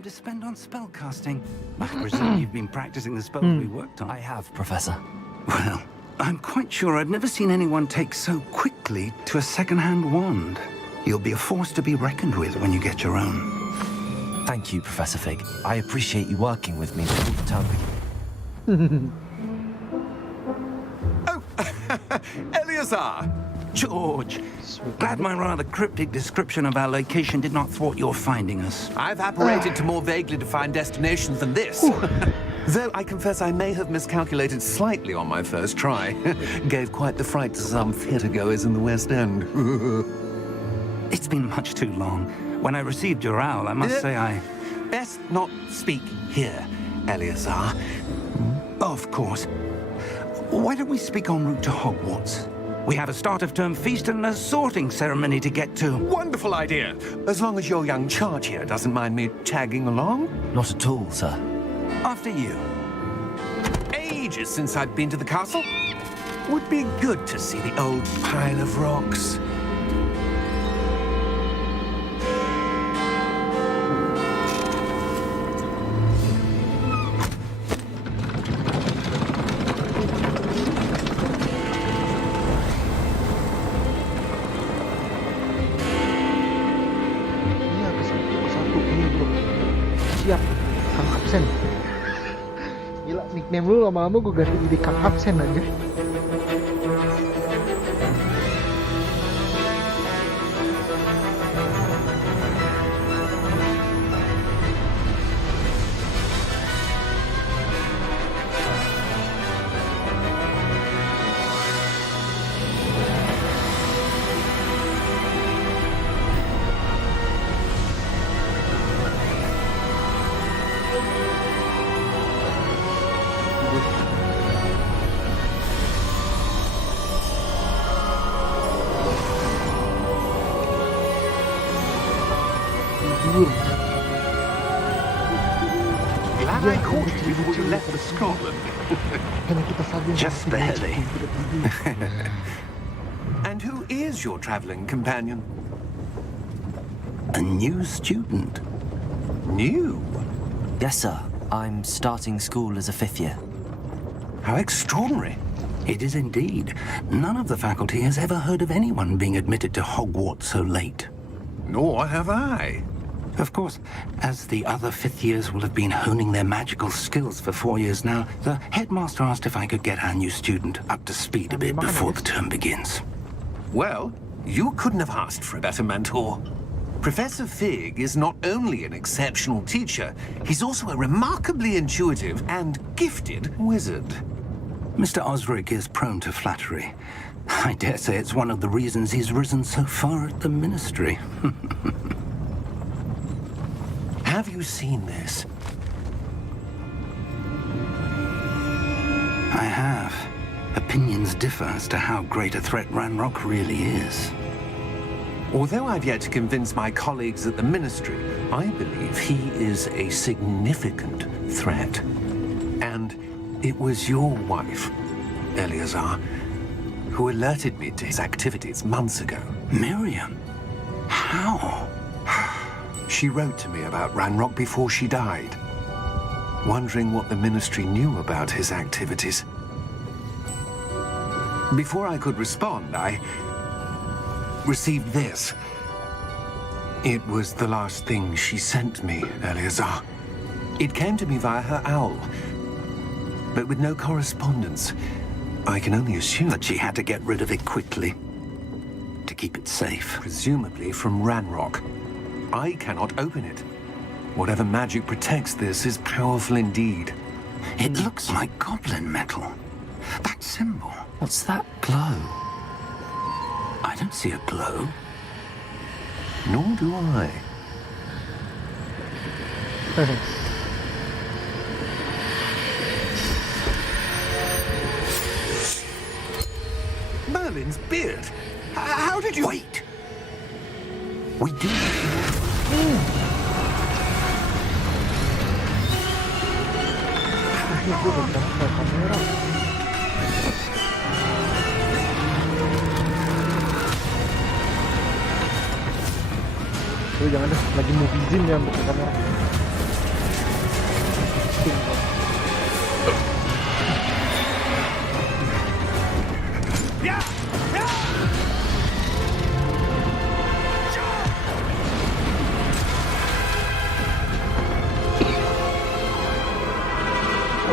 time to spend on spellcasting. I presume you've been practicing the spells we worked on. I have, Professor. Well, I'm quite sure I've never seen anyone take so quickly to a second-hand wand. You'll be a force to be reckoned with when you get your own. Thank you, Professor Fig. I appreciate you working with me all the time. Oh, Eleazar! George, glad my rather cryptic description of our location did not thwart your finding us. I've apparated to more vaguely defined destinations than this. Though I confess I may have miscalculated slightly on my first try. Gave quite the fright to some theatre-goers in the West End. It's been much too long. When I received your owl, I must say I... Best not speak here, Eleazar. Of course. Why don't we speak en route to Hogwarts? We have a start-of-term feast and a sorting ceremony to get to. Wonderful idea. As long as your young charge here doesn't mind me tagging along. Not at all, sir. After you. Ages since I'd been to the castle. Would be good to see the old pile of rocks. Gila, nickname lu lama-lama gue ganti jadi Kang Absen aja. Glad I caught you before you left for Scotland. Just barely. And who is your traveling companion? A new student. New? Yes, sir. I'm starting school as a 5th year. How extraordinary. It is indeed. None of the faculty has ever heard of anyone being admitted to Hogwarts so late. Nor have I. Of course, as the other 5th years will have been honing their magical skills for 4 years now, the headmaster asked if I could get our new student up to speed a bit before the term begins. Well, you couldn't have asked for a better mentor. Professor Fig is not only an exceptional teacher, he's also a remarkably intuitive and gifted wizard. Mr. Osric is prone to flattery. I dare say it's one of the reasons he's risen so far at the ministry. Have you seen this? I have. Opinions differ as to how great a threat Ranrock really is. Although I've yet to convince my colleagues at the ministry, I believe he is a significant threat. And it was your wife, Eleazar, who alerted me to his activities months ago. Miriam? How? She wrote to me about Ranrock before she died, wondering what the ministry knew about his activities. Before I could respond, I received this. It was the last thing she sent me, Eleazar. It came to me via her owl, but with no correspondence. I can only assume That she had to get rid of it quickly to keep it safe. presumably from Ranrock. I cannot open it. Whatever magic protects this is powerful indeed. It looks like goblin metal. That symbol. What's that glow? I don't see a glow. Nor do I. Merlin's beard. How did you... Wait! We do... Jangan deh, lagi movie zine ya bukan kamera.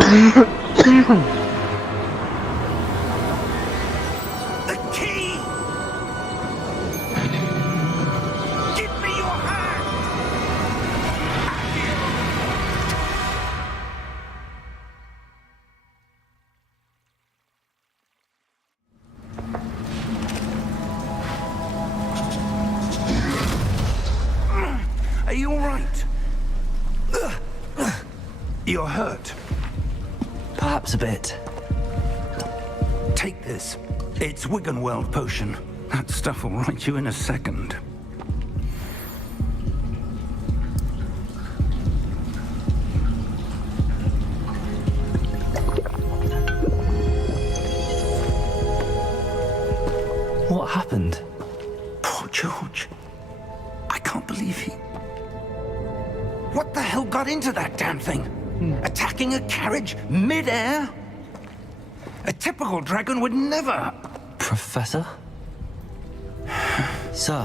The key! Give me your hand! Are you all right? You're hurt. Perhaps a bit. Take this. It's Wiggenweld potion. That stuff will right you in a second. What happened? Poor George. I can't believe he... What the hell got into that damn thing? Attacking a carriage mid-air? A typical dragon would never... Professor? Sir,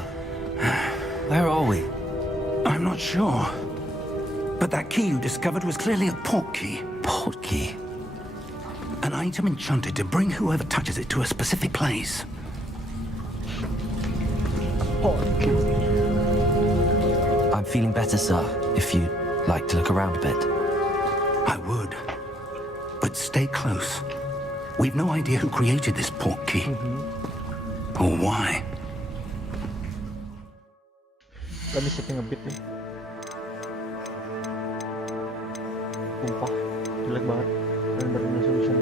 where are we? I'm not sure. But that key you discovered was clearly a port key. Port key? An item enchanted to bring whoever touches it to a specific place. I'm feeling better, sir, if you'd like to look around a bit. I would. But stay close. We've no idea who created this port key. Or why. Let me setting a bit nih. Sumpah, jelek banget. Render resolution.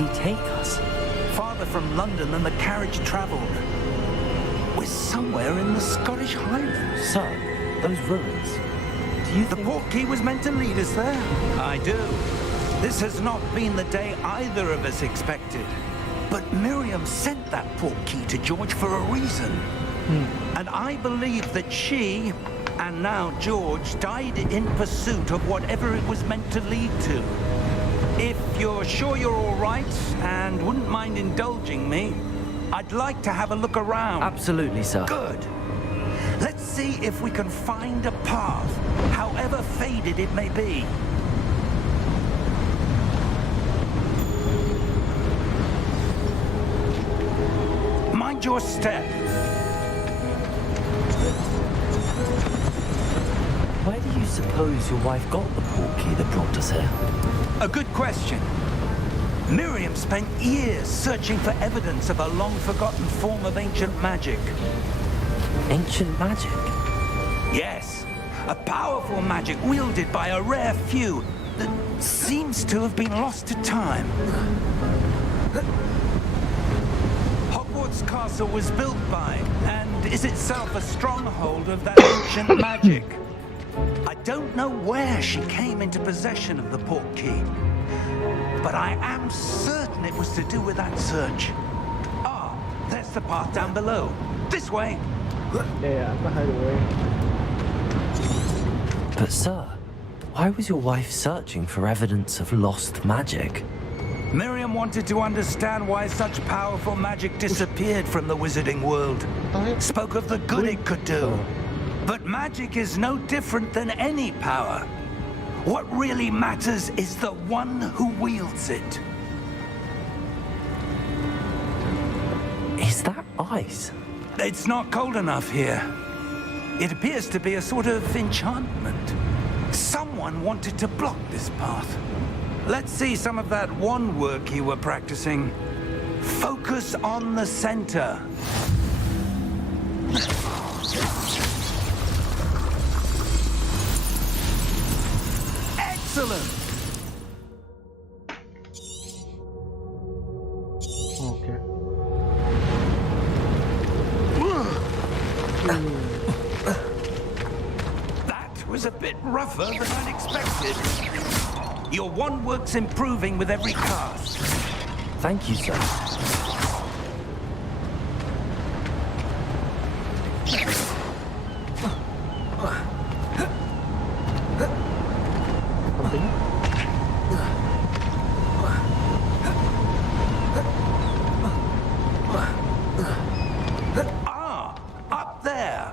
portkey take us? Farther from London than the carriage travelled. We're somewhere in the Scottish Highlands. Sir, those ruins. Do you The think... portkey was meant to lead us there. I do. This has not been the day either of us expected. But Miriam sent that portkey to George for a reason. And I believe that she, and now George, died in pursuit of whatever it was meant to lead to. If you're sure you're all right and wouldn't mind indulging me, I'd like to have a look around. Absolutely, sir. Good. Let's see if we can find a path, however faded it may be. Mind your step. Where do you suppose your wife got the portkey that brought us here? A good question. Miriam spent years searching for evidence of a long-forgotten form of ancient magic. Ancient magic? Yes, a powerful magic wielded by a rare few that seems to have been lost to time. Hogwarts Castle was built by, and is itself a stronghold of that ancient magic. I don't know where she came into possession of the portkey, but I am certain it was to do with that search. Ah, there's the path down below. This way. Yeah, I'm behind the way. But sir, why was your wife searching for evidence of lost magic? Miriam wanted to understand why such powerful magic disappeared from the wizarding world. Spoke of the good it could do. But magic is no different than any power. What really matters is the one who wields it. Is that ice? It's not cold enough here. It appears to be a sort of enchantment. Someone wanted to block this path. Let's see some of that wand work you were practicing. Focus on the center. Excellent! Oke. That was a bit rougher than I'd expected. Your wand work's improving with every cast. Thank you, sir. Ah, up there.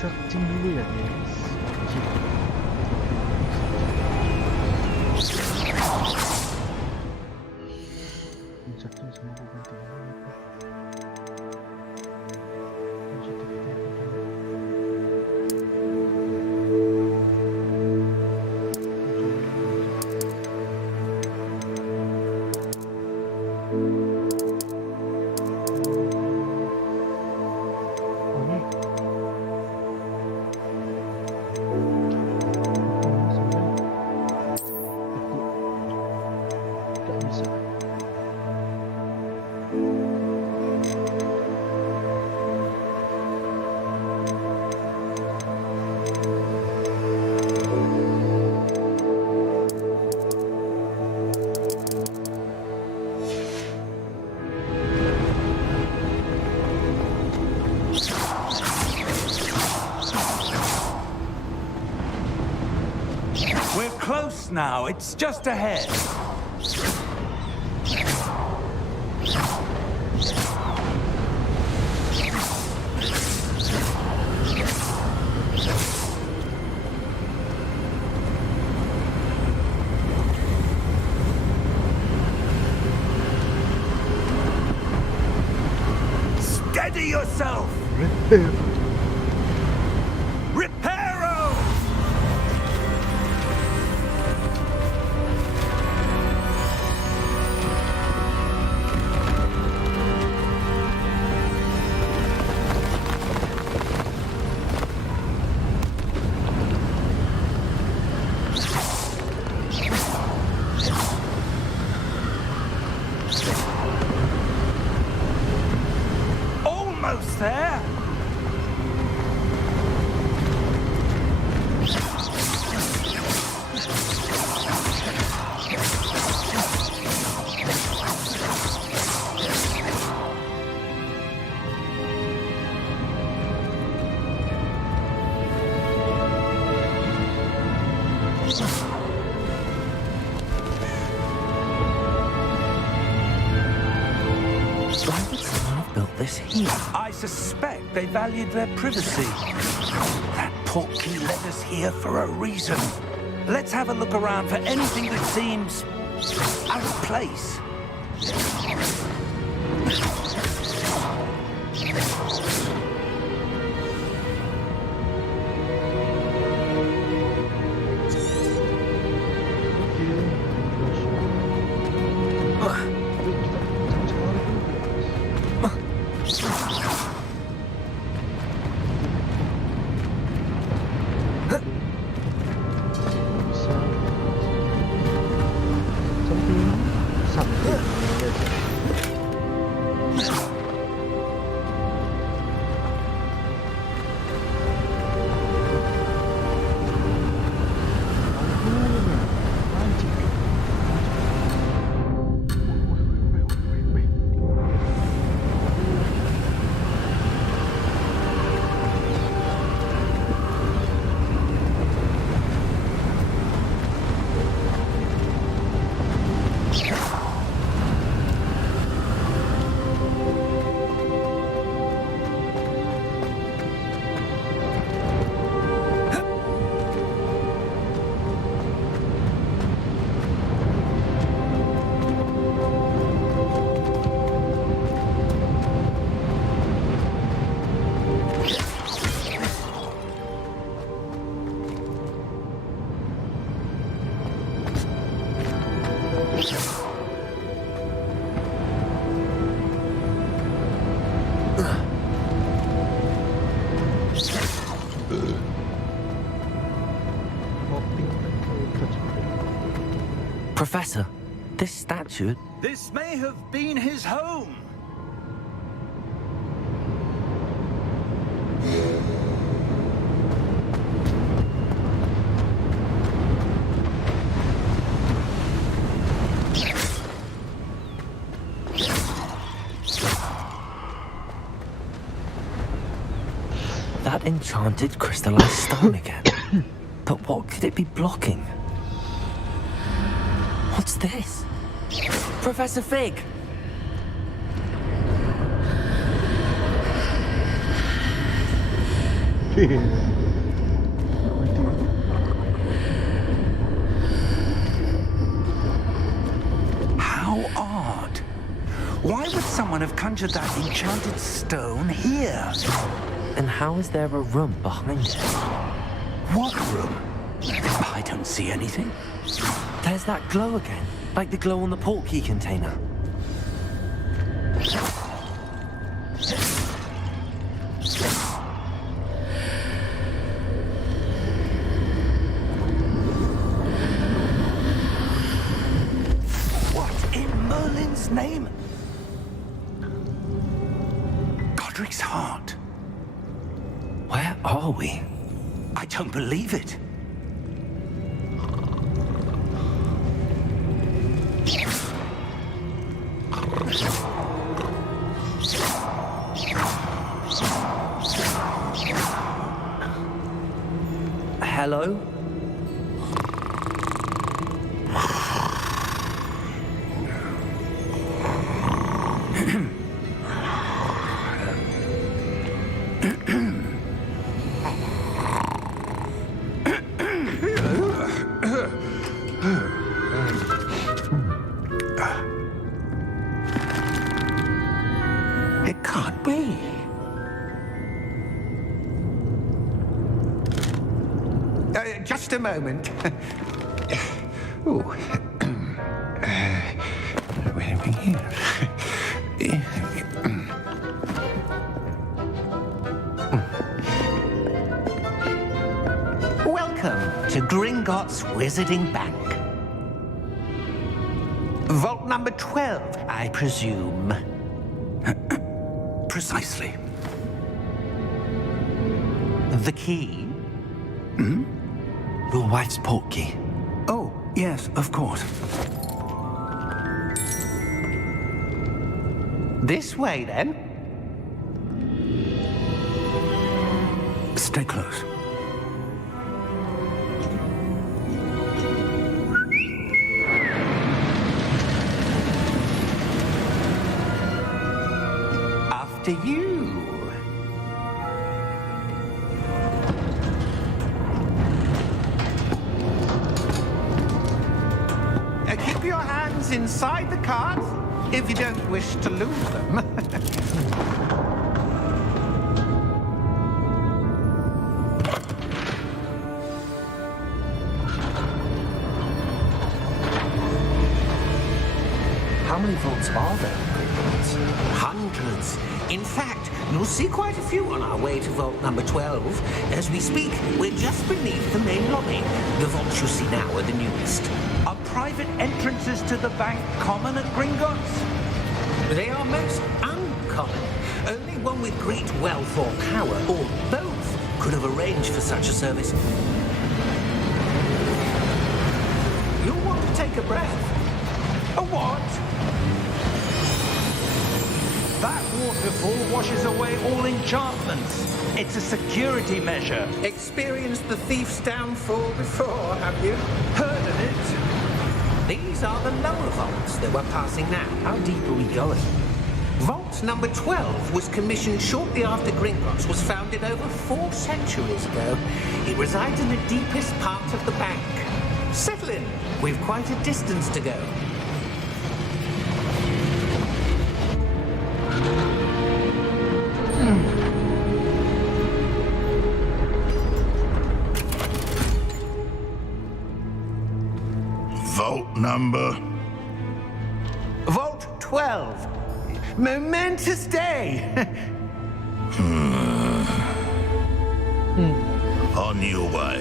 Searching dulu ya guys. Searching sama gue ganti. We're close now. It's just ahead. Steady yourself! Reparo! Almost there! Why would someone have built this here? I suspect they valued their privacy. That portkey led us here for a reason. Let's have a look around for anything that seems out of place. Professor, this statue... This may have been his home. That enchanted crystallized stone again. But what could it be blocking? What's this? Professor Fig! How odd. Why would someone have conjured that enchanted stone here? And how is there a room behind it? What room? I don't see anything. There's that glow again, like the glow on the portkey container. What in Merlin's name? Godric's heart. Where are we? I don't believe it. Hello? Just a moment. Oh. Where are we here? Welcome to Gringotts Wizarding Bank. Vault number 12, I presume. Precisely. The key? Your wife's portkey. Oh, yes, of course. This way, then. Stay close. After you. Keep your hands inside the cart if you don't wish to lose them. How many vaults are there in Gringotts? Hundreds. In fact, you'll see quite a few on our way to vault number 12. As we speak, we're just beneath the main lobby. The vaults you see now are the newest. Are private entrances to the bank common at Gringotts? They are most uncommon. Only one with great wealth or power, or both, could have arranged for such a service. You'll want to take a breath. A what? That waterfall washes away all enchantments. It's a security measure. Experienced the thief's downfall before, have you? Heard of it? These are the lower vaults that we're passing now. How deep are we going? Vault number 12 was commissioned shortly after Gringotts was founded over 4 centuries ago. It resides in the deepest part of the bank. Settle in. We've quite a distance to go. Vault number? Vault 12. Momentous day. On your way.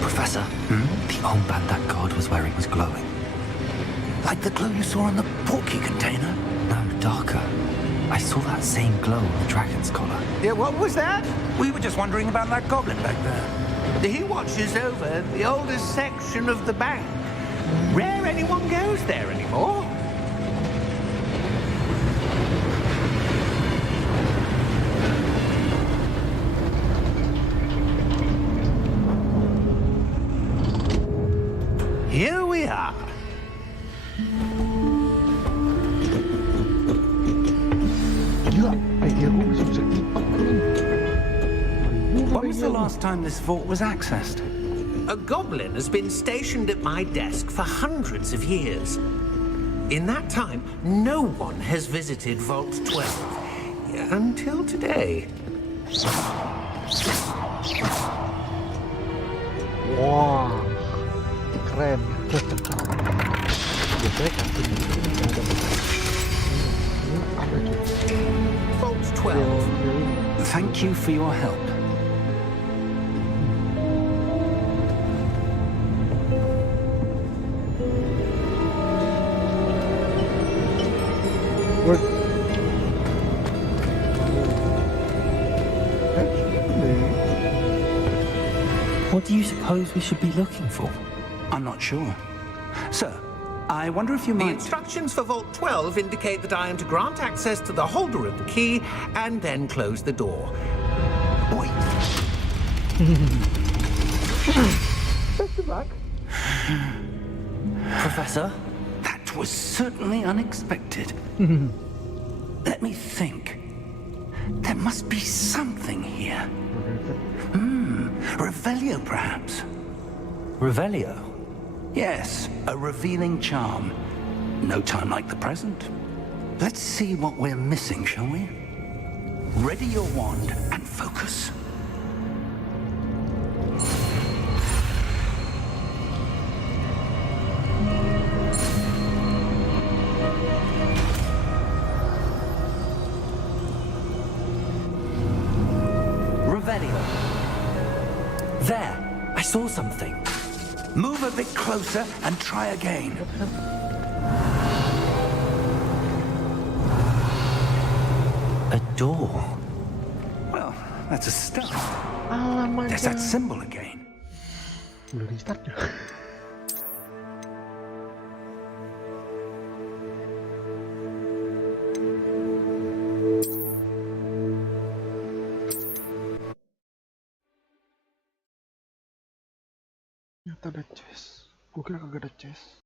Professor, the armband that guard was wearing was glowing. Like the glow you saw on the portkey container? No, darker. I saw that same glow on the dragon's collar. Yeah, what was that? We were just wondering about that goblin back there. He watches over the oldest section of the bank. Rare anyone goes there anymore. Here we are. Gila, idea gue masih bisa lipat nih. When was the last time this vault was accessed? A goblin has been stationed at my desk for hundreds of years. In that time, no one has visited Vault 12 until today. Wah, keren. Biasanya kasih ini ada ini apa tuh? Vault 12. Thank you for your help. Word. What do you suppose we should be looking for? I'm not sure. Sir, I wonder if you The might... instructions for Vault 12 indicate that I am to grant access to the holder of the key and then close the door. Wait. Best of luck. Professor? That was certainly unexpected. Let me think. There must be something here. Revelio, perhaps? Revelio? Yes, a revealing charm. No time like the present. Let's see what we're missing, shall we? Ready your wand and focus. Revelio. There, I saw something. Move a bit closer and try again. A door. Well, that's a start. Alamak. There's that symbol again. Belum restart ya. Ternyata ada chest. Gue kira kagak ada chest.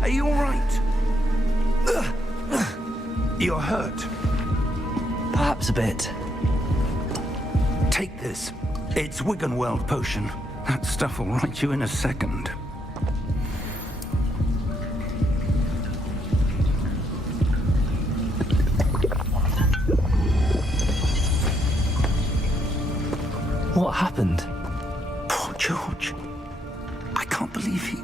Are you all right? You're hurt. Perhaps a bit. Take this. It's Wiggenweld potion. That stuff will right you in a second. What happened? Poor George. I can't believe he...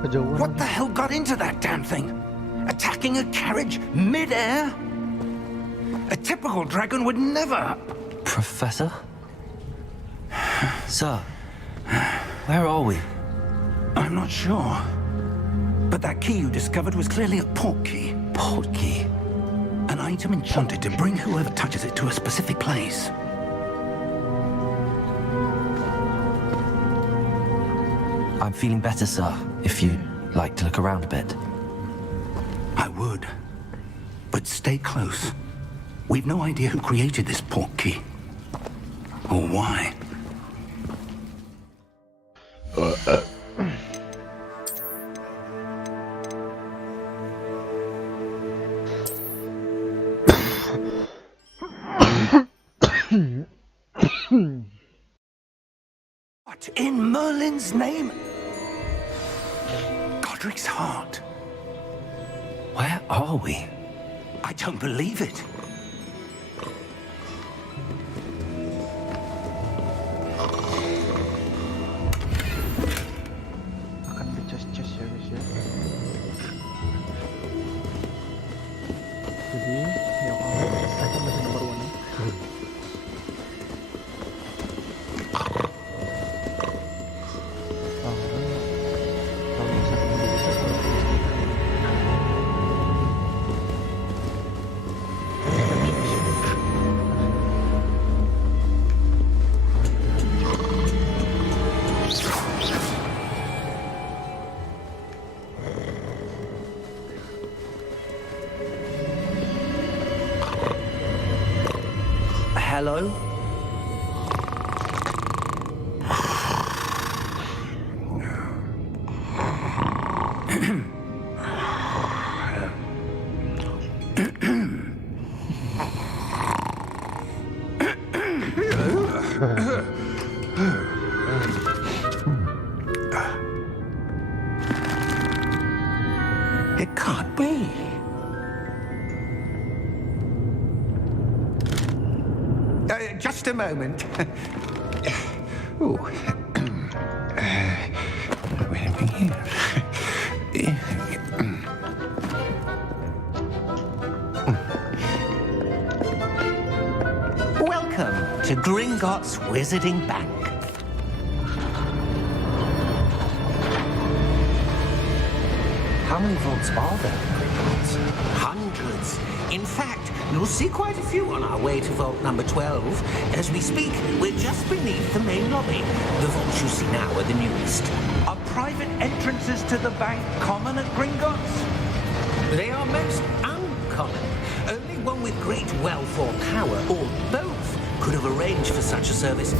Kejauhan What the lagi. hell got into that damn thing? Attacking a carriage mid-air? A typical dragon would never... Professor? Sir, where are we? I'm not sure. But that key you discovered was clearly a port key. Port key. An item enchanted to bring whoever touches it to a specific place. I'm feeling better, sir, if you'd like to look around a bit. I would. But stay close. We've no idea who created this port key. Or why. What in Merlin's name? Godric's heart. Where are we? I don't believe it. Akan ada chest-chest ya guys ya. Jadi yang awal kita masih nomor 1 nih. Hello? It can't be. Just a moment. Ooh. Wait a minute. Welcome to Gringotts Wizarding Bank. How many vaults are there in Gringotts? Hundreds. In fact, you'll see quite a few on our way to vault number 12. As we speak, we're just beneath the main lobby. The vaults you see now are the newest. Are private entrances to the bank common at Gringotts? They are most uncommon. Only one with great wealth or power, or both, could have arranged for such a service.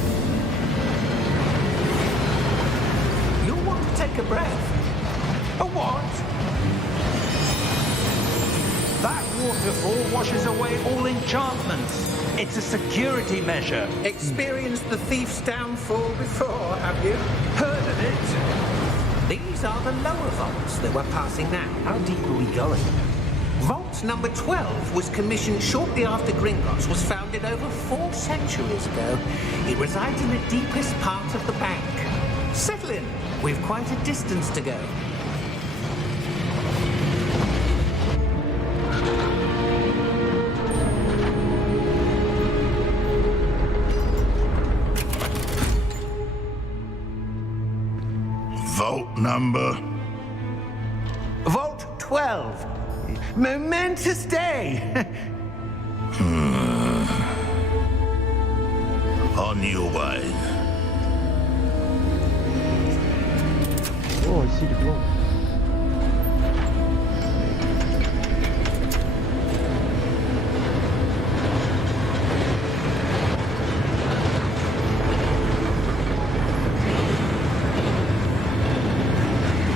You'll want to take a breath. waterfall washes away all enchantments. It's a security measure. Experienced the thief's downfall before, have you? Heard of it? These are the lower vaults that we're passing now. How deep are we going? Vault number 12 was commissioned shortly after Gringotts was founded over 4 centuries ago. It resides in the deepest part of the bank. Settle in. We've quite a distance to go. Vault number. Vault 12. Momentous day. On your way. Oh, I see the glow.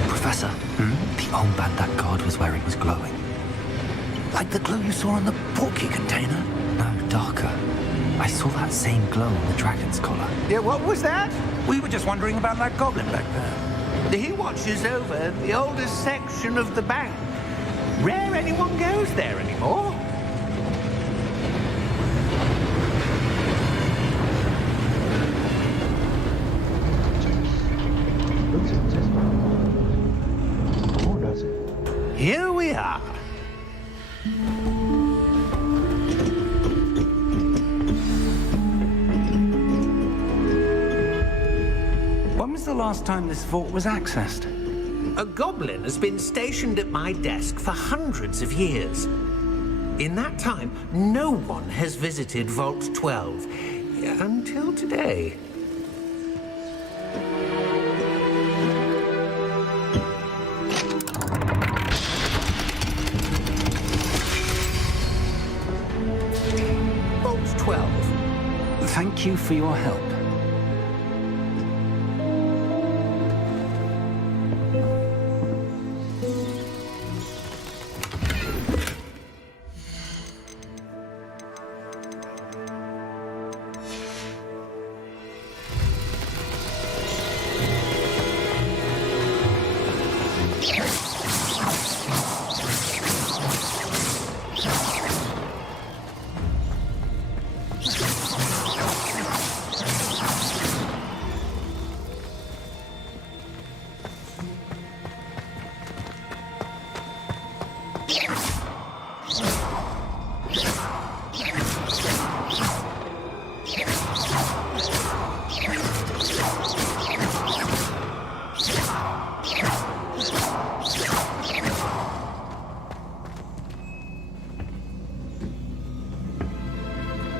Professor, the armband that guard was wearing was glowing. Like the glow you saw on the porky container? No, darker. I saw that same glow on the dragon's collar. Yeah, what was that? We were just wondering about that goblin back there. He watches over the oldest section of the bank. Rare anyone goes there anymore. Looks interesting. Oh, does it? Here we are. When was the last time this vault was accessed? A goblin has been stationed at my desk for hundreds of years. In that time, no one has visited Vault 12 until today. Vault 12. Thank you for your help.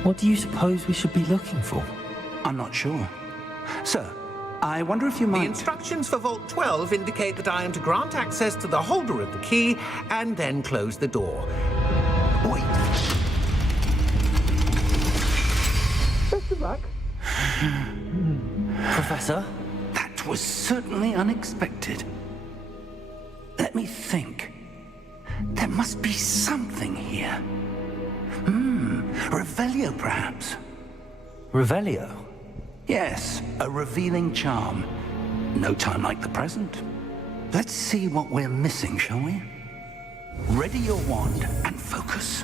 What do you suppose we should be looking for? I'm not sure. Sir, I wonder if you The might... instructions for Vault 12 indicate that I am to grant access to the holder of the key and then close the door. Wait. Best of luck. Professor? That was certainly unexpected. Let me think. There must be something here. Revelio, perhaps? Revelio? Yes, a revealing charm. No time like the present. Let's see what we're missing, shall we? Ready your wand and focus.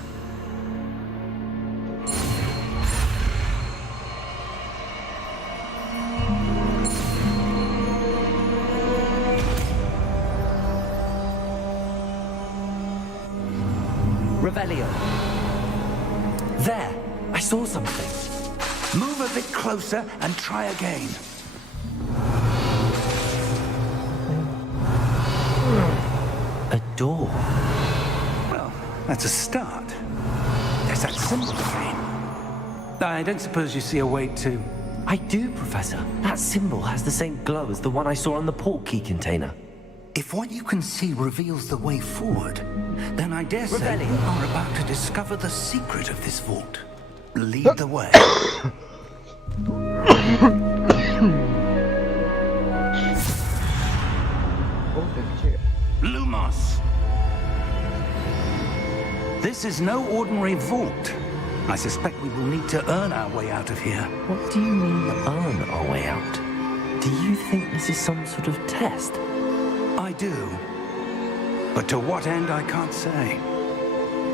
Revelio. There! I saw something. Move a bit closer and try again. A door. Well, that's a start. There's that symbol again. I don't suppose you see a way to... I do, Professor. That symbol has the same glow as the one I saw on the port key container. If what you can see reveals the way forward, then I dare say Revelio. you are about to discover the secret of this vault. Lead the way. Oh, dari cek. Lumos. This is no ordinary vault. I suspect we will need to earn our way out of here. What do you mean, earn our way out? Do you think this is some sort of test? I do. But to what end, I can't say.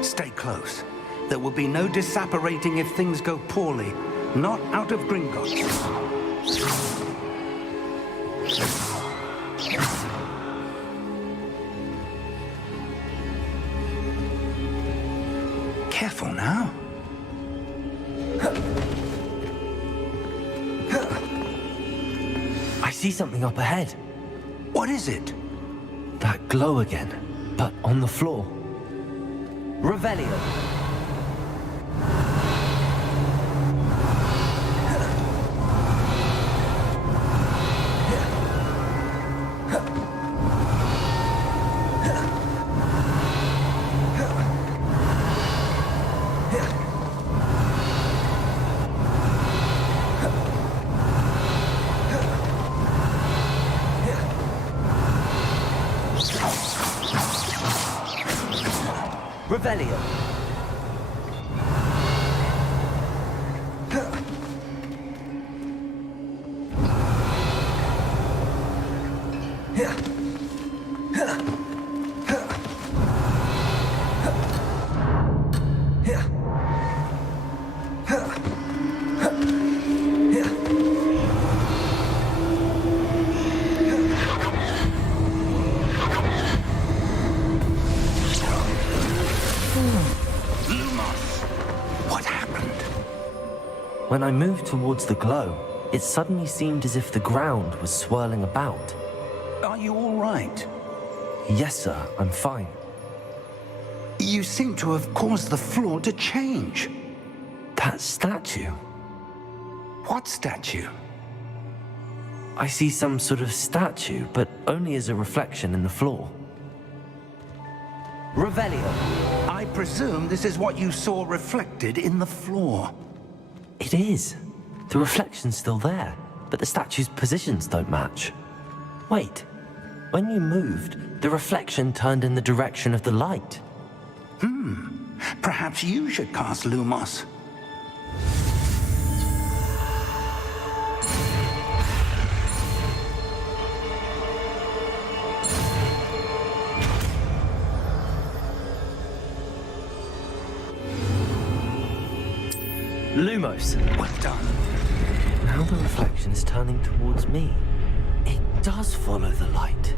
Stay close. There will be no disapparating if things go poorly. Not out of Gringotts. Careful now. I see something up ahead. What is it? That glow again, but on the floor. Revelio. Revelio. When I moved towards the glow, it suddenly seemed as if the ground was swirling about. Are you all right? Yes, sir, I'm fine. You seem to have caused the floor to change. That statue. What statue? I see some sort of statue, but only as a reflection in the floor. Revelio. I presume this is what you saw reflected in the floor. It is. The reflection's still there, but the statue's positions don't match. Wait. When you moved, the reflection turned in the direction of the light. Perhaps you should cast Lumos. Lumos. Well done. Now the reflection is turning towards me. It does follow the light.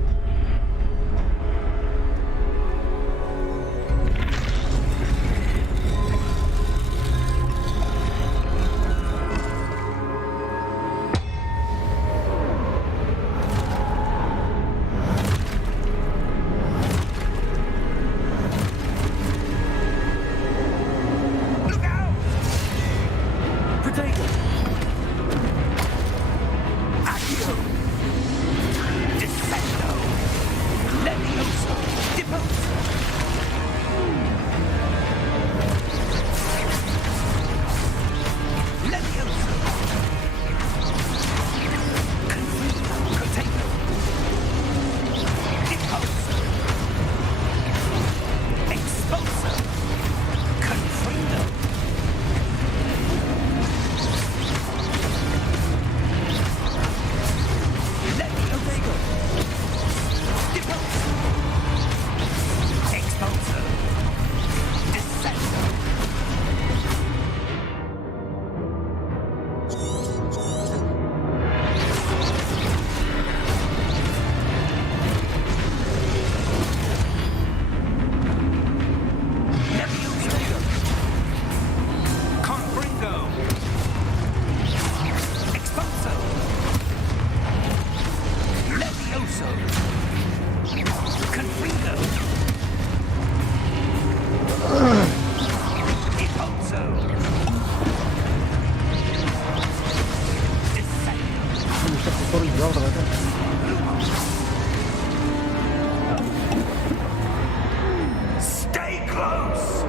Stay close!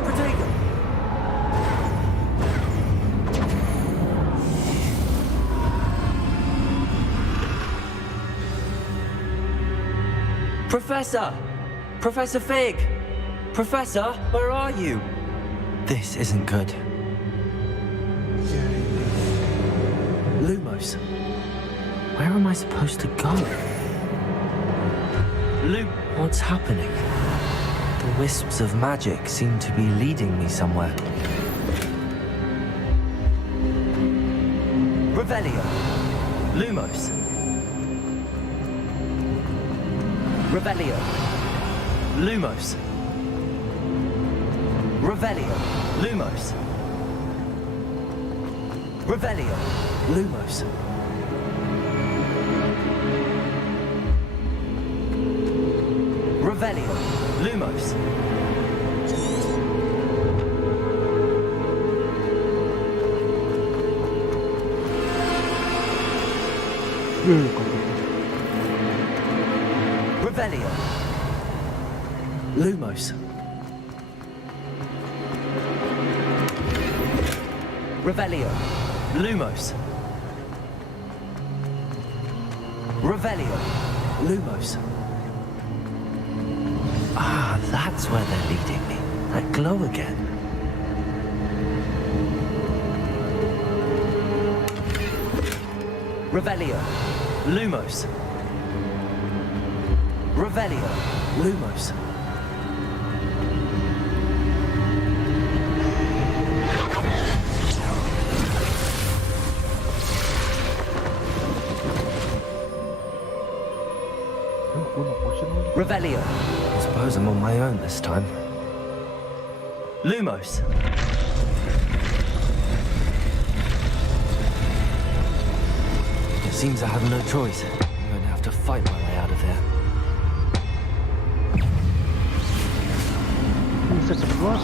Professor! Professor Fig! Professor, where are you? This isn't good. Lumos. Where am I supposed to go? What's happening? The wisps of magic seem to be leading me somewhere. Revelio. Lumos. Revelio. Lumos. Revelio. Lumos. Revelio. Lumos. Revelio. Lumos. Revelio. Lumos. Revelio. Lumos. Revelio. Lumos. Ah, that's where they're leading me. That glow again. Revelio. Lumos. Revelio. Lumos. Revelio. I suppose I'm on my own this time. Lumos. It seems I have no choice. I'm going to have to fight my way out of here. Bisa cepet keluar.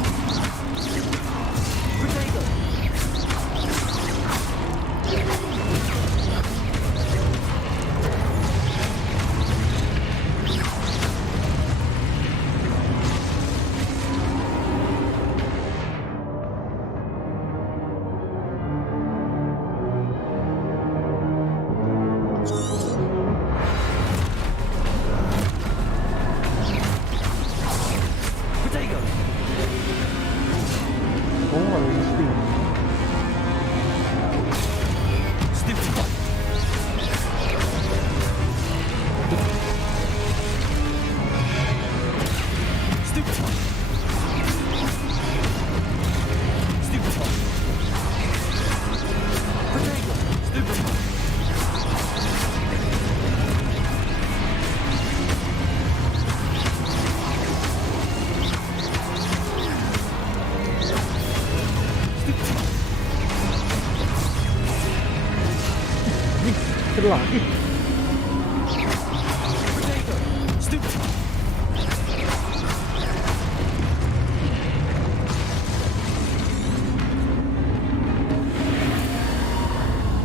Lagi.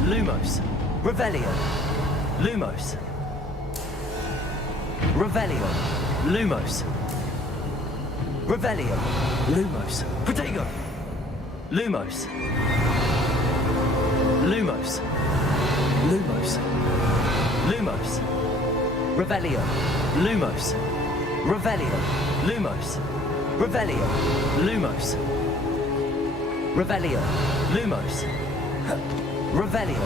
Lumos. Revelio. Lumos. Revelio. Lumos. Revelio. Lumos. Protego. Lumos. Lumos. Lumos. Lumos. Revelio. Lumos. Revelio. Lumos. Revelio. Lumos. Revelio. Lumos. Revelio.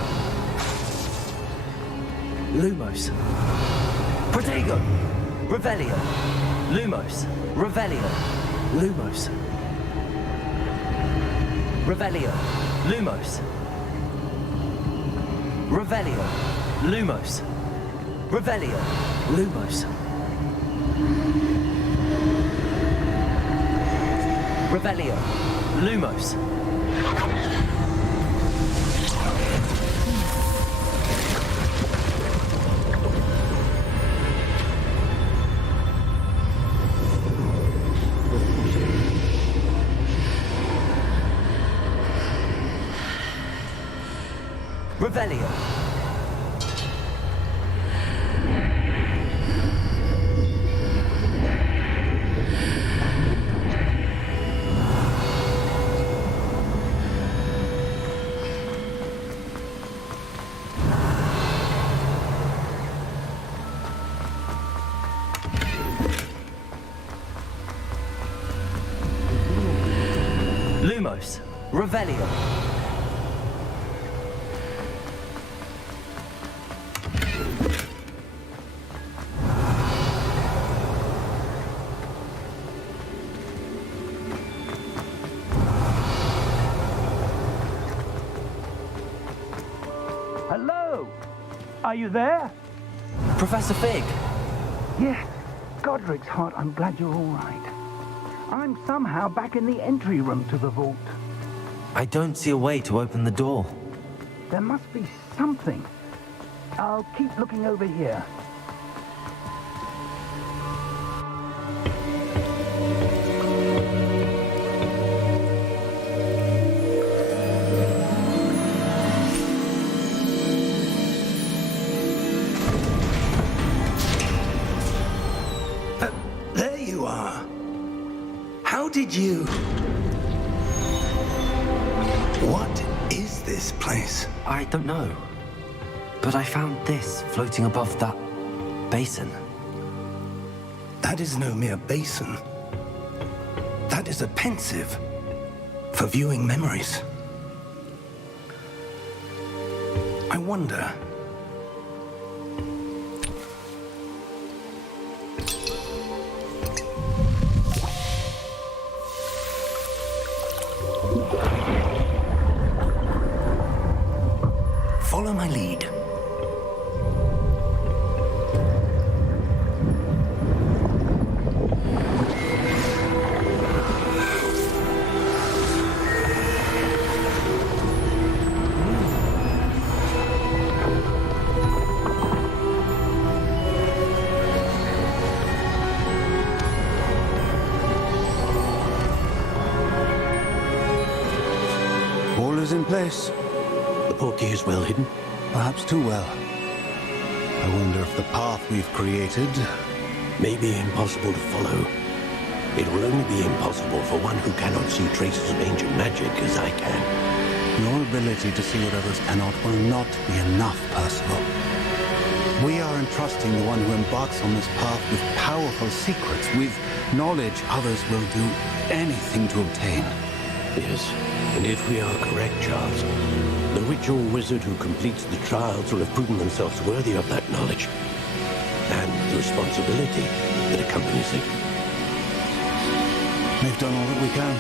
Lumos. Protego. Revelio. Lumos. Revelio. Lumos. Revelio. Lumos. Revelio. Lumos. Revelio. Lumos. Revelio. Lumos. Revelio. Lumos, Revelio. Hello? Are you there? Professor Fig. Yes. Godric's heart, I'm glad you're all right. I'm somehow back in the entry room to the vault. I don't see a way to open the door. There must be something. I'll keep looking over here. There you are. How did you... What is this place? I don't know. But I found this floating above that basin. That is no mere basin. That is a pensive for viewing memories. I wonder... Follow my lead. All is in place. The portkey is well hidden. Perhaps too well. I wonder if the path we've created... May be impossible to follow. It will only be impossible for one who cannot see traces of ancient magic as I can. Your ability to see what others cannot will not be enough, Percival. We are entrusting the one who embarks on this path with powerful secrets, with knowledge others will do anything to obtain. Yes, and if we are correct, Charles, the witch or wizard who completes the trials will have proven themselves worthy of that knowledge and the responsibility that accompanies it. We've done all that we can.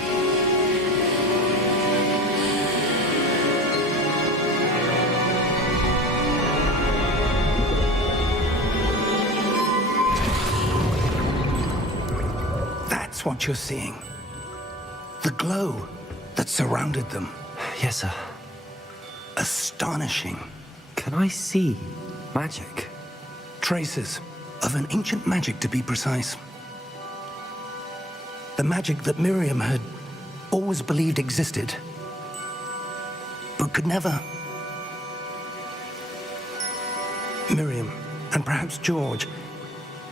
That's what you're seeing. The glow that surrounded them. Yes, sir. Astonishing. Can I see magic? Traces of an ancient magic, to be precise. The magic that Miriam had always believed existed, but could never. Miriam, and perhaps George,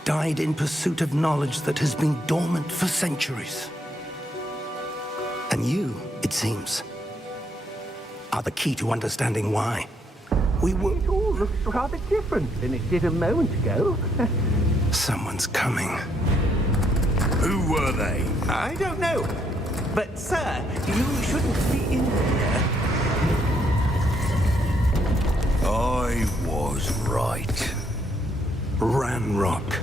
died in pursuit of knowledge that has been dormant for centuries. And you, it seems, are the key to understanding why. It all looks rather different than it did a moment ago. Someone's coming. Who were they? I don't know. But, sir, you shouldn't be in here. I was right. Ranrock.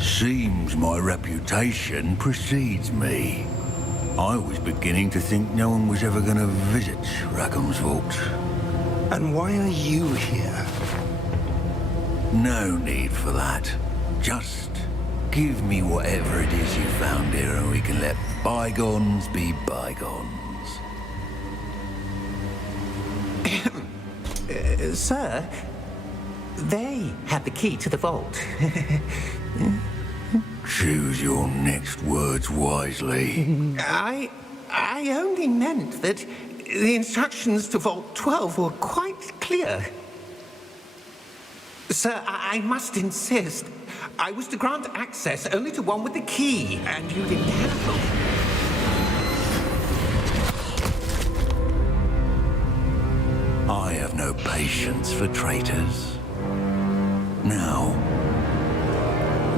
Seems my reputation precedes me. I was beginning to think no one was ever going to visit Rackham's vault. And why are you here? No need for that. Just give me whatever it is you found here and we can let bygones be bygones. Sir, they have the key to the vault. Choose your next words wisely. I only meant that the instructions to Vault 12 were quite clear. Sir, I must insist. I was to grant access only to one with the key, and you didn't have them. I have no patience for traitors. Now,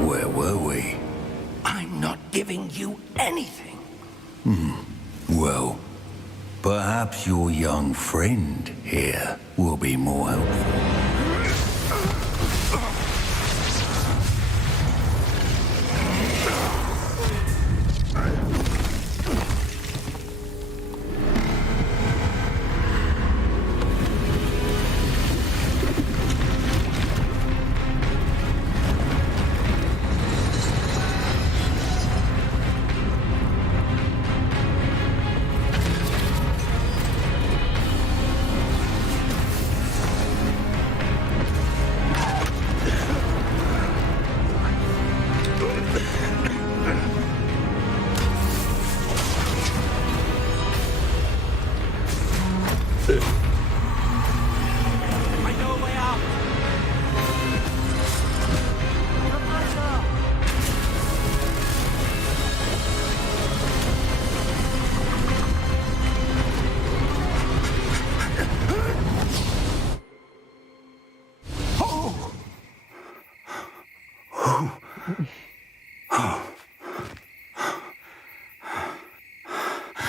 where were we? I'm not giving you anything. Perhaps your young friend here will be more helpful.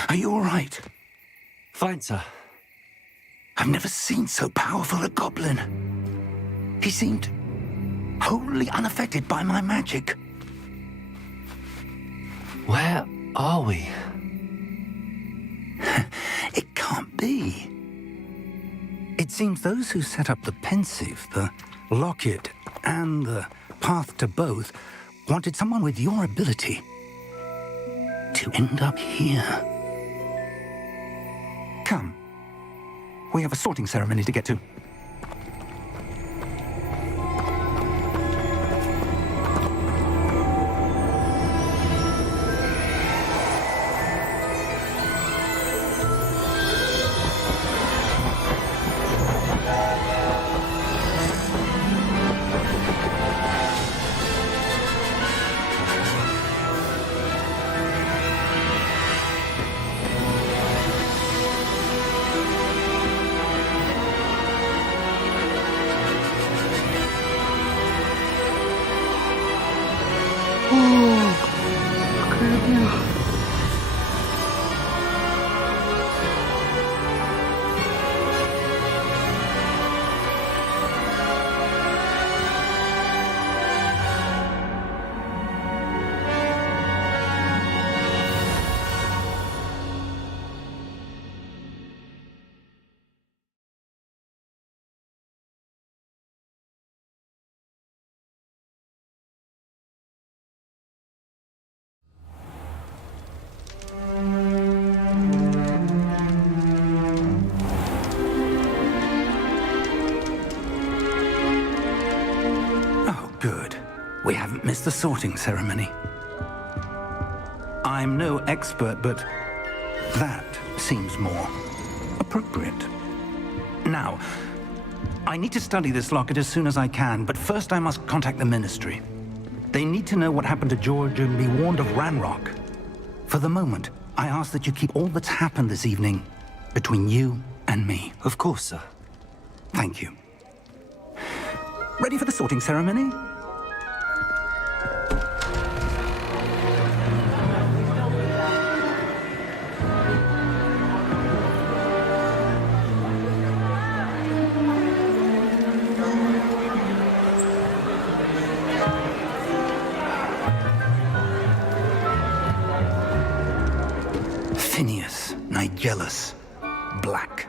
Are you all right? Fine, sir. I've never seen so powerful a goblin. He seemed wholly unaffected by my magic. Where are we? It can't be. It seems those who set up the pensive, the locket, and the path to both wanted someone with your ability to end up here. Come. We have a sorting ceremony to get to. Good. We haven't missed the sorting ceremony. I'm no expert, but that seems more appropriate. Now, I need to study this locket as soon as I can, but first I must contact the Ministry. They need to know what happened to George and be warned of Ranrock. For the moment, I ask that you keep all that's happened this evening between you and me. Of course, sir. Thank you. Ready for the sorting ceremony? Phineas, Nigellus, Black.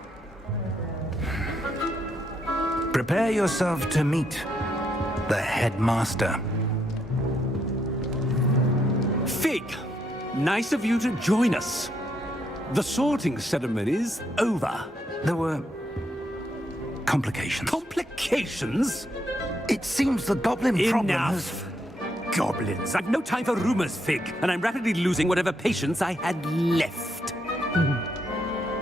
Prepare yourself to meet the headmaster. Fig, nice of you to join us. The sorting ceremony's over. There were complications. Complications? It seems the goblin problem has... Enough! Goblins. I've no time for rumors, Fig, and I'm rapidly losing whatever patience I had left.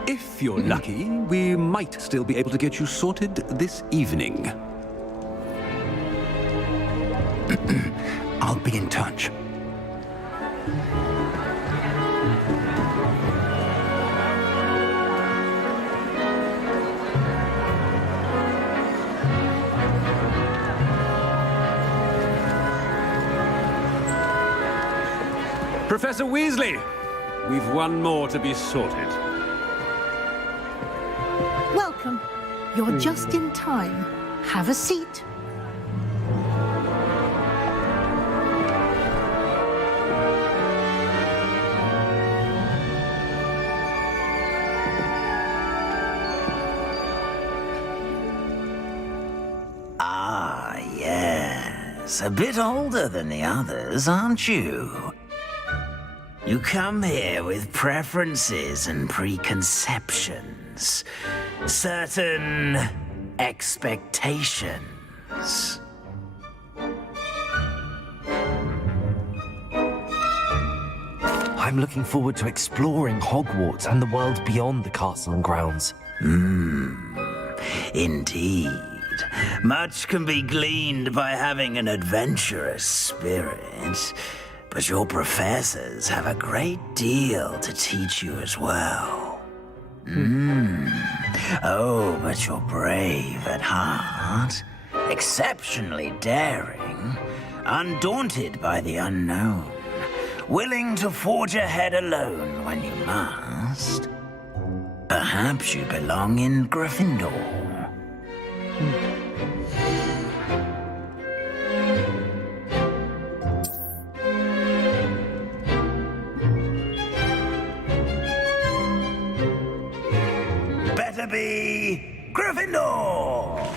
If you're lucky, we might still be able to get you sorted this evening. I'll be in touch. Professor Weasley, we've one more to be sorted. Welcome. You're just in time. Have a seat. Ah, yes. A bit older than the others, aren't you? You come here with preferences and preconceptions. Certain expectations. I'm looking forward to exploring Hogwarts and the world beyond the castle and grounds. Indeed. Much can be gleaned by having an adventurous spirit, but your professors have a great deal to teach you as well. Oh, but you're brave at heart, exceptionally daring, undaunted by the unknown, willing to forge ahead alone when you must. Perhaps you belong in Gryffindor. Better be Gryffindor!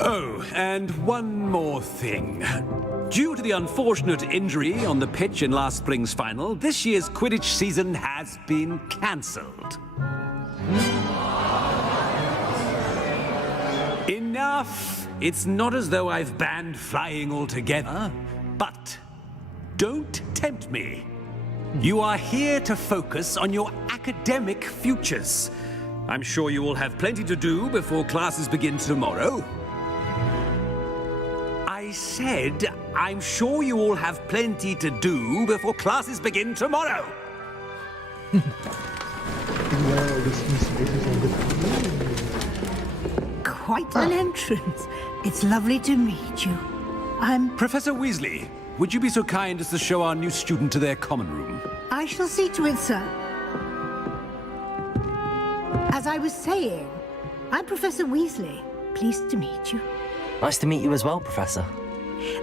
Oh, and one more thing. Due to the unfortunate injury on the pitch in last spring's final, this year's Quidditch season has been cancelled. Enough! It's not as though I've banned flying altogether, but don't tempt me. You are here to focus on your academic futures. I'm sure you will have plenty to do before classes begin tomorrow. I said, I'm sure you all have plenty to do before classes begin tomorrow. Quite an entrance. It's lovely to meet you. I'm... Professor Weasley, would you be so kind as to show our new student to their common room? I shall see to it, sir. As I was saying, I'm Professor Weasley. Pleased to meet you. Nice to meet you as well, Professor.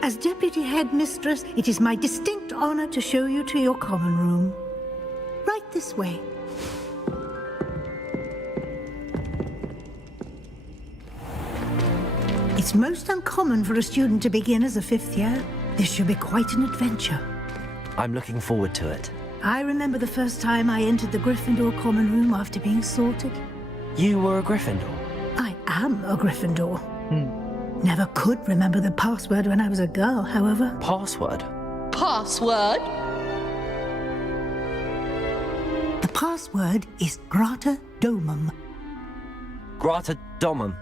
As Deputy Headmistress, it is my distinct honor to show you to your common room. Right this way. It's most uncommon for a student to begin as a fifth year. This should be quite an adventure. I'm looking forward to it. I remember the first time I entered the Gryffindor common room after being sorted. You were a Gryffindor? I am a Gryffindor. Never could remember the password when I was a girl, however. Password? Password? The password is Grata Domum. Grata Domum.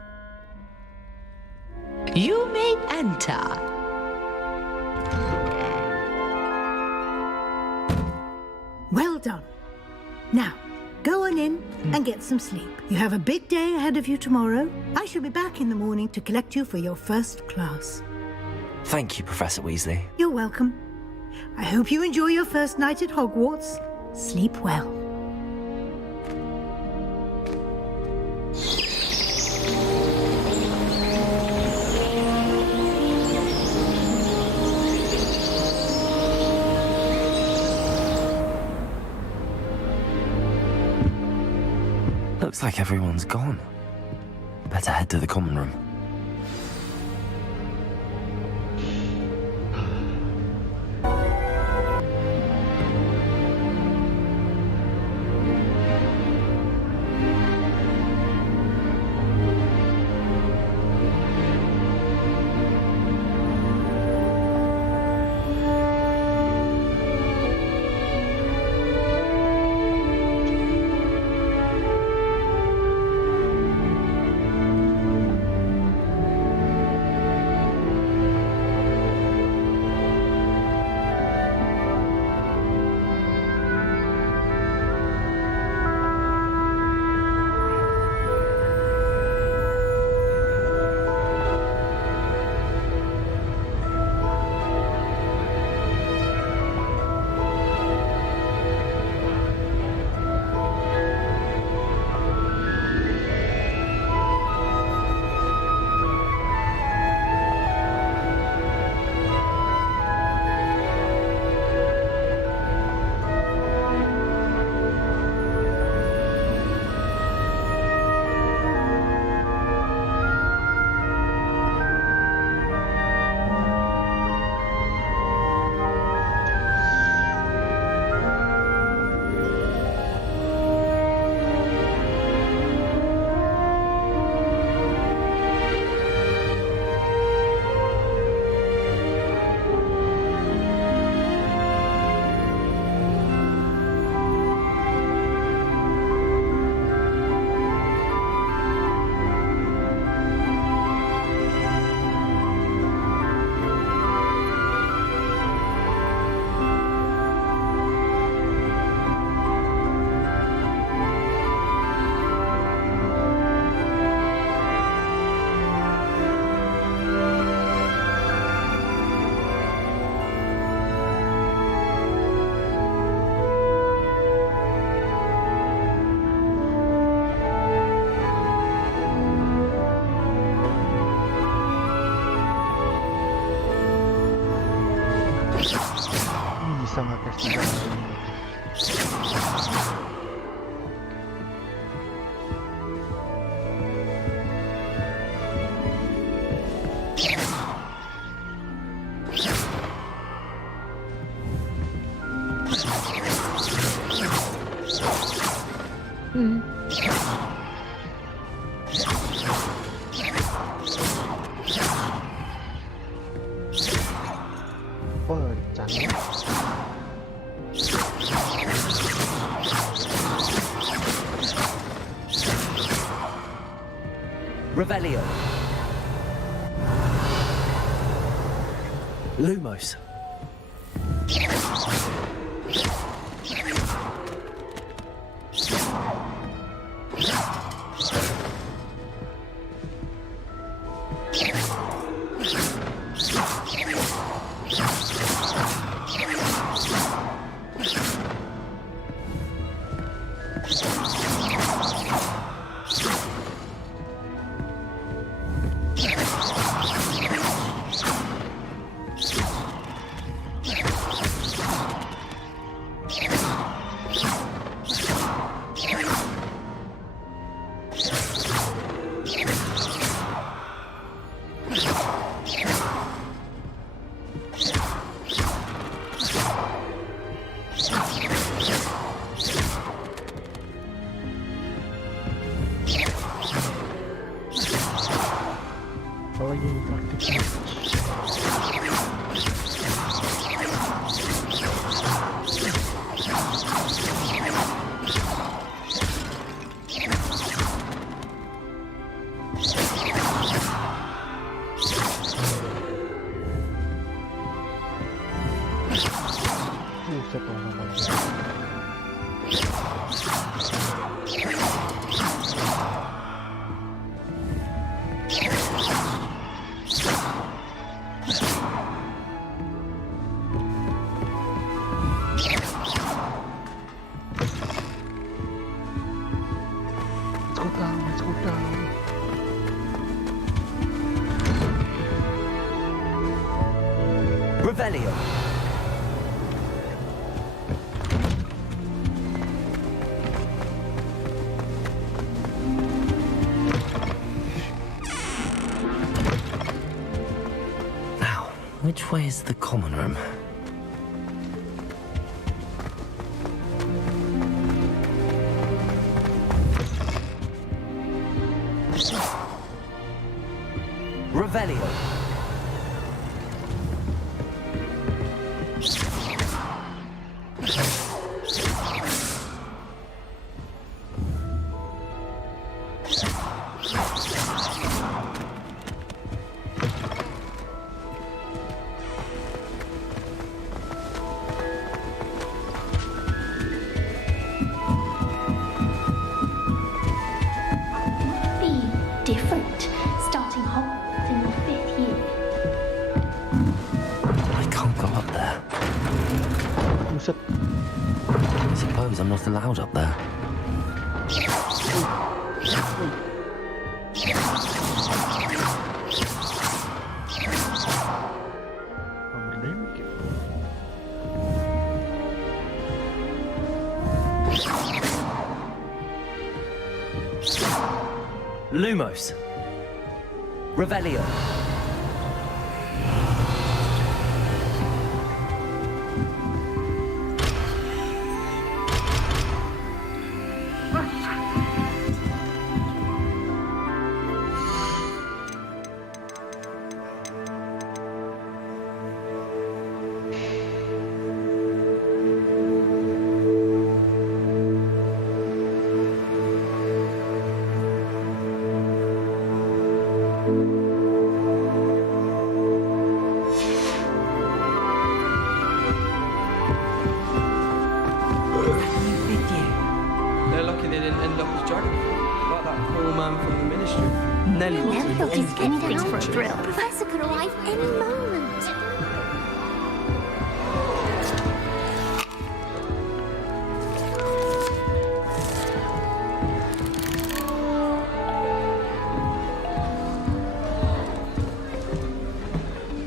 You may enter. Well done. Now, go on in and get some sleep. You have a big day ahead of you tomorrow. I shall be back in the morning to collect you for your first class. Thank you, Professor Weasley. You're welcome. I hope you enjoy your first night at Hogwarts. Sleep well. Looks like everyone's gone. Better head to the common room. bisa nge-casting orang. Revelio. Lumos. Revelio. Now, which way is the common room? Revelio. I'm not allowed up there. Lumos. Revelio.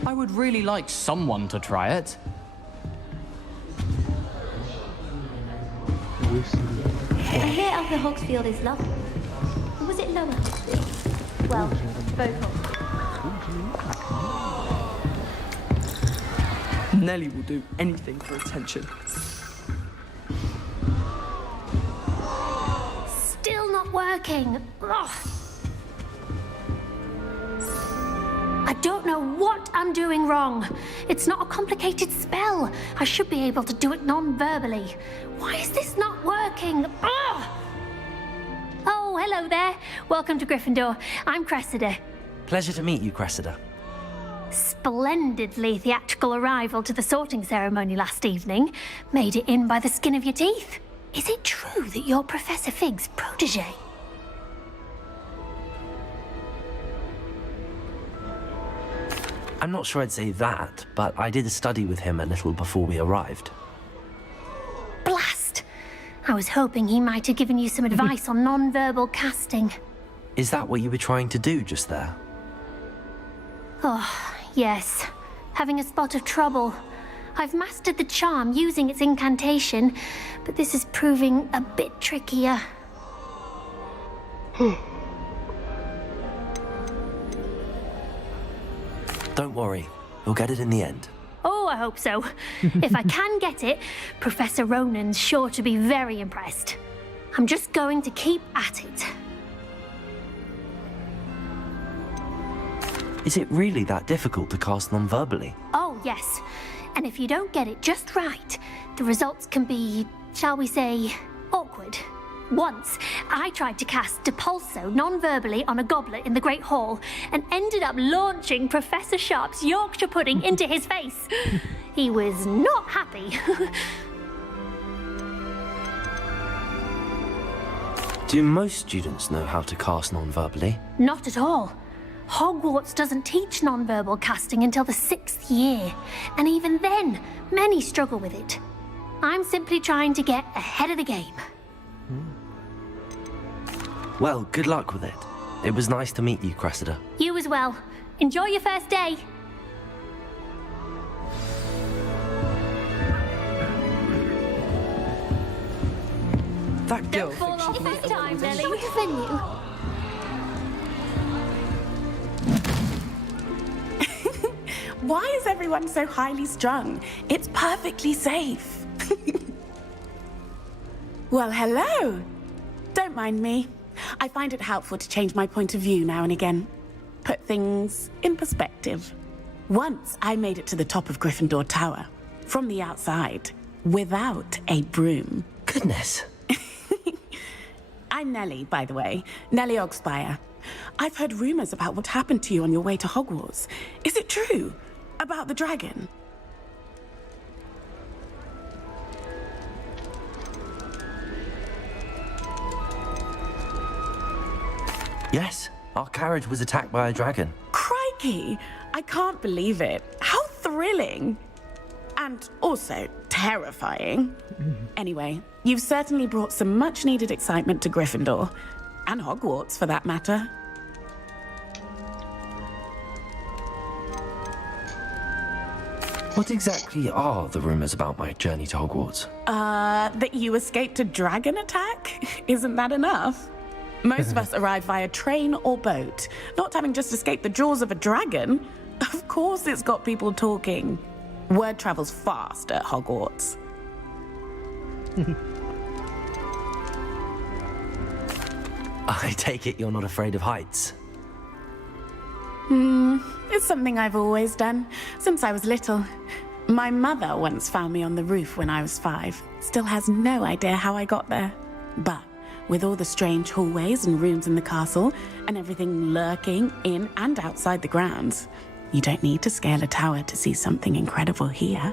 I would really like someone to try it. Here Upper Hogsfield is lovely. Or was it Lower Hogsfield? Well, both Hogsfield. Nelly will do anything for attention. Still not working. Ugh. I don't know what I'm doing wrong. It's not a complicated spell. I should be able to do it non-verbally. Why is this not working? Ugh. Oh, hello there. Welcome to Gryffindor. I'm Cressida. Pleasure to meet you, Cressida. Splendidly theatrical arrival to the sorting ceremony last evening. Made it in by the skin of your teeth. Is it true that you're Professor Fig's protege? I'm not sure I'd say that, but I did study with him a little before we arrived. Blast! I was hoping he might have given you some advice on non-verbal casting. Is that what you were trying to do just there? Oh, yes. Having a spot of trouble. I've mastered the charm using its incantation, but this is proving a bit trickier. Don't worry, we'll get it in the end. Oh, I hope so. If I can get it, Professor Ronan's sure to be very impressed. I'm just going to keep at it. Is it really that difficult to cast non-verbally? Oh, yes. And if you don't get it just right, the results can be, shall we say, awkward. Once, I tried to cast Depulso non-verbally on a goblet in the Great Hall and ended up launching Professor Sharp's Yorkshire pudding into his face. He was not happy. Do most students know how to cast non-verbally? Not at all. Hogwarts doesn't teach non-verbal casting until the 6th year, and even then, many struggle with it. I'm simply trying to get ahead of the game. Well, good luck with it. It was nice to meet you, Cressida. You as well. Enjoy your first day. That girl Don't fall off this time, Nelly. What a venue. Why is everyone so highly strung? It's perfectly safe. Well, hello. Don't mind me. I find it helpful to change my point of view now and again. Put things in perspective. Once I made it to the top of Gryffindor Tower, from the outside, without a broom. Goodness. I'm Nellie, by the way. Nellie Ogspire. I've heard rumors about what happened to you on your way to Hogwarts. Is it true? About the dragon? Yes, our carriage was attacked by a dragon. Crikey! I can't believe it. How thrilling! And also terrifying. Anyway, you've certainly brought some much-needed excitement to Gryffindor. And Hogwarts, for that matter. What exactly are the rumors about my journey to Hogwarts? That you escaped a dragon attack? Isn't that enough? Most of us arrive via train or boat. Not having just escaped the jaws of a dragon, of course it's got people talking. Word travels fast at Hogwarts. I take it you're not afraid of heights? It's something I've always done, since I was little. My mother once found me on the roof when I was 5. Still has no idea how I got there. But with all the strange hallways and rooms in the castle, and everything lurking in and outside the grounds, you don't need to scale a tower to see something incredible here.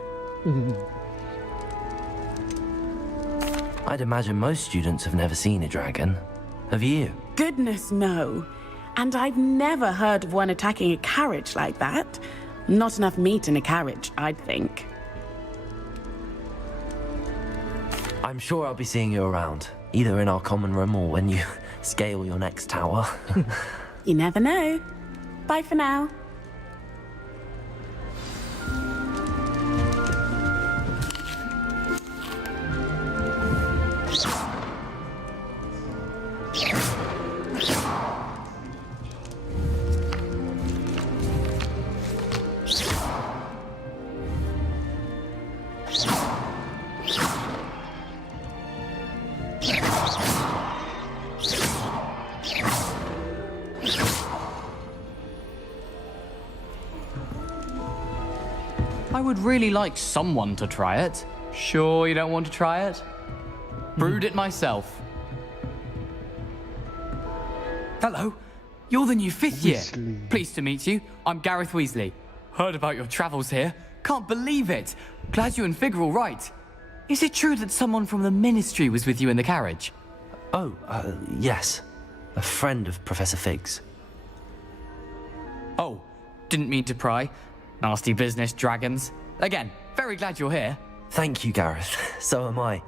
I'd imagine most students have never seen a dragon. Have you? Goodness, no. And I've never heard of one attacking a carriage like that. Not enough meat in a carriage, I'd think. I'm sure I'll be seeing you around, either in our common room or when you scale your next tower. You never know. Bye for now. would really like someone to try it. Sure you don't want to try it? Brewed it myself. Hello, you're the new 5th year. Pleased to meet you. I'm Gareth Weasley. Heard about your travels here. Can't believe it. Glad you and Fig are all right. Is it true that someone from the Ministry was with you in the carriage? Oh, yes. A friend of Professor Fig's. Oh, didn't mean to pry. Nasty business, dragons. Again, very glad you're here. Thank you, Gareth. So am I.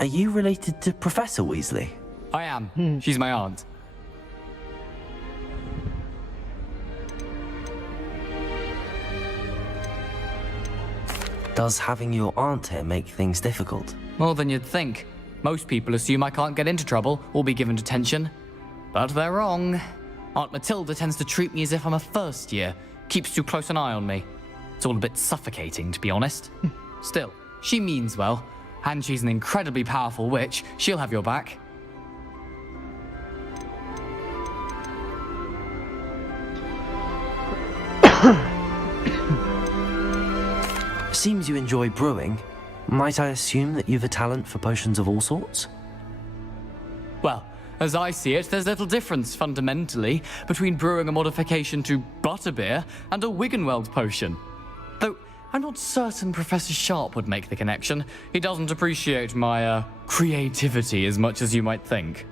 Are you related to Professor Weasley? I am. She's my aunt. Does having your aunt here make things difficult? More than you'd think. Most people assume I can't get into trouble or be given detention. But they're wrong. Aunt Matilda tends to treat me as if I'm a first year. Keeps too close an eye on me. It's all a bit suffocating, to be honest. Still, she means well. And she's an incredibly powerful witch. She'll have your back. Seems you enjoy brewing. Might I assume that you've a talent for potions of all sorts? Well, as I see it, there's little difference, fundamentally, between brewing a modification to butterbeer and a Wiggenweld potion. Though, I'm not certain Professor Sharp would make the connection. He doesn't appreciate my, creativity as much as you might think.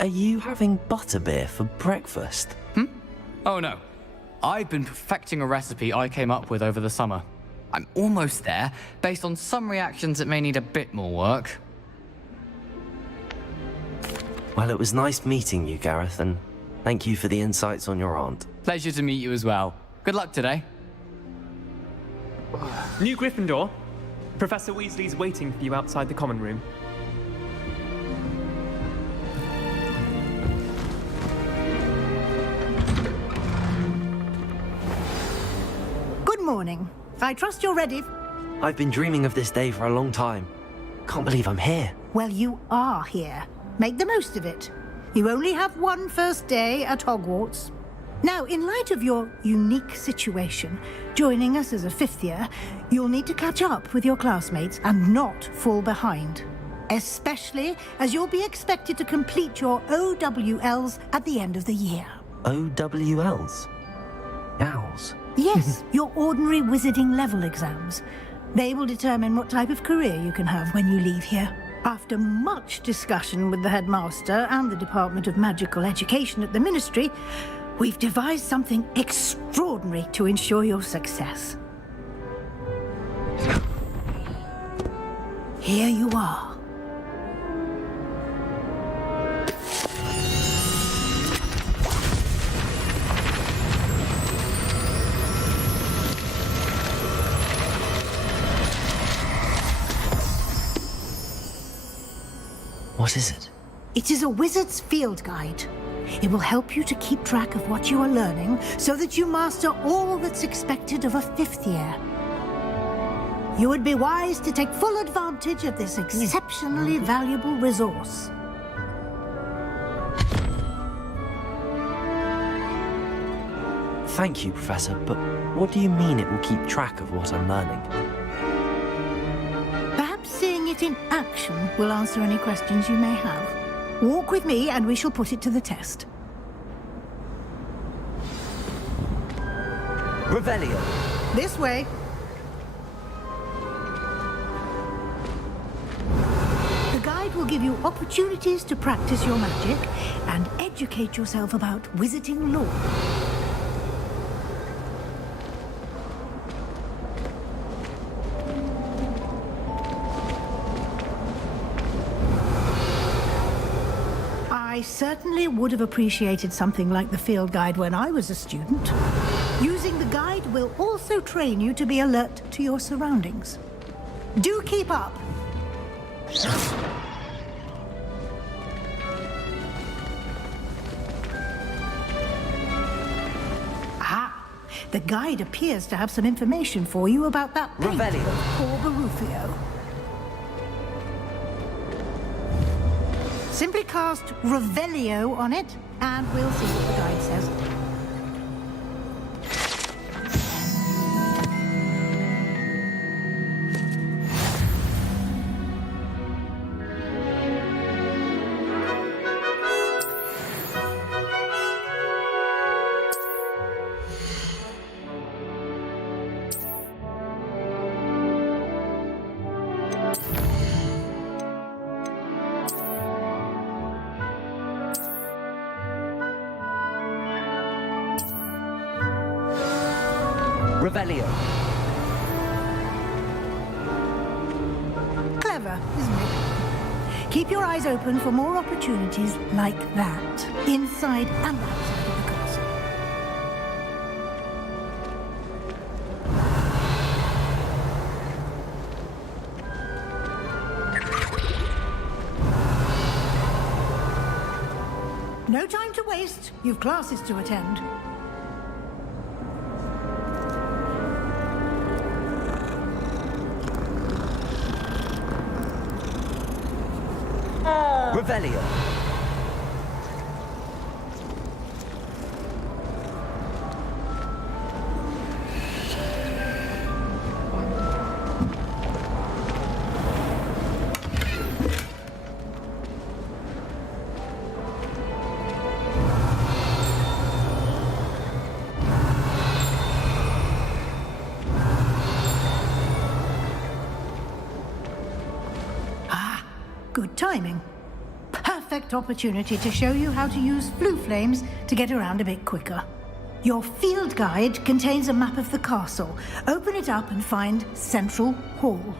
Are you having butterbeer for breakfast? Oh no. I've been perfecting a recipe I came up with over the summer. I'm almost there. Based on some reactions, it may need a bit more work. Well, it was nice meeting you, Gareth, and thank you for the insights on your aunt. Pleasure to meet you as well. Good luck today. New Gryffindor. Professor Weasley's waiting for you outside the common room. Good morning. I trust you're ready. I've been dreaming of this day for a long time. Can't believe I'm here. Well, you are here. Make the most of it. You only have one first day at Hogwarts. Now, in light of your unique situation, joining us as a 5th year, you'll need to catch up with your classmates and not fall behind. Especially as you'll be expected to complete your OWLs at the end of the year. OWLs? Owls? Yes, your ordinary wizarding level exams. They will determine what type of career you can have when you leave here. After much discussion with the headmaster and the Department of Magical Education at the Ministry, we've devised something extraordinary to ensure your success. Here you are. What is it? It is a wizard's field guide. It will help you to keep track of what you are learning so that you master all that's expected of a 5th year. You would be wise to take full advantage of this exceptionally valuable resource. Thank you, Professor, but what do you mean it will keep track of what I'm learning? Perhaps seeing it in action will answer any questions you may have. Walk with me and we shall put it to the test. Revelio. This way. The guide will give you opportunities to practice your magic and educate yourself about wizarding lore. I certainly would have appreciated something like the field guide when I was a student. Using the guide will also train you to be alert to your surroundings. Do keep up. Ah, the guide appears to have some information for you about that Revelio. Poor Barufio. Simply cast Revelio on it, and we'll see what the guide says. Revelio. Clever, isn't it? Keep your eyes open for more opportunities like that, inside and outside of the castle. No time to waste. You've classes to attend. Revelio. Good timing. Perfect opportunity to show you how to use flue flames to get around a bit quicker. Your field guide contains a map of the castle. Open it up and find Central Hall.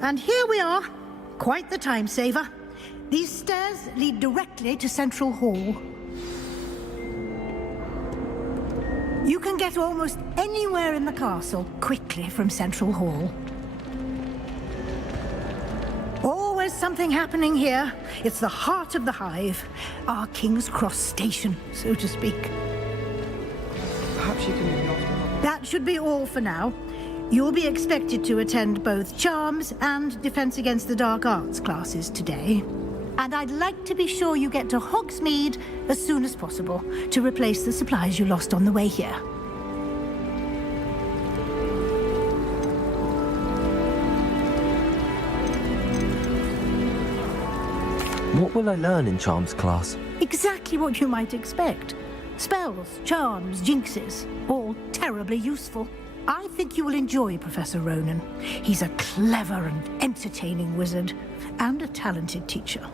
And here we are. Quite the time saver. These stairs lead directly to Central Hall. You can get almost anywhere in the castle quickly from Central Hall. Always something happening here. It's the heart of the hive. Our King's Cross station, so to speak. Perhaps you can move on. That should be all for now. You'll be expected to attend both Charms and Defense Against the Dark Arts classes today. And I'd like to be sure you get to Hogsmeade as soon as possible to replace the supplies you lost on the way here. What will I learn in Charms class? Exactly what you might expect. Spells, charms, jinxes, all terribly useful. I think you will enjoy Professor Ronan. He's a clever and entertaining wizard, and a talented teacher.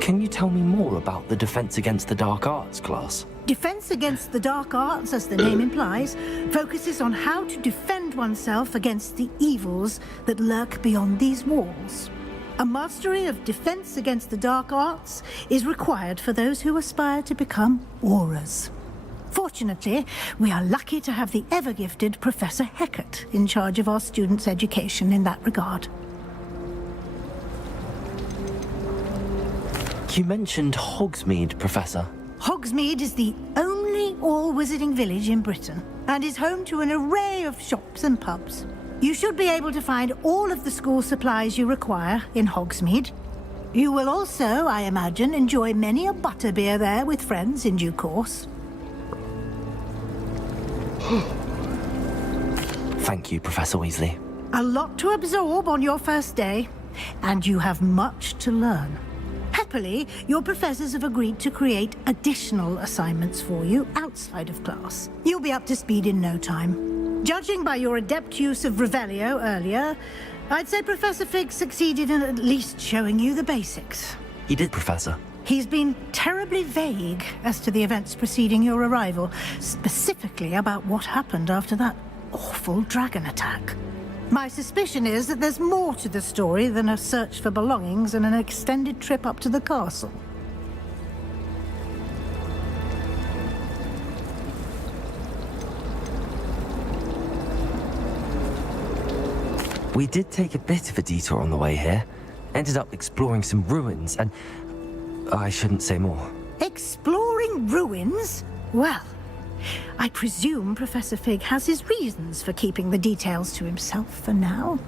Can you tell me more about the Defense Against the Dark Arts class? Defense Against the Dark Arts, as the name implies, focuses on how to defend oneself against the evils that lurk beyond these walls. A mastery of Defense Against the Dark Arts is required for those who aspire to become auras. Fortunately, we are lucky to have the ever-gifted Professor Heckert in charge of our students' education in that regard. You mentioned Hogsmeade, Professor. Hogsmeade is the only all-wizarding village in Britain and is home to an array of shops and pubs. You should be able to find all of the school supplies you require in Hogsmeade. You will also, I imagine, enjoy many a butterbeer there with friends in due course. Thank you, Professor Weasley. A lot to absorb on your first day, and you have much to learn. Happily, your professors have agreed to create additional assignments for you outside of class. You'll be up to speed in no time. Judging by your adept use of Revelio earlier, I'd say Professor Fig succeeded in at least showing you the basics. He did, Professor. He's been terribly vague as to the events preceding your arrival, specifically about what happened after that awful dragon attack. My suspicion is that there's more to the story than a search for belongings and an extended trip up to the castle. We did take a bit of a detour on the way here. Ended up exploring some ruins and... I shouldn't say more. Exploring ruins? Well, I presume Professor Fig has his reasons for keeping the details to himself for now.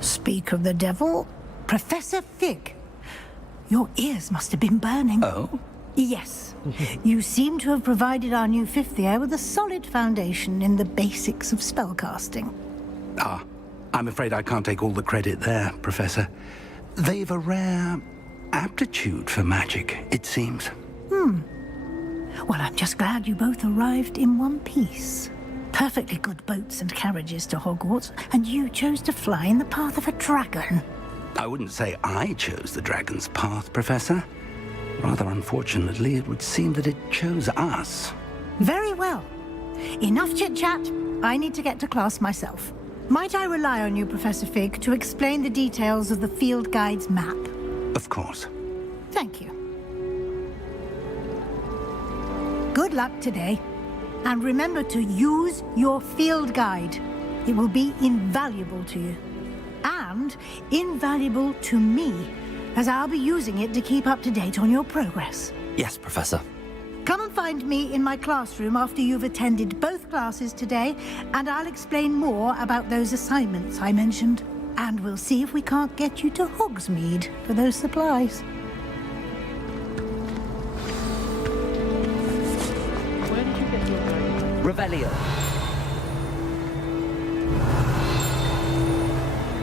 Speak of the devil, Professor Fig. Your ears must have been burning. Oh? Yes. You seem to have provided our new fifth year with a solid foundation in the basics of spellcasting. Ah, I'm afraid I can't take all the credit there, Professor. They've a rare aptitude for magic, it seems. Well, I'm just glad you both arrived in one piece. Perfectly good boats and carriages to Hogwarts, and you chose to fly in the path of a dragon. I wouldn't say I chose the dragon's path, Professor. Rather unfortunately, it would seem that it chose us. Very well. Enough chit-chat. I need to get to class myself. Might I rely on you, Professor Fig, to explain the details of the field guide's map? Of course. Thank you. Good luck today. And remember to use your field guide. It will be invaluable to you. And invaluable to me, as I'll be using it to keep up to date on your progress. Yes, Professor. Come and find me in my classroom after you've attended both classes today, and I'll explain more about those assignments I mentioned. And we'll see if we can't get you to Hogsmeade for those supplies. Where did you get your guide? Revelio.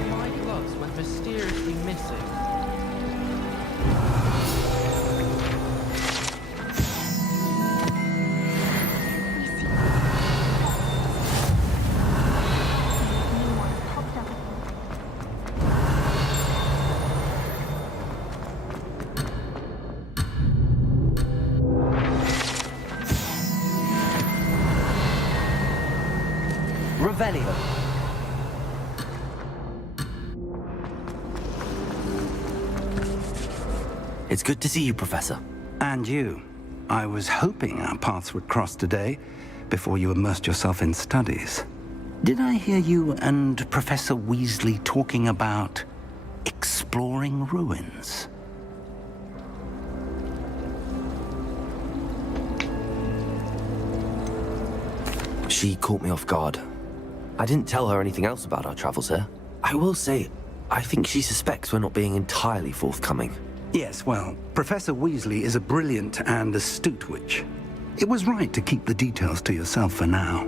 My gloves went mysteriously missing. Revelio. It's good to see you, Professor. And you. I was hoping our paths would cross today, before you immersed yourself in studies. Did I hear you and Professor Weasley talking about exploring ruins? She caught me off guard. I didn't tell her anything else about our travels here. I will say, I think she suspects we're not being entirely forthcoming. Yes, well, Professor Weasley is a brilliant and astute witch. It was right to keep the details to yourself for now.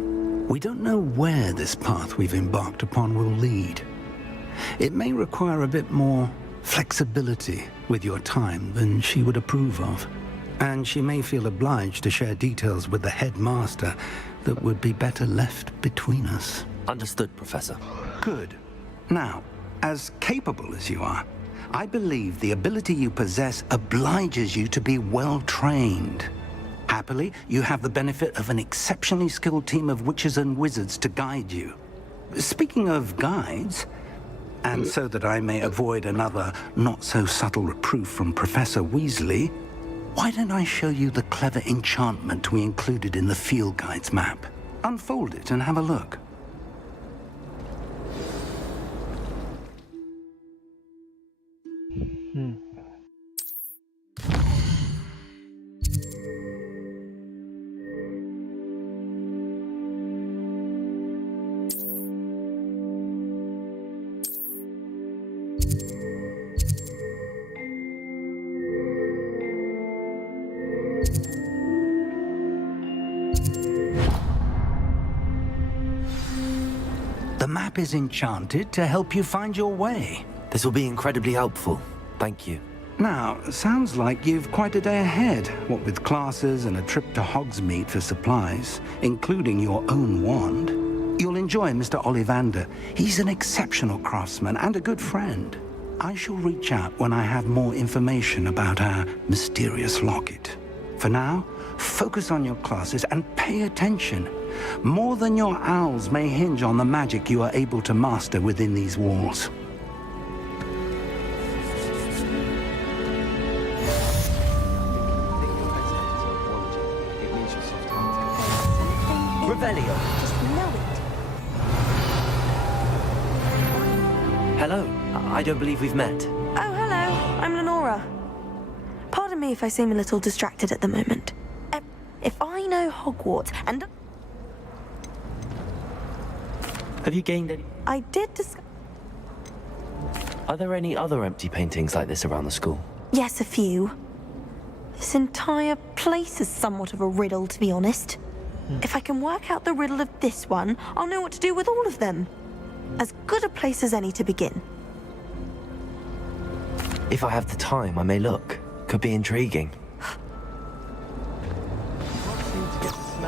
We don't know where this path we've embarked upon will lead. It may require a bit more flexibility with your time than she would approve of. And she may feel obliged to share details with the headmaster that would be better left between us. Understood, Professor. Good. Now, as capable as you are, I believe the ability you possess obliges you to be well trained. Happily, you have the benefit of an exceptionally skilled team of witches and wizards to guide you. Speaking of guides, and so that I may avoid another not-so-subtle reproof from Professor Weasley, why don't I show you the clever enchantment we included in the field guide's map? Unfold it and have a look. The map is enchanted to help you find your way. This will be incredibly helpful. Thank you. Now, sounds like you've quite a day ahead, what with classes and a trip to Hogsmeade for supplies, including your own wand. You'll enjoy Mr. Ollivander. He's an exceptional craftsman and a good friend. I shall reach out when I have more information about our mysterious locket. For now, focus on your classes and pay attention. More than your owls may hinge on the magic you are able to master within these walls. Revelio. Just know it. Hello. I don't believe we've met. Oh, hello. I'm Lenora. Pardon me if I seem a little distracted at the moment. If I know Hogwarts and... Have you gained any... I did discover... Are there any other empty paintings like this around the school? Yes, a few. This entire place is somewhat of a riddle, to be honest. If I can work out the riddle of this one, I'll know what to do with all of them. As good a place as any to begin. If I have the time, I may look. Could be intriguing.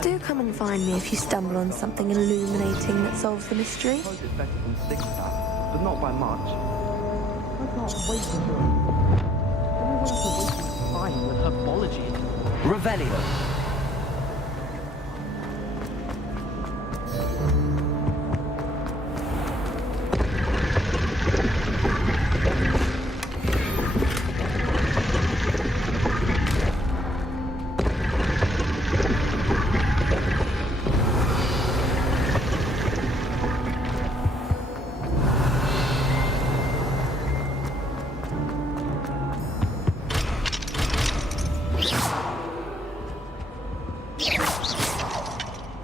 Do come and find me if you stumble on something illuminating that solves the mystery. It's better than six that, but not by much. I can't wait to do it. Everyone has to waste his time with herbology. Revelio.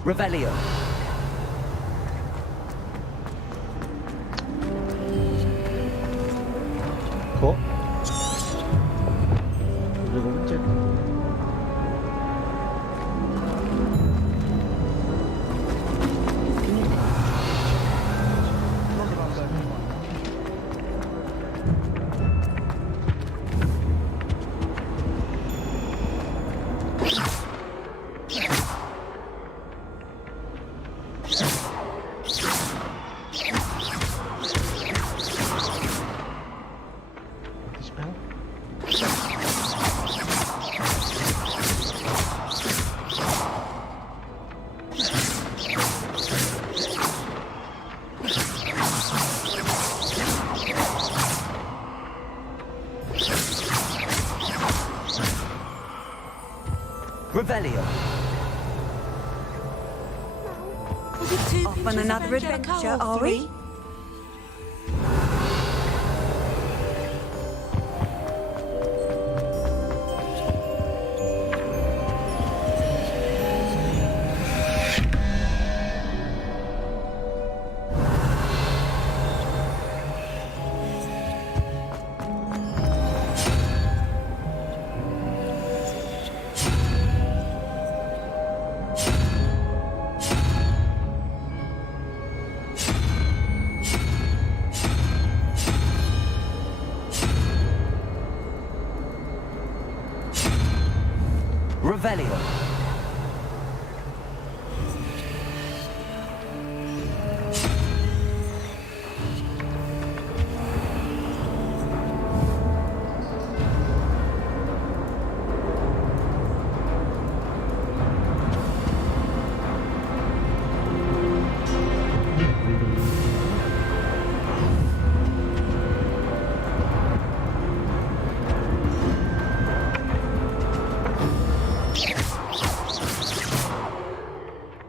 Revelio. Kok? Udah gue ngecek. Revelio. Off on another adventure, are we? Revelio.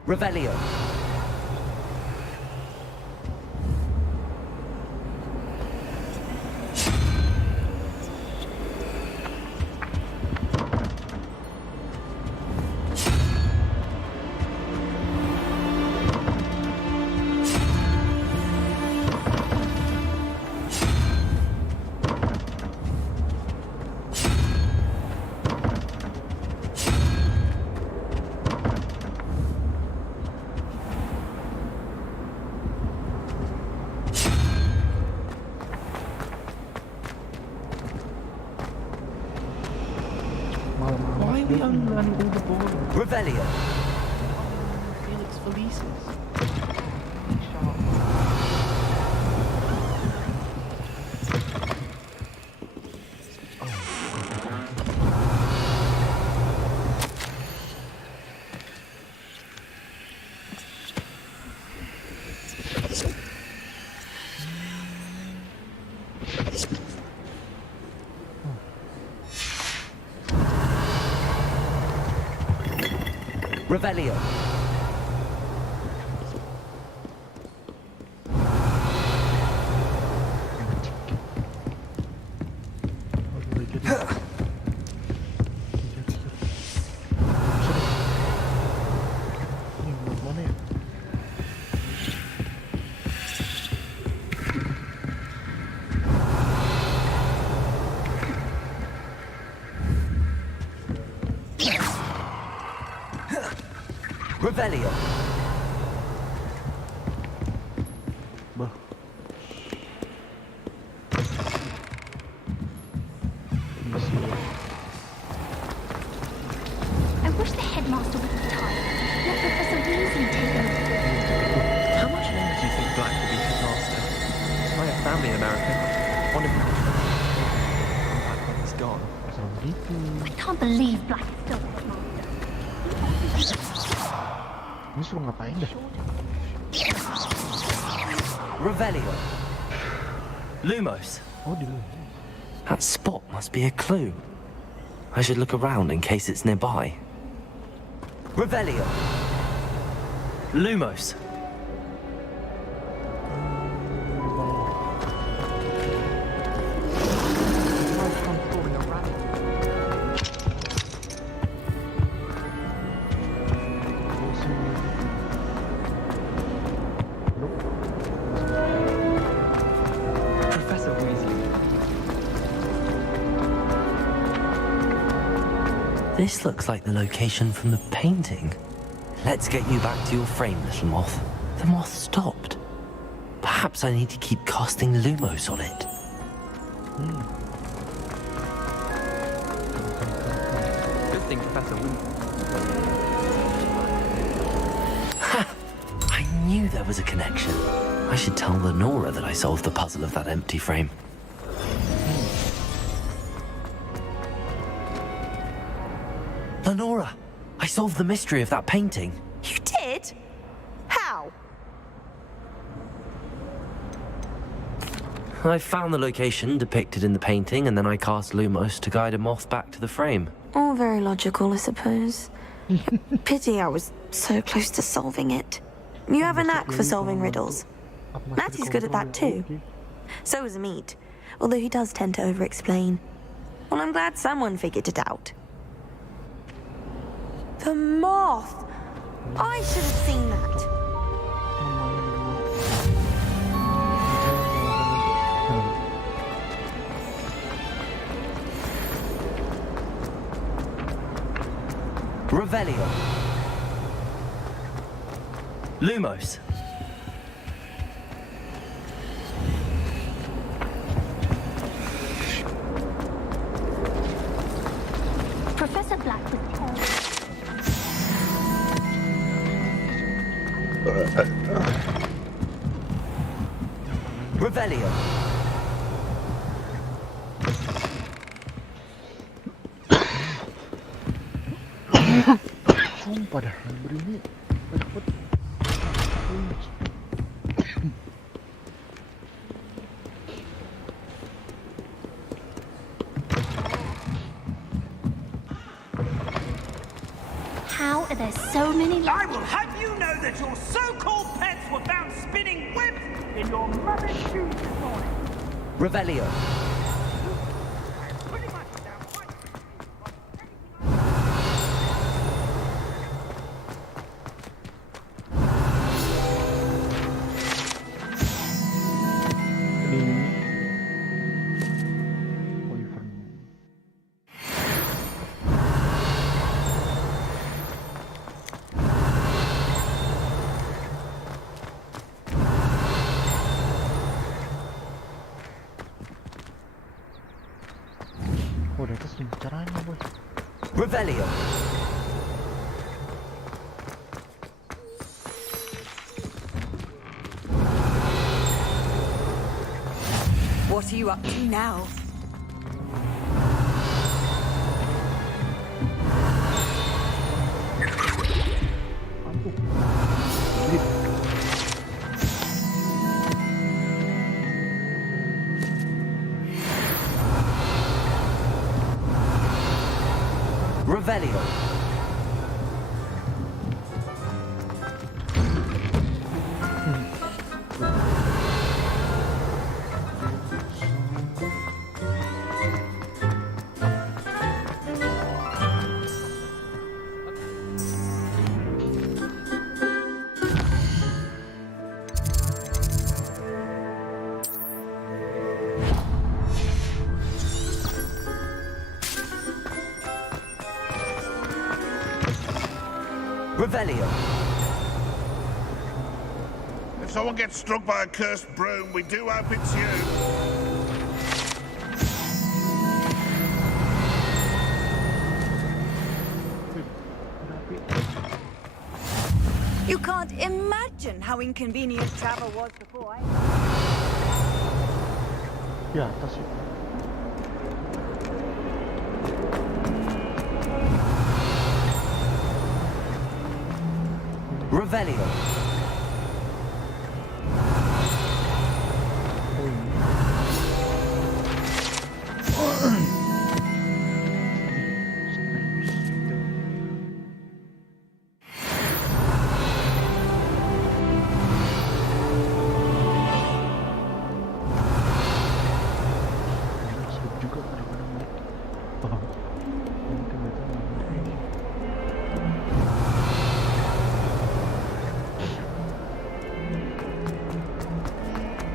Revelio. Why are we unlearning all the boring? Revelio. Felix Felicis. Revelio. Revelio. I wish the headmaster would retire. Let Professor Weasley take over. How much longer do you think Black will be headmaster? I have family in America. One of them come back when he's gone. I can't believe Black is still the headmaster. Ini suruh ngapain dah? Revelio. Lumos. Oh, dia. That spot must be a clue. I should look around in case it's nearby. Revelio. Lumos. Professor Weasley. This looks like the location from the painting. Let's get you back to your frame, little moth. The moth stopped. Perhaps I need to keep casting Lumos on it. Good thing Professor Weasley. Ha! I knew there was a connection. I should tell Lenora that I solved the puzzle of that empty frame. Lenora, I solved the mystery of that painting. You did? How? I found the location depicted in the painting, and then I cast Lumos to guide a moth back to the frame. All very logical, I suppose. Pity I was so close to solving it. You have a knack for solving riddles. Matthew's good at that too. So is Meat, although he does tend to over-explain. Well, I'm glad someone figured it out. The moth! I should have seen that. Revelio. Lumos. Professor Black was told. Revelio. Sumpah dah, berini. Takut. How are there so many? I will have you know that your so-called pets were found spinning webs in your mother's shoes this morning. Revelio. Oh, di atas gimana caranya, boy? Revelio. What are you up to now? Revelio. Revelio. If someone gets struck by a cursed broom, we do hope it's you. You can't imagine how inconvenient travel was before I... Ya, atas ya. Revelio.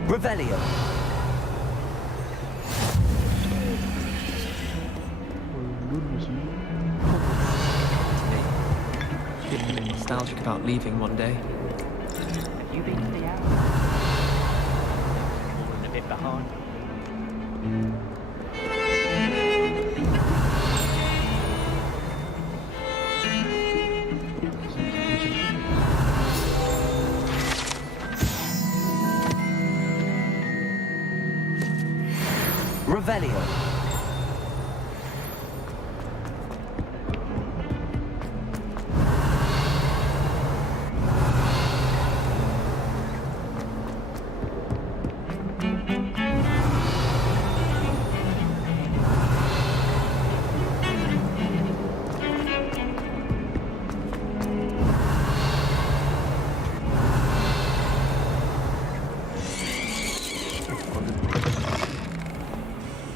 Revelio. Feeling nostalgic about leaving one day. Have you been to the house? Falling a bit behind. Revelio.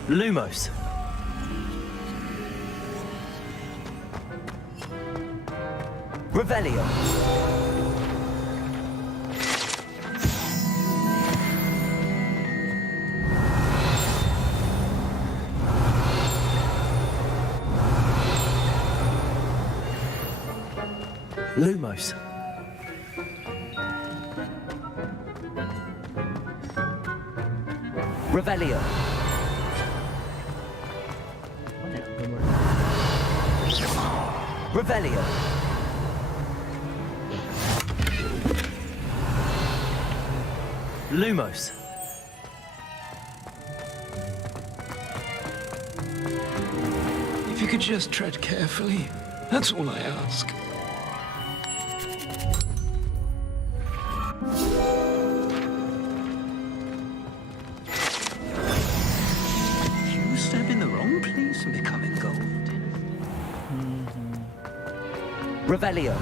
Lumos. Revelio. Lumos. Revelio. Revelio. Lumos. If you could just tread carefully, that's all I ask. You step in the wrong place and becoming gold. Revelio.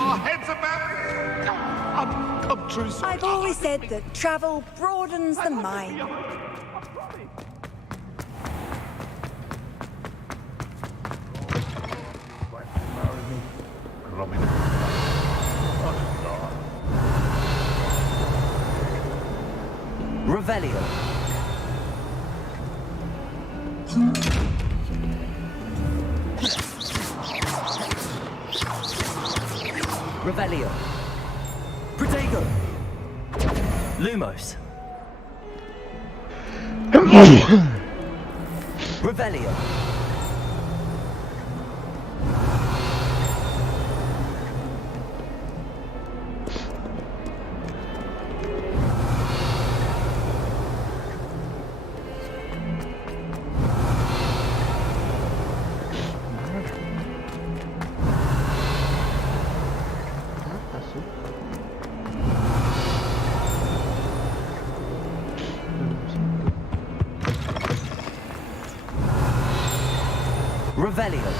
Our heads are back. I'm true. I've always said that travel broadens the mind. Revelio. Revelio. Protego. Lumos. Revelio. Revelio.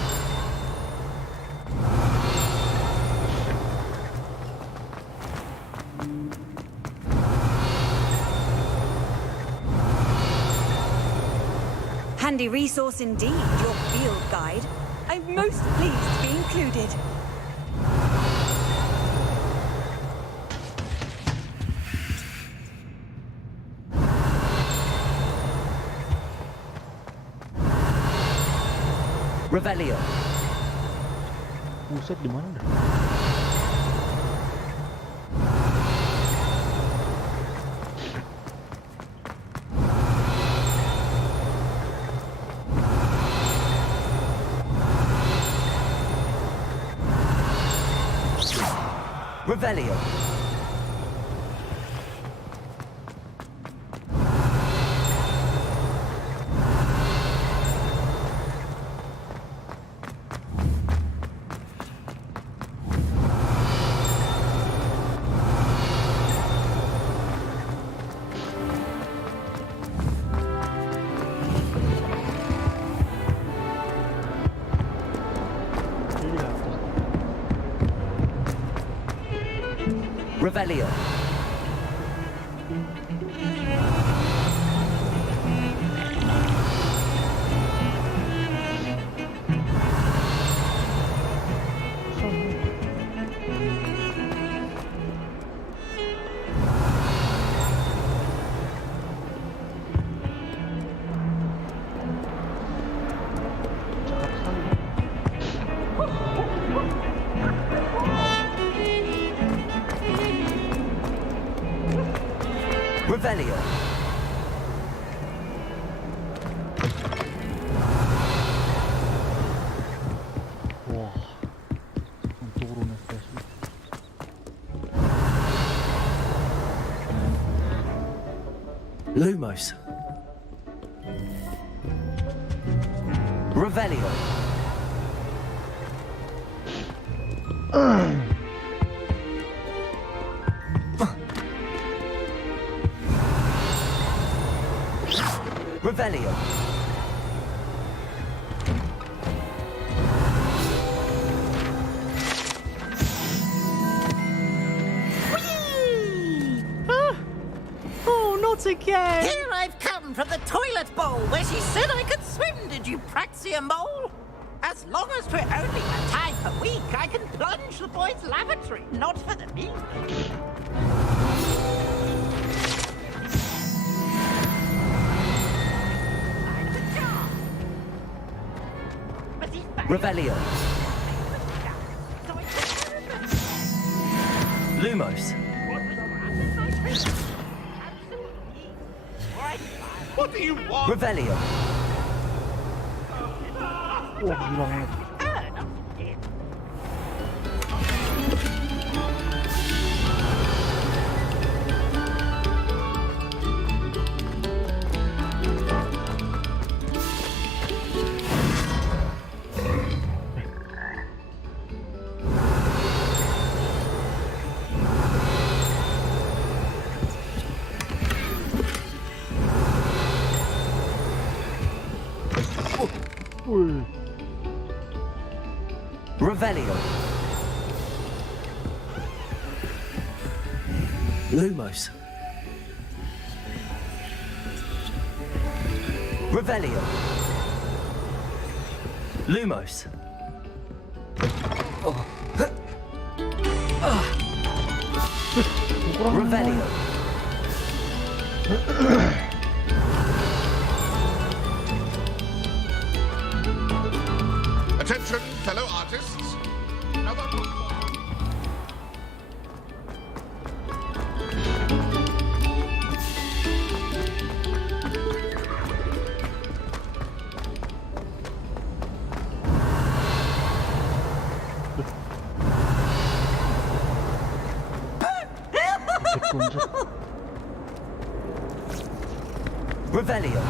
Handy resource indeed, your field guide. I'm most pleased to be included. Revelio. Buset, di mana dah? Revelio. Revelio. Revelio. Wah, turun FPS. Lumos. Revelio. Revelio. Oh, not again! Here I've come from the toilet bowl where she said I could swim, did you praxia mole? As long as we're only a time per week, I can plunge the boys' lavatory, not for the mean. Revelio. Lumos. What do you want? Revelio. Wah, gila banget. Revelio. Lumos. Revelio. Lumos. Revelio. Attention, fellow artists. Revelio.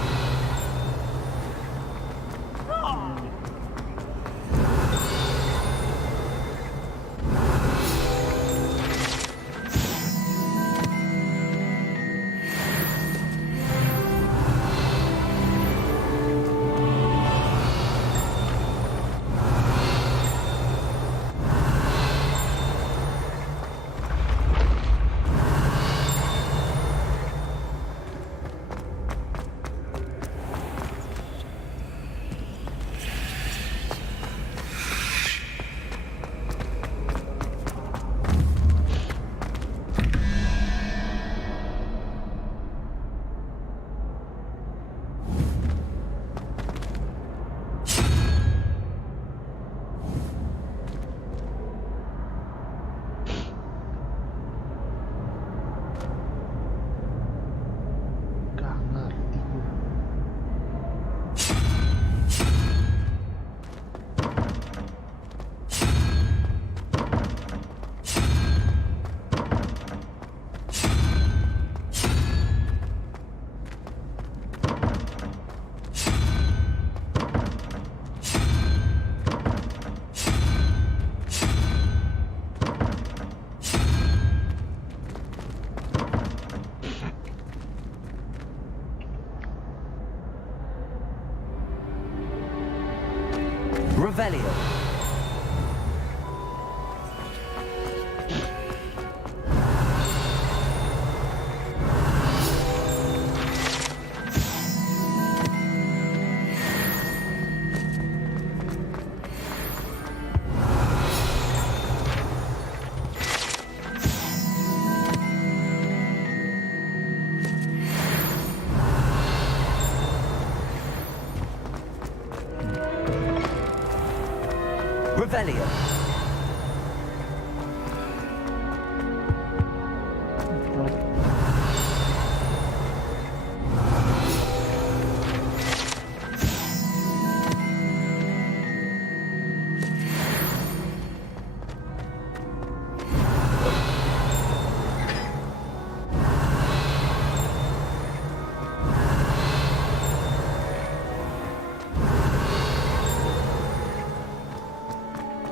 Revelio.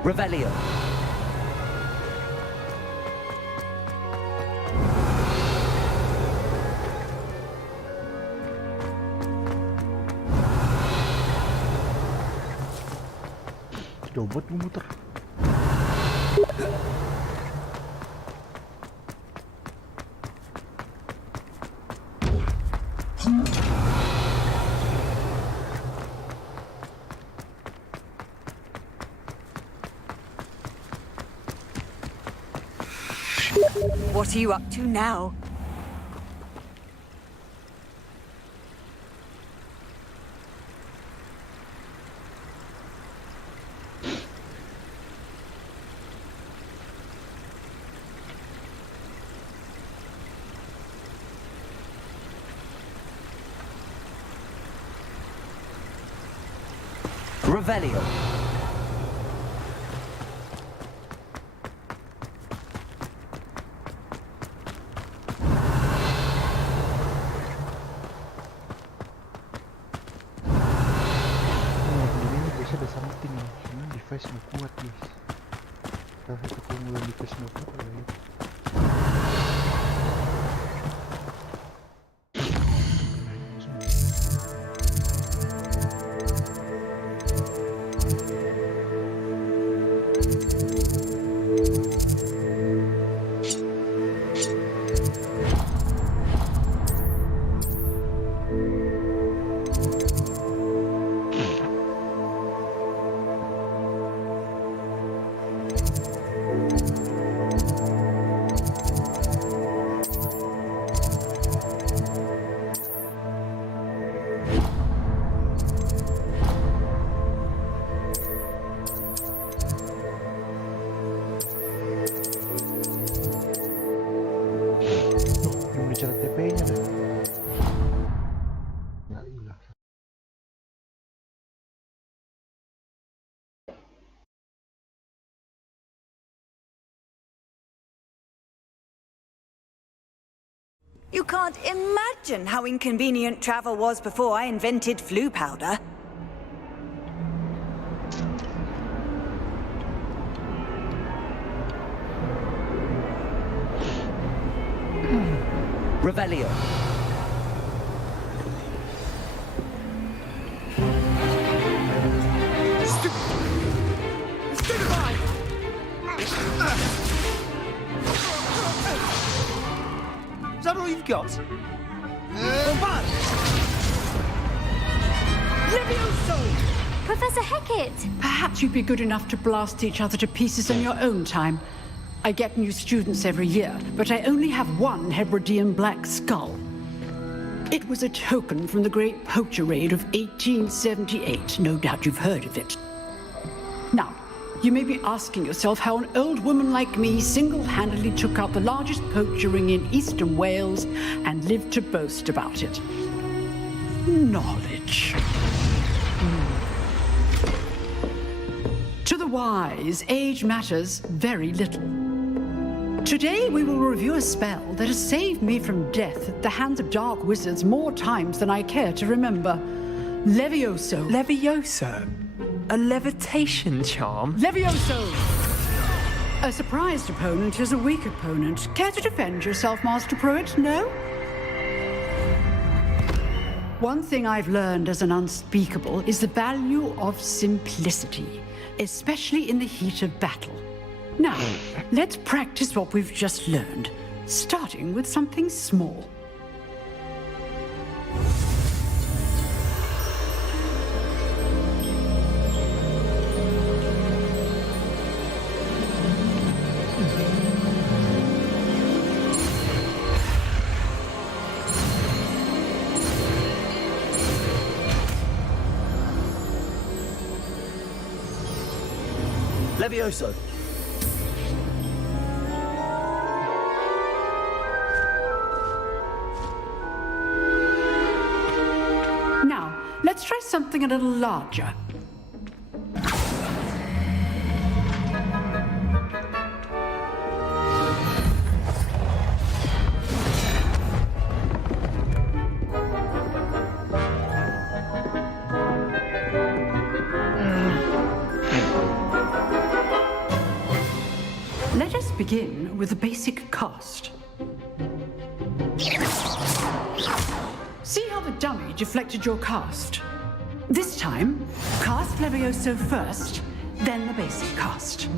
Revelio. Coba tuh muter. What are you up to now? Revelio. Ada something nih, cuman device nggak kuat guys. Tapi aku mulai device nggak kuat ya. You can't imagine how inconvenient travel was before I invented flu powder. Revelio. Is that all you've got? Professor Hecat! Perhaps you'd be good enough to blast each other to pieces in your own time. I get new students every year, but I only have one Hebridean black skull. It was a token from the Great Poacher Raid of 1878. No doubt you've heard of it. Now, you may be asking yourself how an old woman like me single-handedly took out the largest poacher ring in eastern Wales and lived to boast about it. Knowledge. To the wise, age matters very little. Today we will review a spell that has saved me from death at the hands of dark wizards more times than I care to remember. Levioso. Levioso? A levitation charm? Levioso! A surprised opponent is a weak opponent. Care to defend yourself, Master Pruitt? No? One thing I've learned as an unspeakable is the value of simplicity, especially in the heat of battle. Now, let's practice what we've just learned, starting with something small. Levioso. Now, let's try something a little larger. Let us begin with the basic cast. See how the dummy deflected your cast? This time, cast Levioso first, then the basic cast.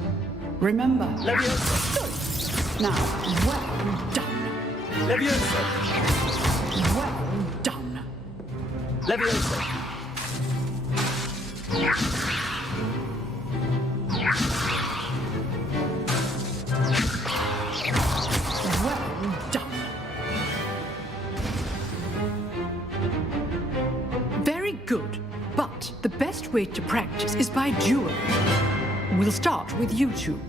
Remember, Levioso. Good. Now, well done. Levioso. Well done. Levioso. Well done. Very good. But the best way to practice is by duel. We'll start with you two.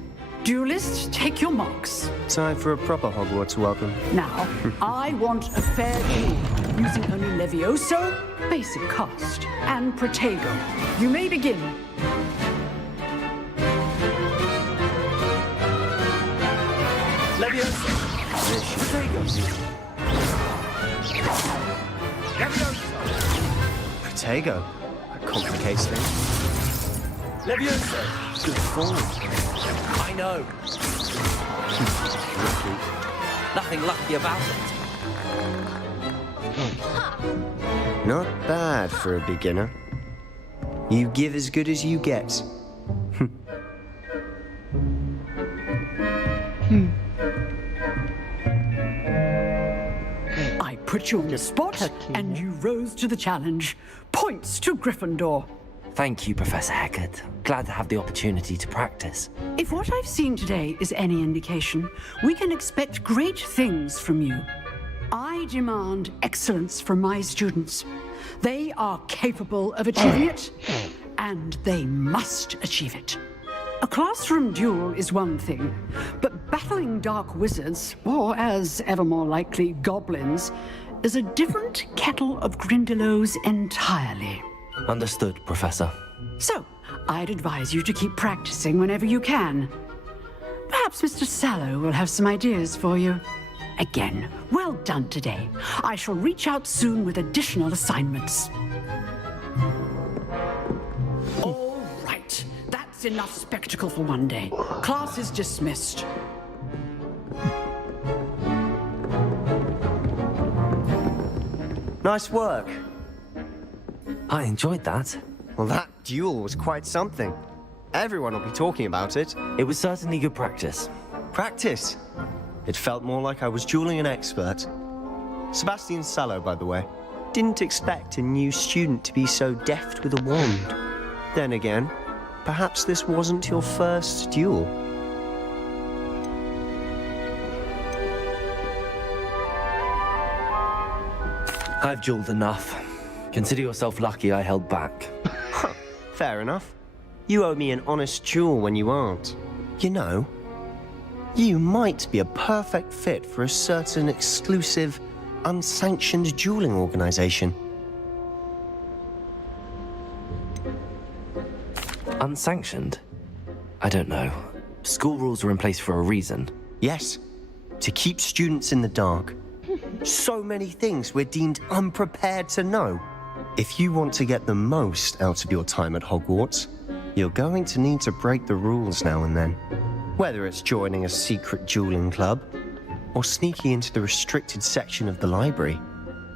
Duelists, take your marks. Time for a proper Hogwarts welcome. Now, I want a fair duel, using only Levioso, basic cast, and Protego. You may begin. Levioso. Protego. Levioso. Protego. That complicates things. Levioso. Good form. I know. Nothing lucky about it. Not bad for a beginner. You give as good as you get. I put you on the spot, and you rose to the challenge. Points to Gryffindor. Thank you, Professor Hecat. Glad to have the opportunity to practice. If what I've seen today is any indication, we can expect great things from you. I demand excellence from my students. They are capable of achieving it, and they must achieve it. A classroom duel is one thing, but battling dark wizards, or as ever more likely, goblins, is a different kettle of Grindylows entirely. Understood, Professor. So, I'd advise you to keep practicing whenever you can. Perhaps Mr. Sallow will have some ideas for you. Again, well done today. I shall reach out soon with additional assignments. All right, that's enough spectacle for one day. Class is dismissed. Nice work. I enjoyed that. Well, that duel was quite something. Everyone will be talking about it. It was certainly good practice. Practice? It felt more like I was dueling an expert. Sebastian Sallow, by the way. Didn't expect a new student to be so deft with a wand. Then again, perhaps this wasn't your first duel. I've dueled enough. Consider yourself lucky I held back. Fair enough. You owe me an honest duel when you aren't. You know, you might be a perfect fit for a certain exclusive, unsanctioned dueling organization. Unsanctioned? I don't know. School rules are in place for a reason. Yes, to keep students in the dark. So many things we're deemed unprepared to know. If you want to get the most out of your time at Hogwarts, you're going to need to break the rules now and then. Whether it's joining a secret dueling club or sneaking into the restricted section of the library,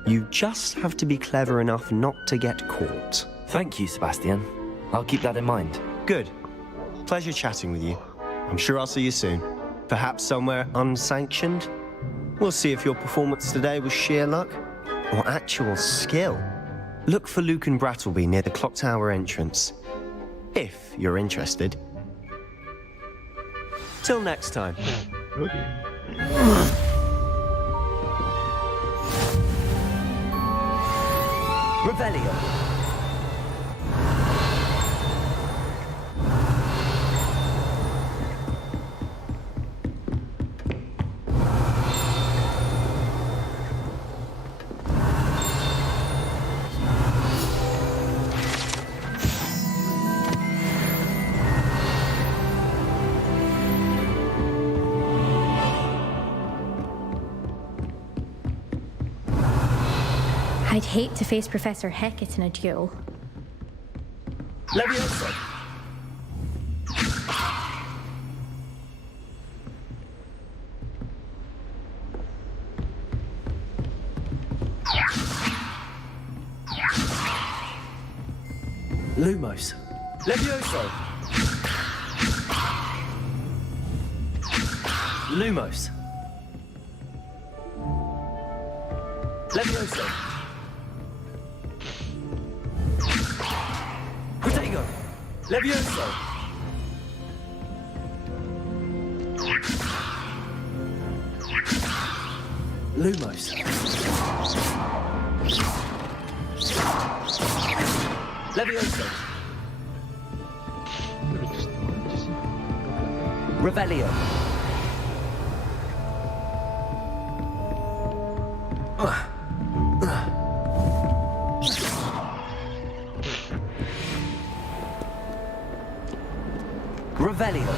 you just have to be clever enough not to get caught. Thank you, Sebastian. I'll keep that in mind. Good. Pleasure chatting with you. I'm sure I'll see you soon. Perhaps somewhere unsanctioned? We'll see if your performance today was sheer luck or actual skill. Look for Luke and Brattleby near the clock tower entrance, if you're interested. Till next time. Revelio. I'd hate to face Professor Hecat in a duel. Leviosa! Lumos. Levioso! Lumos. Levioso. Protego. Levioso. Lumos. Levioso. Revelio. Revelio.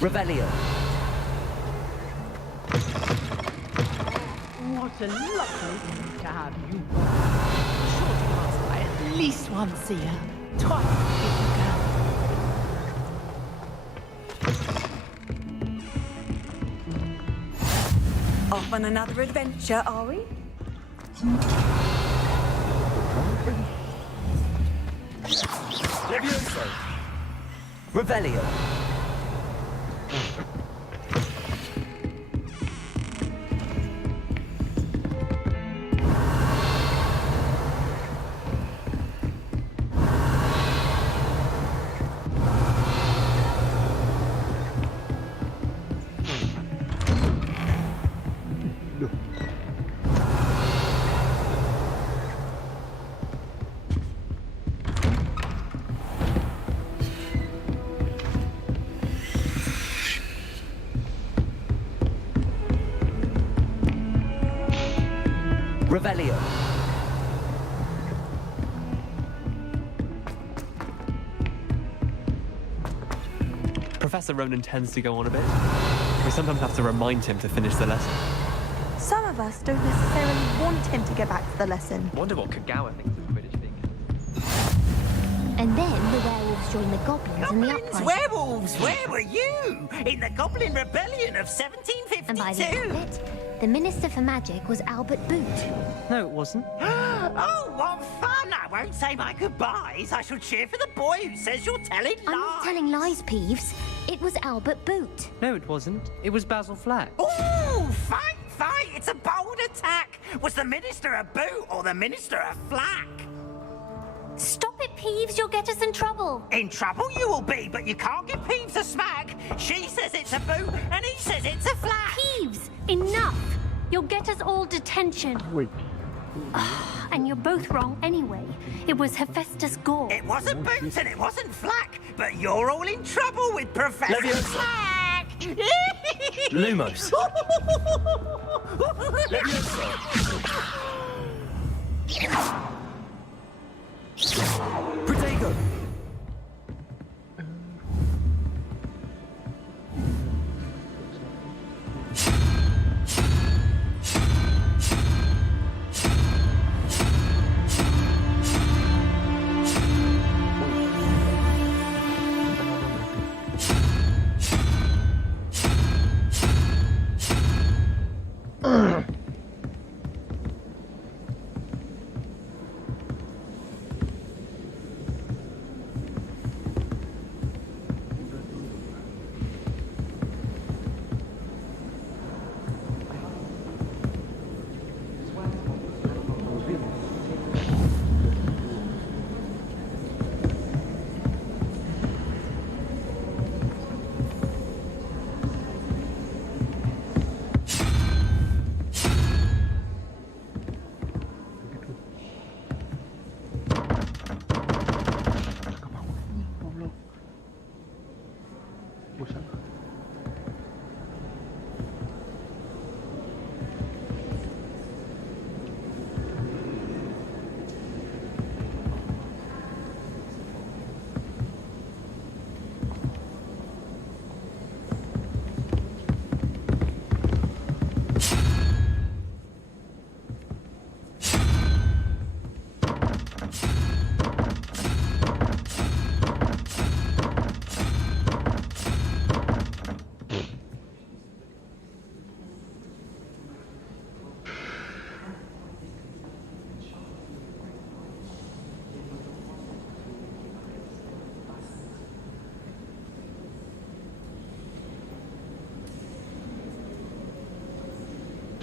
Revelio. What a lovely thing to have you. Sure to pass by at least once a year. Twice if you can. Off on another adventure, are we? Levioso. Revelio. Revelio. Professor Ronan tends to go on a bit. We sometimes have to remind him to finish the lesson. Some of us don't necessarily want him to get back to the lesson. Wonder what Kagawa thinks of Quidditch being. And then the werewolves joined the goblins in the uprising. Werewolves, where were you? In the Goblin Rebellion of 1752. And by the end of it, the Minister for Magic was Albert Boot. No, it wasn't. Oh, what fun! I won't say my goodbyes. I shall cheer for the boy who says you're telling lies. I'm not telling lies, Peeves. It was Albert Boot. No, it wasn't. It was Basil Flack. Ooh, fight! It's a bold attack. Was the Minister a boot or the Minister a flack? Stop it, Peeves. You'll get us in trouble. In trouble you will be, but you can't give Peeves a smack. She says it's a boot and he says it's a flack. Peeves, enough. You'll get us all detention. Wait. And you're both wrong anyway. It was Hephaestus Gore. It wasn't boot and it wasn't flack, but you're all in trouble with Professor Leviosa. Flack. Lumos. Leviosa. Protego.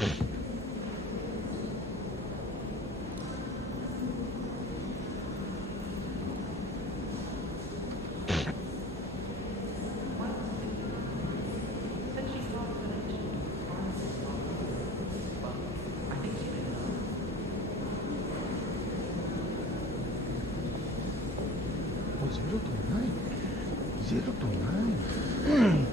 0 to 9.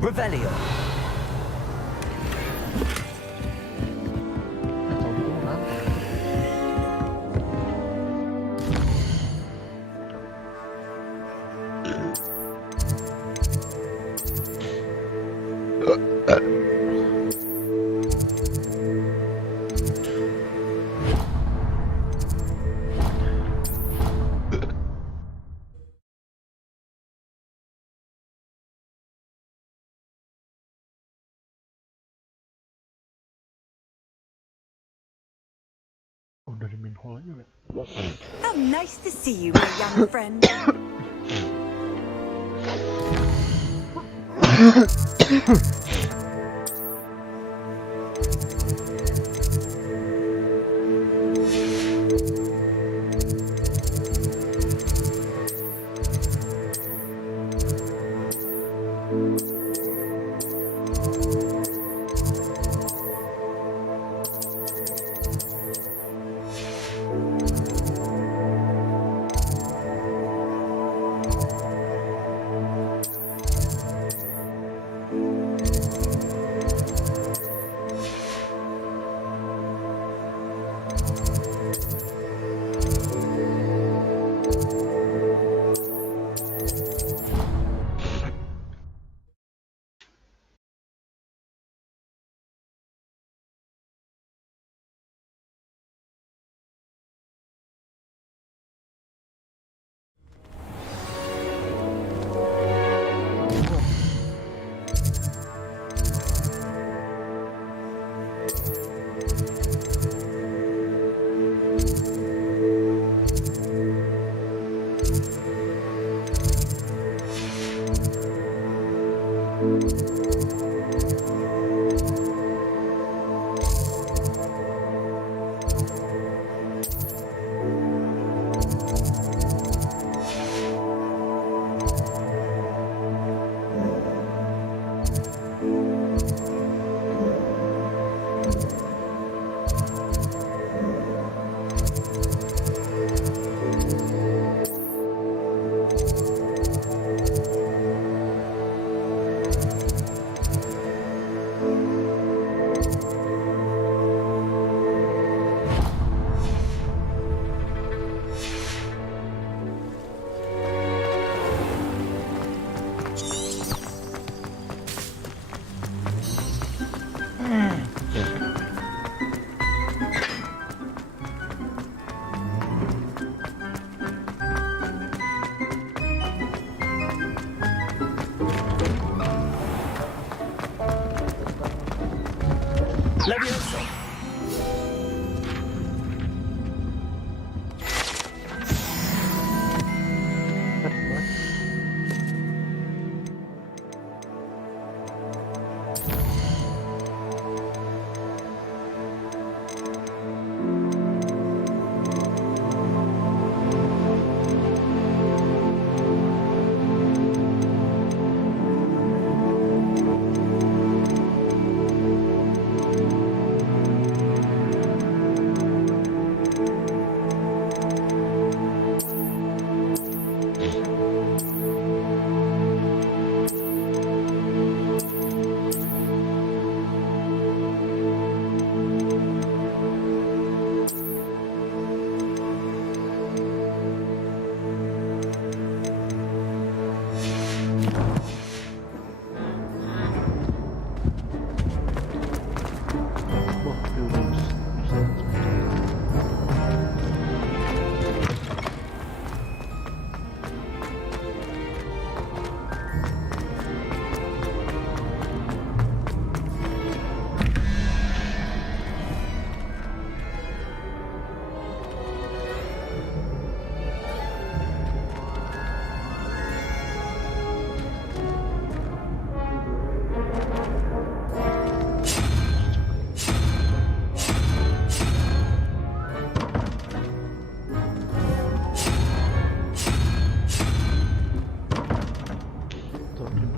Revelio. Dari main hall aja kan? How nice to see you, my young friend.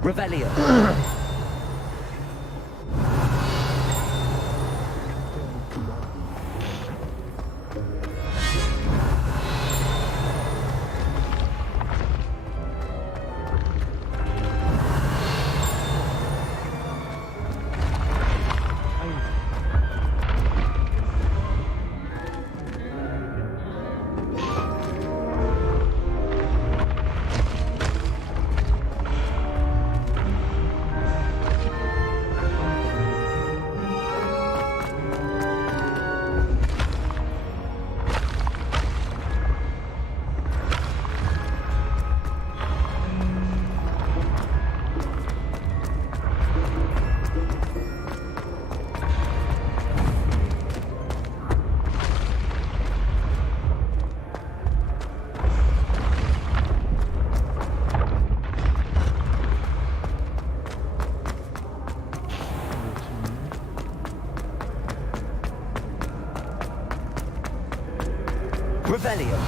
Revelio. Revelio.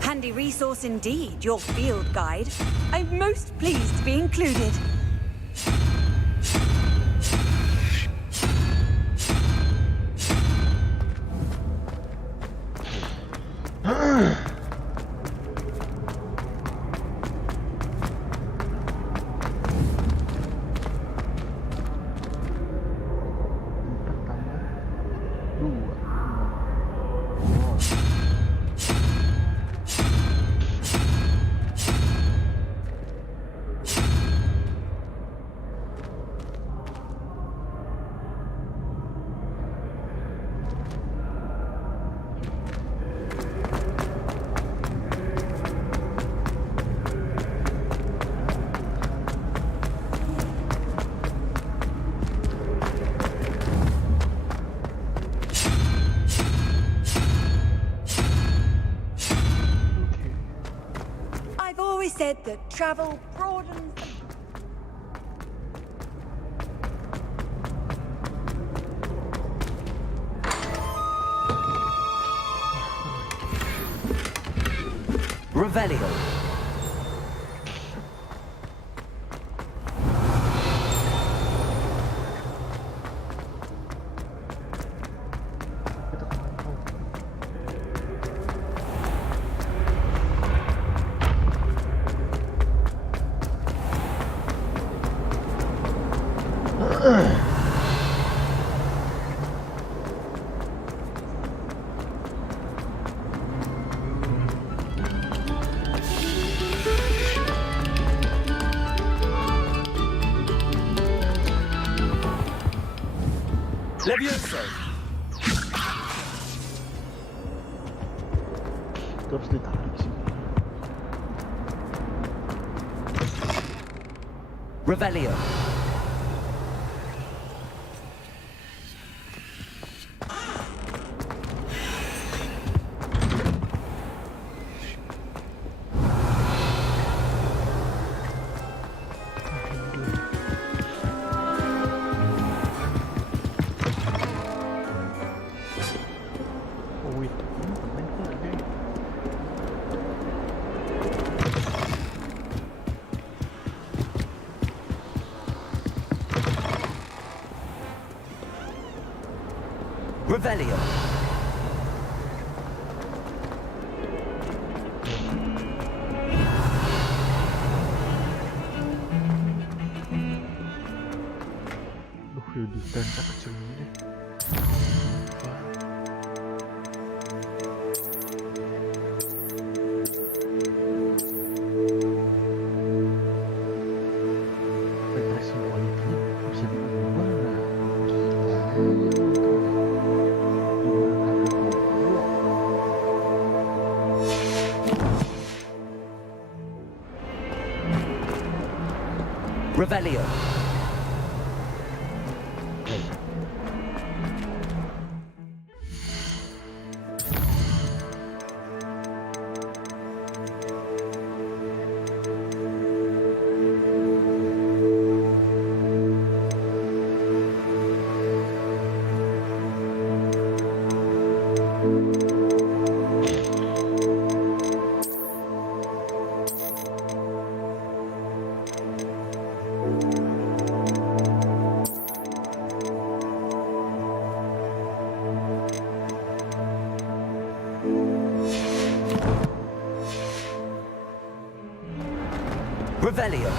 Handy resource indeed, your field guide. I'm most pleased to be included. Said that travel broadens. Revelio. Levioso. Terus ditarik sih. Revelio. Revelio. Duh, di tenda kecil ini. Revelio. Revelio.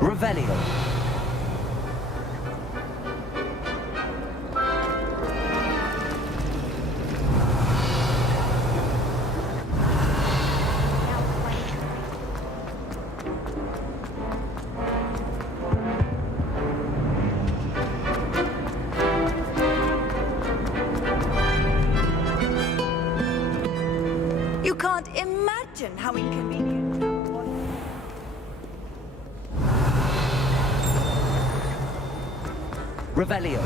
Revelio. You can't imagine how inconvenient. Revelio.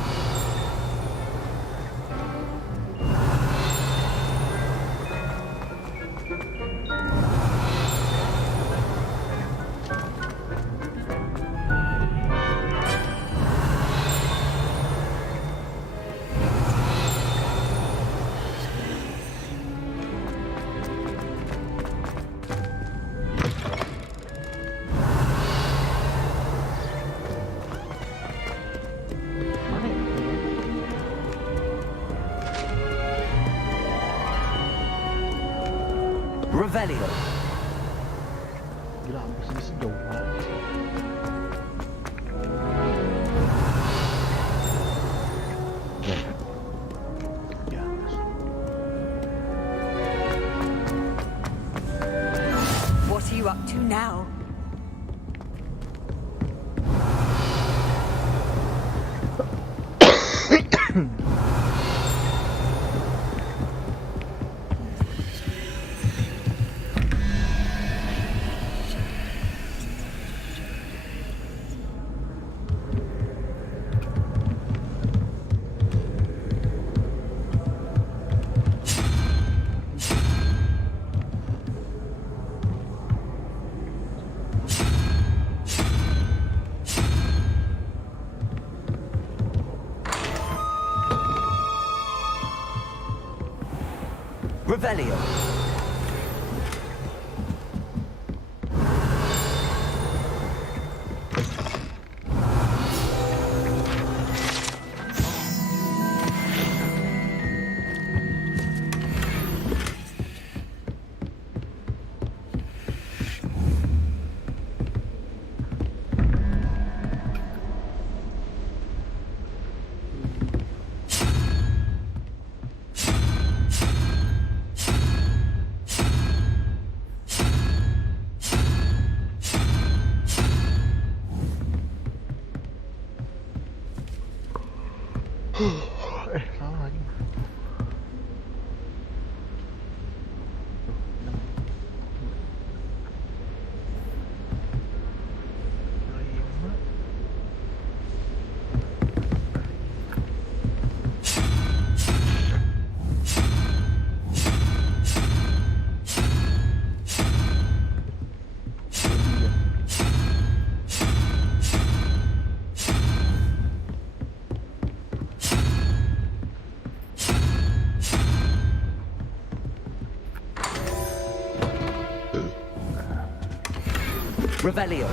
Revelio. Gila, ambus ini sejauh mana sih? Ya, What are you up to now? Revelio. salah lagi. Revelio.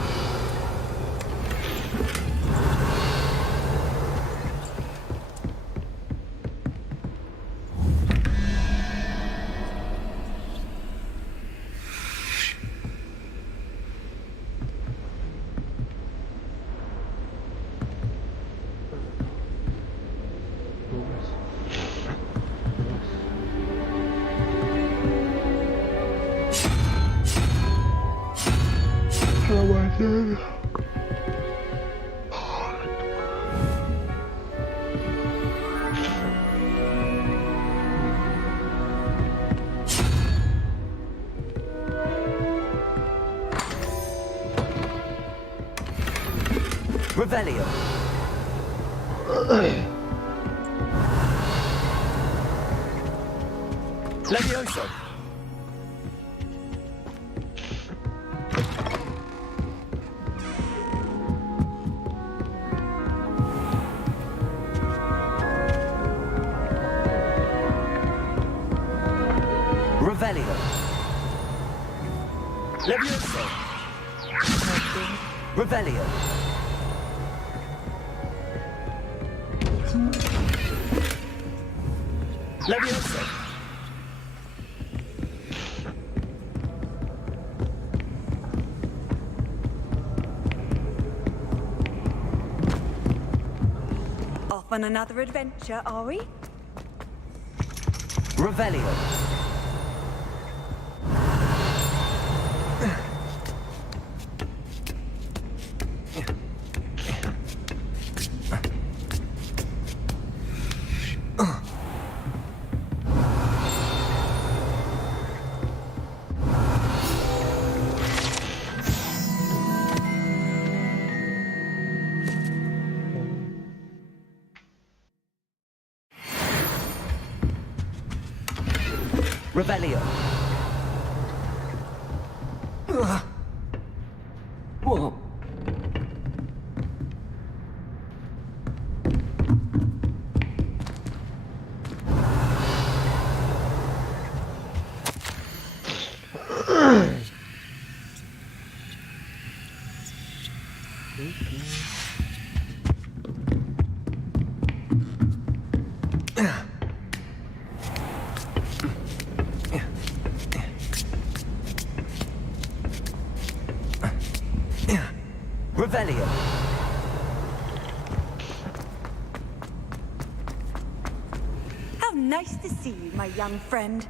Revelio. Levioso. Revelio. Levioso. Revelio. Levioso. Off on another adventure, are we? Revelio. Revelio. Whoa. Revelio. How nice to see you, my young friend.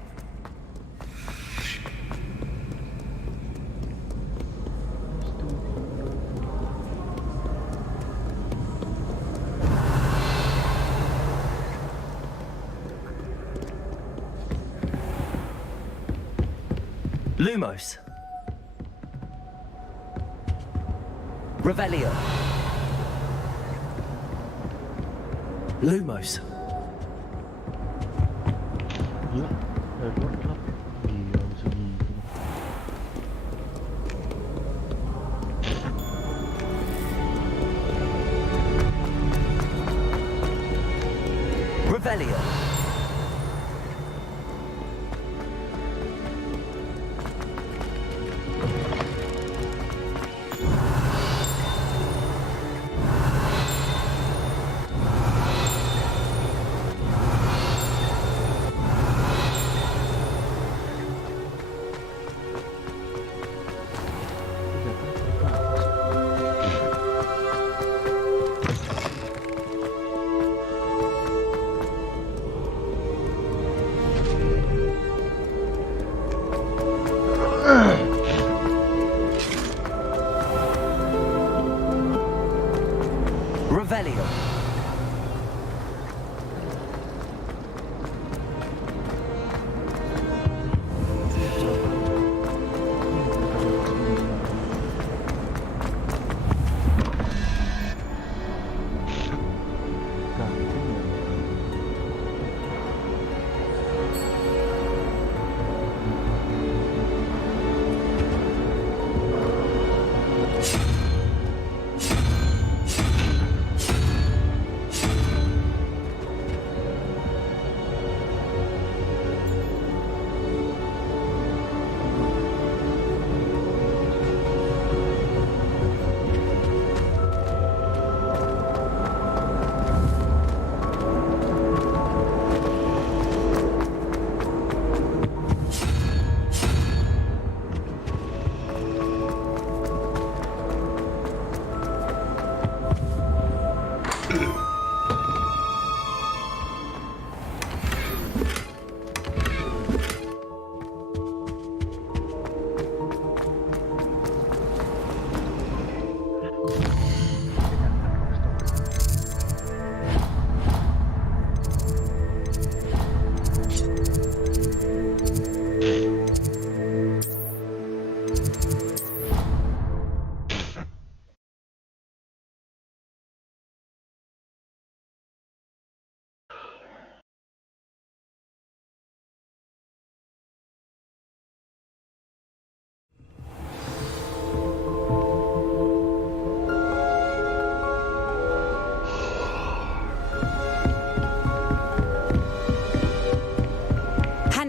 Lumos. Revelio. Lumos. Gila, Edward gelap. Gila, segi. Revelio.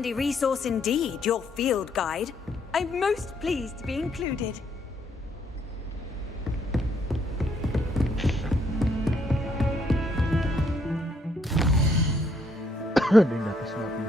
handy resource indeed, your field guide. I'm most pleased to be included. Ada yang di atas nabi.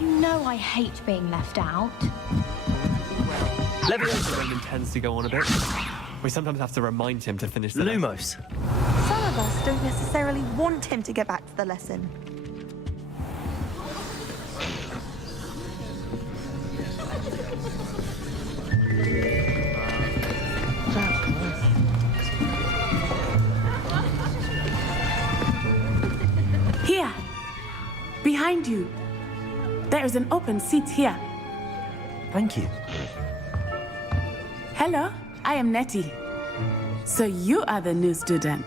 You know I hate being left out. Leviosa Raymond tends to go on a bit. We sometimes have to remind him to finish the Lumos. Some of us don't necessarily want him to get back to the lesson. Here, behind you. There is an open seat here. Thank you. Hello, I am Nettie. So you are the new student.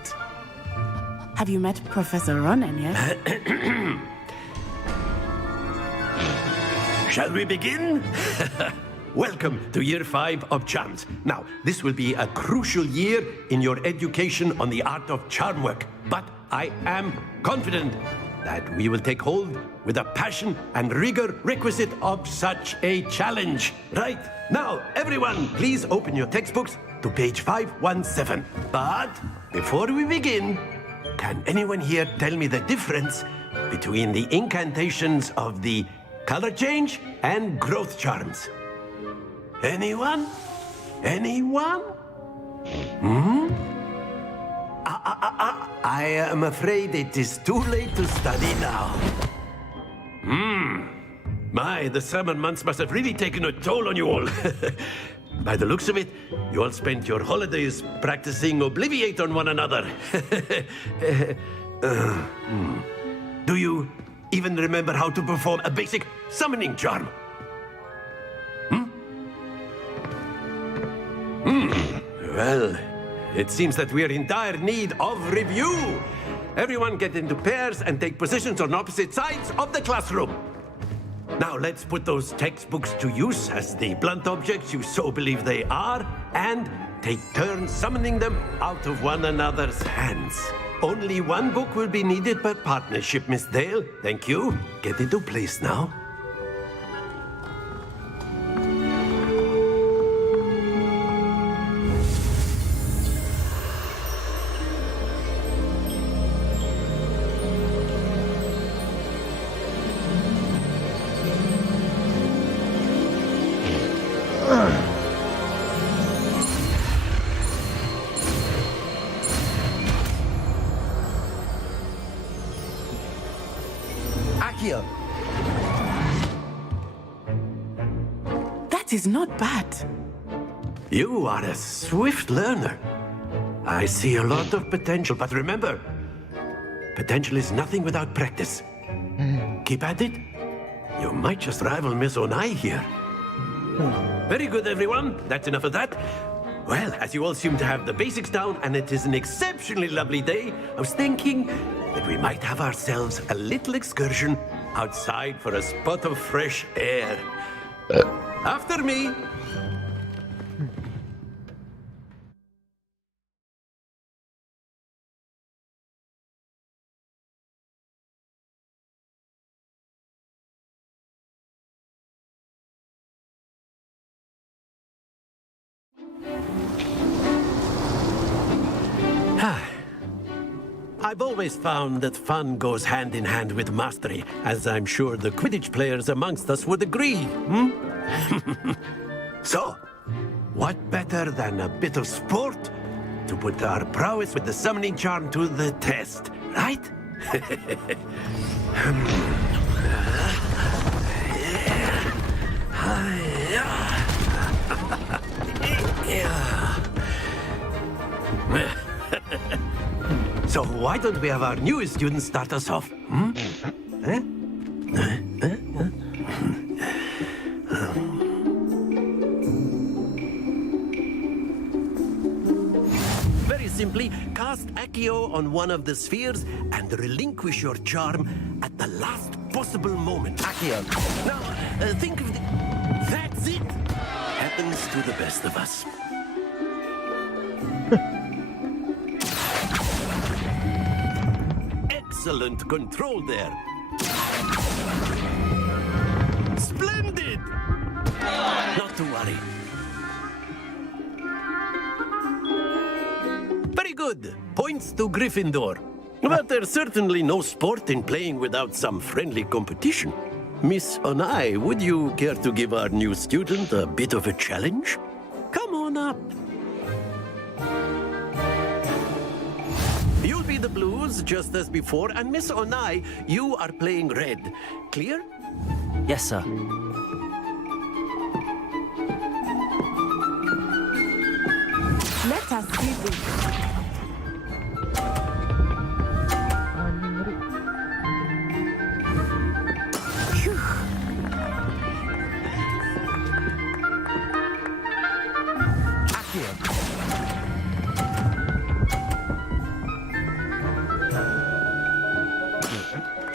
Have you met Professor Ronan yet? Shall we begin? Welcome to Year 5 of Charms. Now, this will be a crucial year in your education on the art of charm work. But I am confident that we will take hold with the passion and rigor requisite of such a challenge. Right, now, everyone, please open your textbooks to page 517. But before we begin, can anyone here tell me the difference between the incantations of the color change and growth charms? Anyone? Anyone? I am afraid it is too late to study now. My, the summer months must have really taken a toll on you all. By the looks of it, you all spent your holidays practicing Obliviate on one another. Do you even remember how to perform a basic summoning charm? Well, it seems that we are in dire need of review. Everyone get into pairs and take positions on opposite sides of the classroom. Now let's put those textbooks to use as the blunt objects you so believe they are, and take turns summoning them out of one another's hands. Only one book will be needed per partnership, Miss Dale. Thank you. Get into place now. That is not bad. You are a swift learner. I see a lot of potential, but remember, potential is nothing without practice. Keep at it. You might just rival Miss Onai here. Very good, everyone. That's enough of that. Well, as you all seem to have the basics down, and it is an exceptionally lovely day, I was thinking that we might have ourselves a little excursion outside for a spot of fresh air. After me. I've always found that fun goes hand in hand with mastery, as I'm sure the Quidditch players amongst us would agree. So, what better than a bit of sport to put our prowess with the summoning charm to the test, right? So why don't we have our newest student start us off? simply cast Accio on one of the spheres and relinquish your charm at the last possible moment. Accio. Now, think of the... That's it! Happens to the best of us. Excellent control there. Splendid! Not to worry. Very good. Points to Gryffindor. But there's certainly no sport in playing without some friendly competition. Miss Onai, would you care to give our new student a bit of a challenge? Come on up. You'll be the blues just as before, and Miss Onai, you are playing red. Clear? Yes, sir. Let us see this.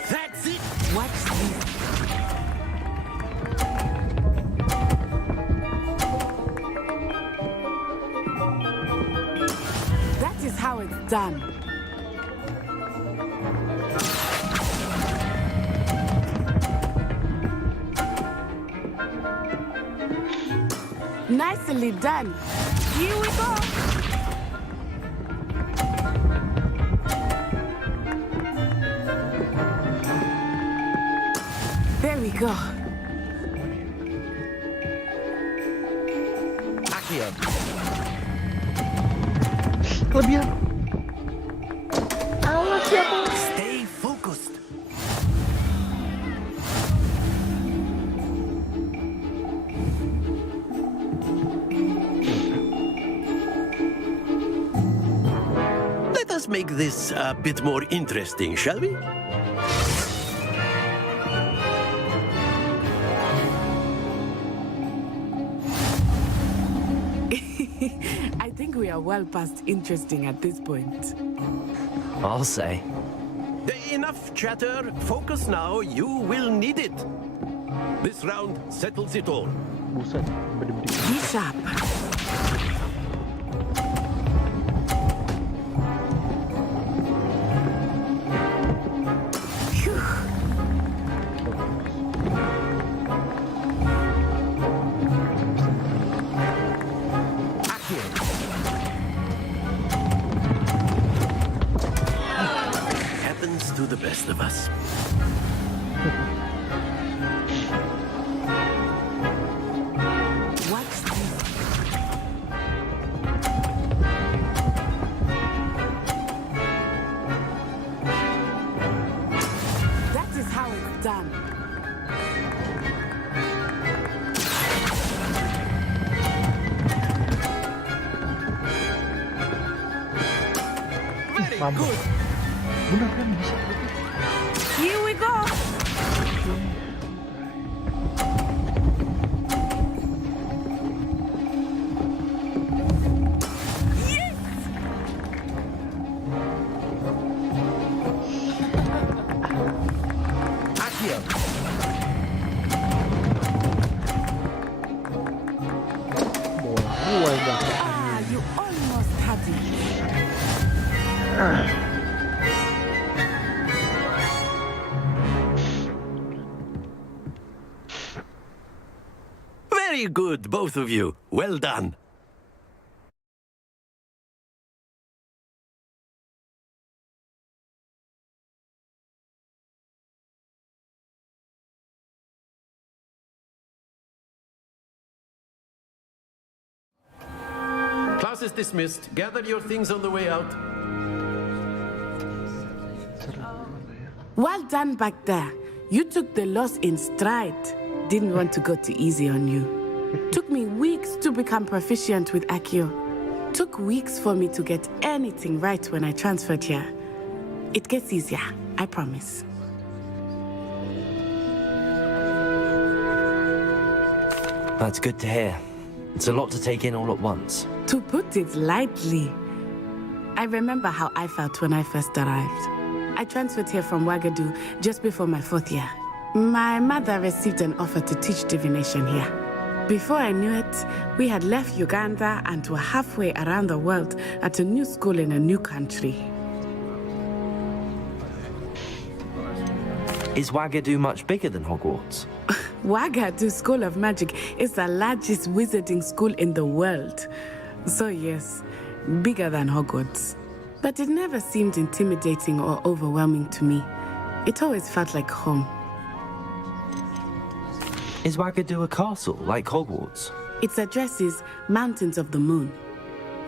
That's it! Watch this. That is how it's done. Nicely done. Here we go. There we go. Accio. Kelebihan. Awas ya, Bang. Stay focused. Let us make this a bit more interesting, shall we? I think we are well past interesting at this point. I'll say. Enough chatter. Focus now. You will need it. This round settles it all. Buset, berdiri. Be sharp. Happens to the best of us. Watch this. That is how it's done. Very Mantap. good. Bener kan bisa. Here we go. Accio. Bola gua yang dapat. Ah, you almost had it. Very good, both of you. Well done. Class is dismissed. Gather your things on the way out. Well done back there. You took the loss in stride. Didn't want to go too easy on you. Took me weeks to become proficient with Accio. Took weeks for me to get anything right when I transferred here. It gets easier, I promise. That's good to hear. It's a lot to take in all at once. To put it lightly, I remember how I felt when I first arrived. I transferred here from Wagadu just before my 4th year. My mother received an offer to teach divination here. Before I knew it, we had left Uganda and were halfway around the world at a new school in a new country. Is Wagadu much bigger than Hogwarts? Wagadu School of Magic is the largest wizarding school in the world. So yes, bigger than Hogwarts. But it never seemed intimidating or overwhelming to me. It always felt like home. Is Wagadu a castle, like Hogwarts? Its address is Mountains of the Moon.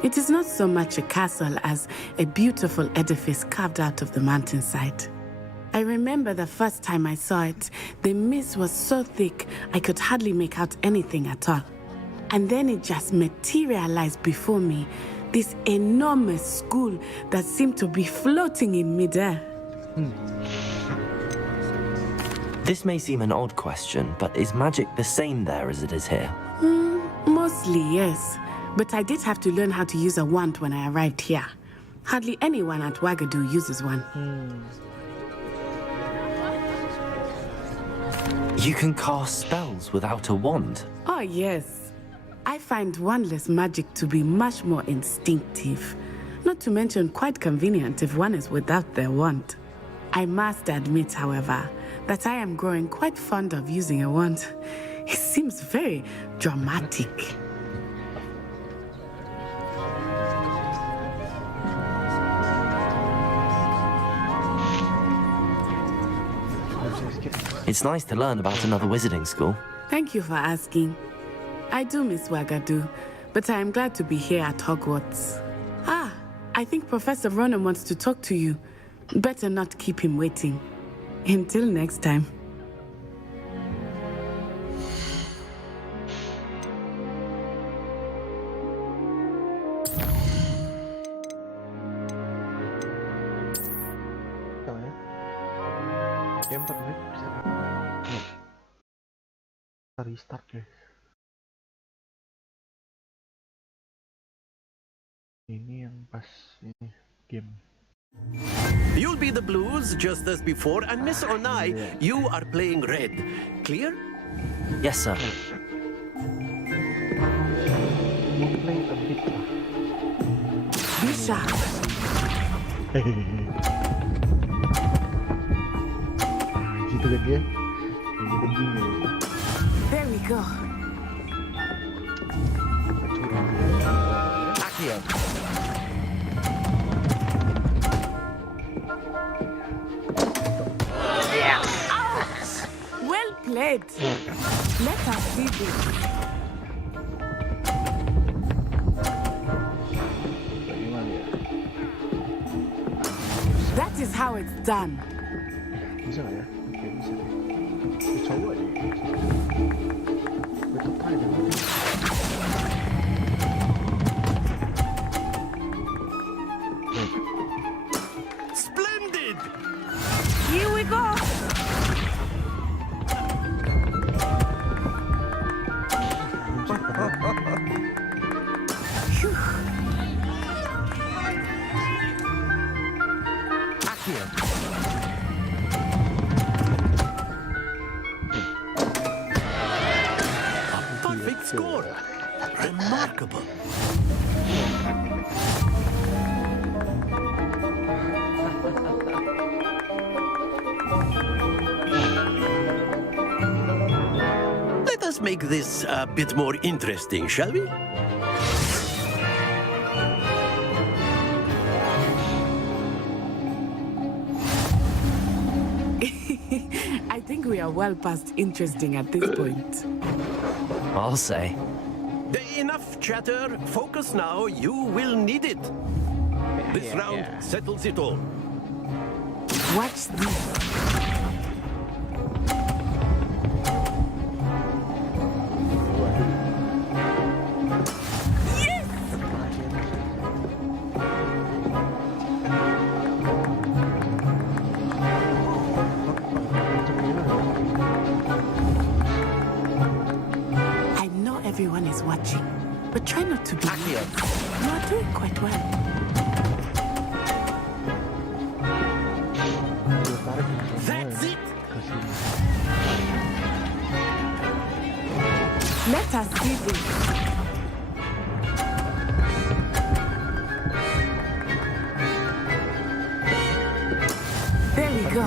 It is not so much a castle as a beautiful edifice carved out of the mountainside. I remember the first time I saw it, the mist was so thick I could hardly make out anything at all. And then it just materialized before me, this enormous school that seemed to be floating in midair. This may seem an odd question, but is magic the same there as it is here? Mostly, yes. But I did have to learn how to use a wand when I arrived here. Hardly anyone at Wagadu uses one. You can cast spells without a wand? Oh, yes. I find wandless magic to be much more instinctive. Not to mention quite convenient if one is without their wand. I must admit, however, that I am growing quite fond of using a wand. It seems very dramatic. It's nice to learn about another wizarding school. Thank you for asking. I do miss Wagadu, but I am glad to be here at Hogwarts. Ah, I think Professor Ronan wants to talk to you. Better not keep him waiting. Until next time. Ya 4 menit bisa kan? Kita restart guys. Ini yang pas ini game. You'll be the blues just as before, and Miss Onai, you are playing red. Clear? Yes, sir. We'll play a bit. Bisa. Gitu kan dia? Ini begini. There we go. Akhir. Well played. Let us see this. That is how it's done. Bisa nggak ya? Oke, bisa deh. Coba aja. Betul try deh. Splendid! Here we go. Perfect score. Remarkable. Let us make this a bit more interesting, shall we? I think we are well past interesting at this point. I'll say. Enough chatter. Focus now. You will need it. This round settles it all. Watch this. Everyone is watching, but try not to be. You are doing quite well. Let us see this. There we go.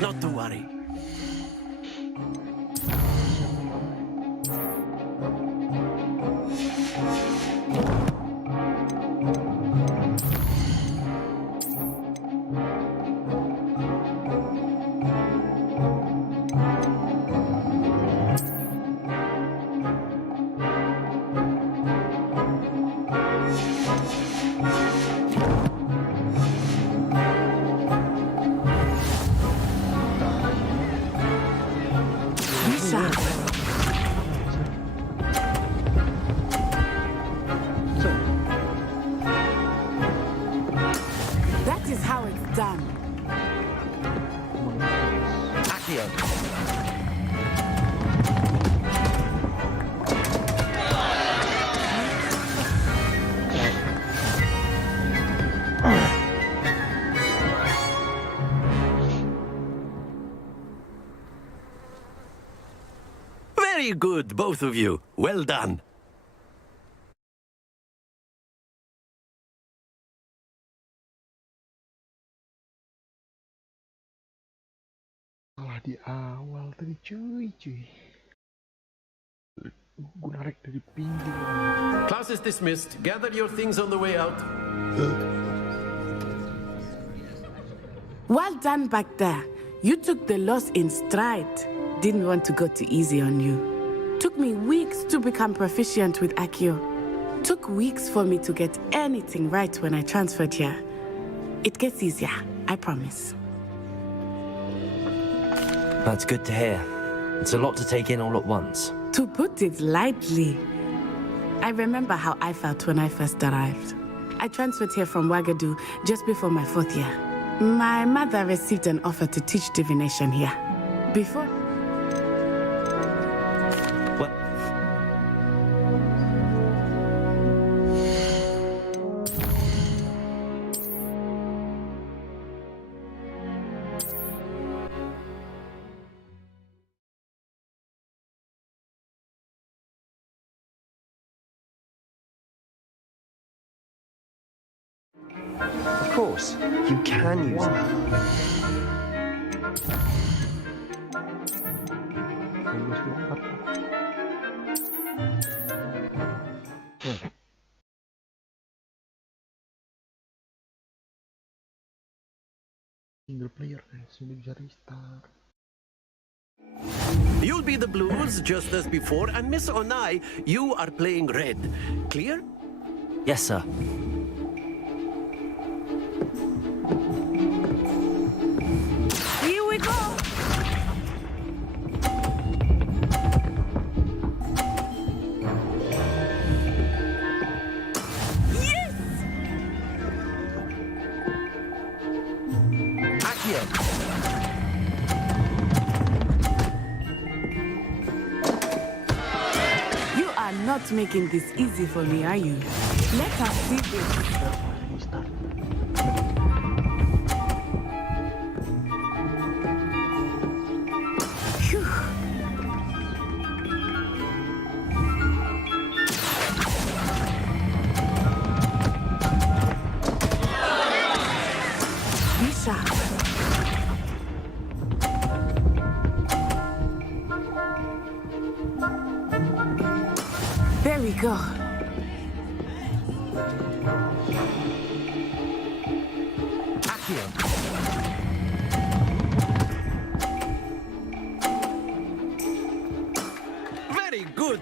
Not to worry. That is how it's done. Very good, both of you. Well done. Salah di awal tadi cuy. Gue narik dari pinggir. Class is dismissed. Gather your things on the way out. Well done back there. You took the loss in stride. Didn't want to go too easy on you. Took me weeks to become proficient with Accio. Took weeks for me to get anything right when I transferred here. It gets easier, I promise. That's good to hear. It's a lot to take in all at once. To put it lightly, I remember how I felt when I first arrived. I transferred here from Ouagadougou just before my 4th year. My mother received an offer to teach divination here. Before... What? Of course, you can use it. Single player guys, sudah bisa restart. You'll be the blues just as before, and Miss Onai, you are playing red. Clear? Yes, sir. Here we go! Yes! Accio. You are not making this easy for me, are you? Let us see this. Phew. Be sharp. There we go. Accio. Very good.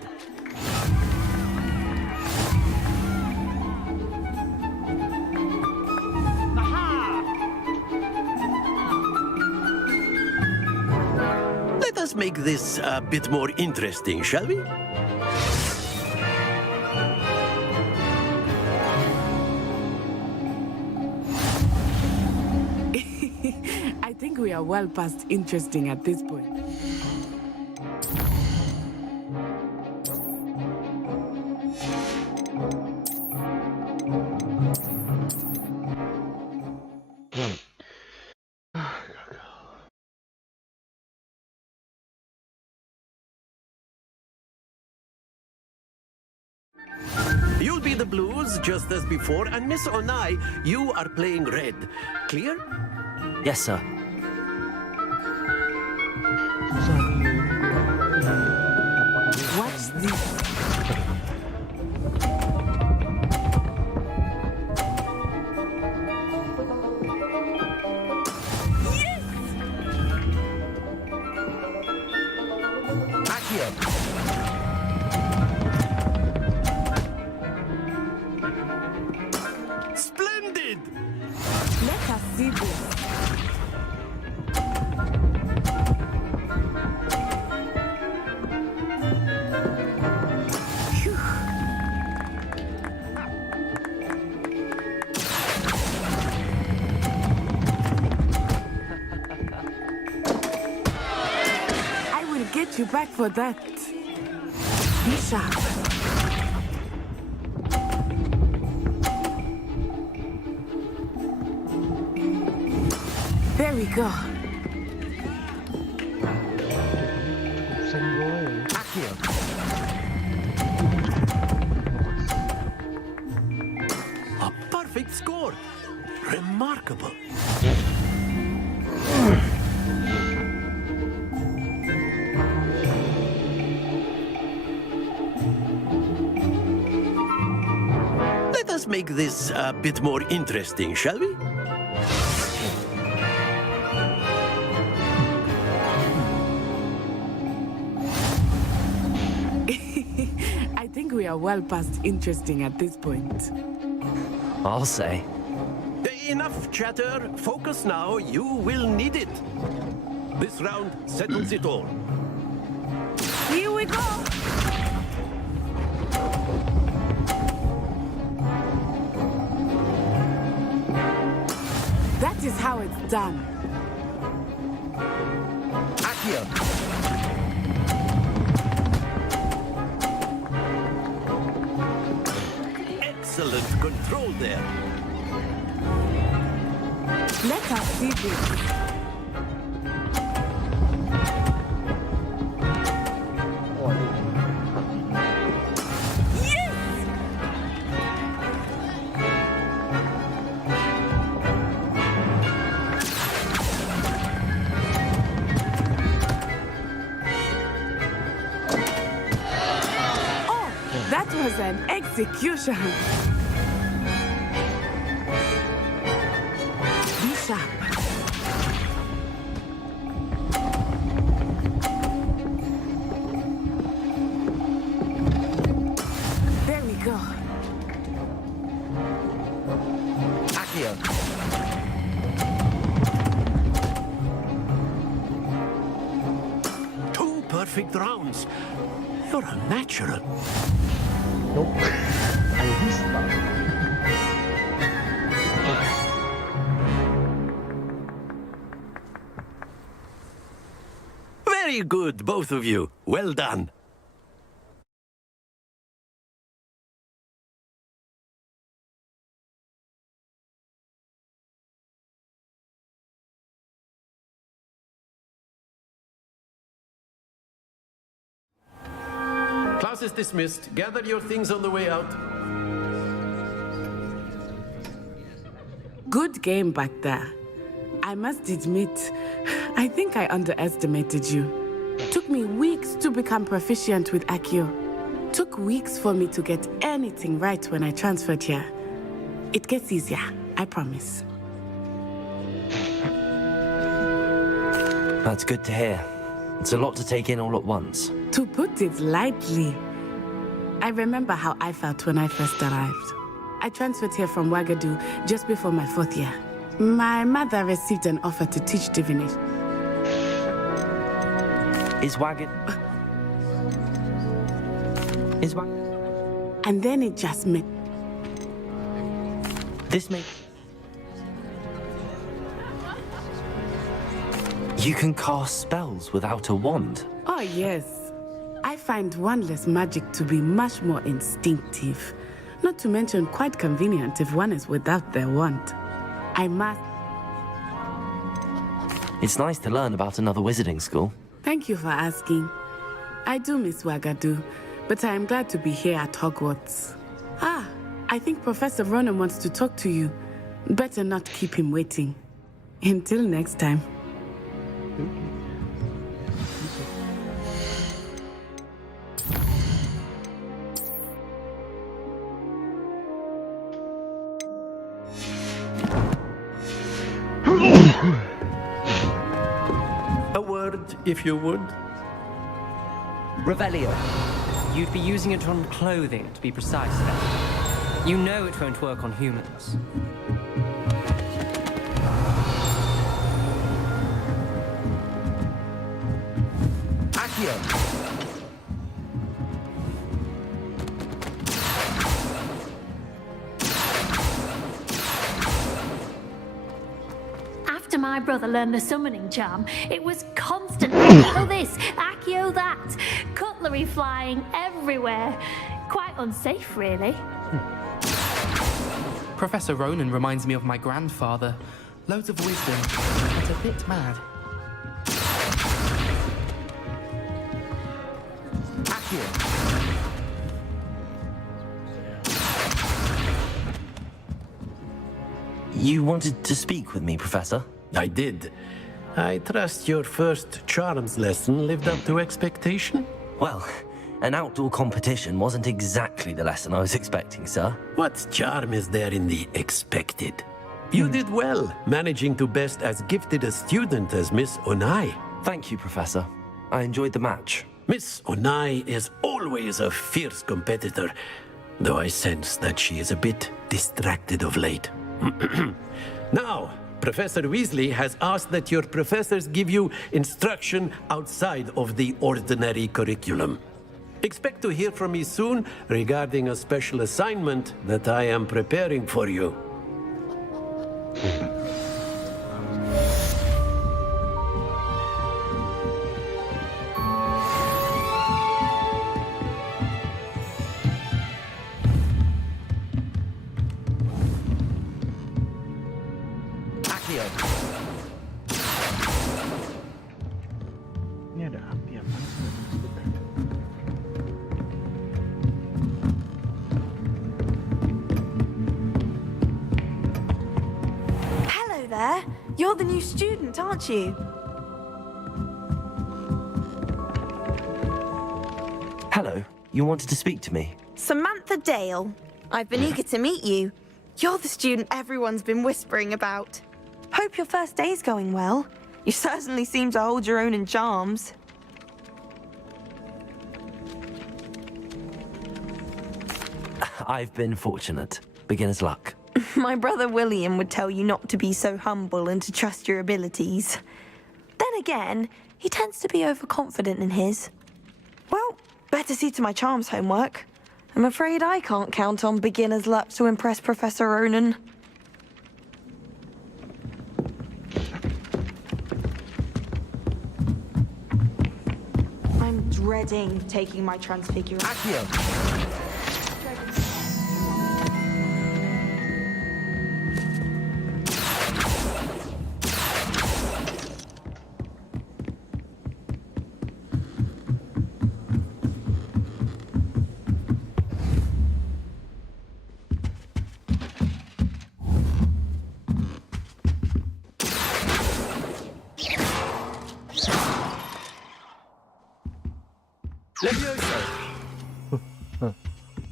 Let us make this a bit more interesting, shall we? I think we are well past interesting at this point. You'll be the blues just as before, and Miss Onai, you are playing red. Clear? Yes, sir. What's this? Splendid! Let us see this. Phew. I will get you back for that. Be sharp. There we go. A perfect score. Remarkable. Let us make this a bit more interesting, shall we? I think we are well past interesting at this point. I'll say. Enough chatter. Focus now. You will need it. This round settles it all. Here we go. That is how it's done. Akio. Excellent control there. Let us see this. That was an execution. Be sharp. There we go. Akio. Two perfect rounds. You're a natural. Nope. I missed that. Very good, both of you. Well done. Class is dismissed. Gather your things on the way out. Good game back there. I must admit, I think I underestimated you. Took me weeks to become proficient with Akio. Took weeks for me to get anything right when I transferred here. It gets easier, I promise. That's good to hear. It's a lot to take in all at once. To put it lightly, I remember how I felt when I first arrived. I transferred here from Ouagadougou just before my 4th year. My mother received an offer to teach divination. Is Ouagadougou... And then it just met. This may... You can cast spells without a wand. Oh, yes. I find wandless magic to be much more instinctive. Not to mention quite convenient if one is without their wand. I must... It's nice to learn about another wizarding school. Thank you for asking. I do miss Ouagadougou, but I am glad to be here at Hogwarts. Ah, I think Professor Ronan wants to talk to you. Better not keep him waiting. Until next time. A word, if you would. Revelio. You'd be using it on clothing, to be precise. You know it won't work on humans. Accio. After my brother learned the summoning charm, it was constant Accio this, Accio that, cutlery flying everywhere. Quite unsafe, really. Professor Ronan reminds me of my grandfather. Loads of wisdom, but a bit mad. You wanted to speak with me, Professor? I did. I trust your first charms lesson lived up to expectation? Well, an outdoor competition wasn't exactly the lesson I was expecting, sir. What charm is there in the expected? You did well, managing to best as gifted a student as Miss Onai. Thank you, Professor. I enjoyed the match. Miss Onai is always a fierce competitor, though I sense that she is a bit distracted of late. Now, Professor Weasley has asked that your professors give you instruction outside of the ordinary curriculum. Expect to hear from me soon regarding a special assignment that I am preparing for you. Ini ada api apa? Hello there. You're the new student, aren't you? Hello. You wanted to speak to me? Samantha Dale. I've been eager to meet you. You're the student everyone's been whispering about. Hope your first day's going well. You certainly seem to hold your own in charms. I've been fortunate. Beginner's luck. My brother William would tell you not to be so humble and to trust your abilities. Then again, he tends to be overconfident in his. Well, better see to my charms homework. I'm afraid I can't count on beginner's luck to impress Professor Ronan. I'm dreading taking my transfiguration.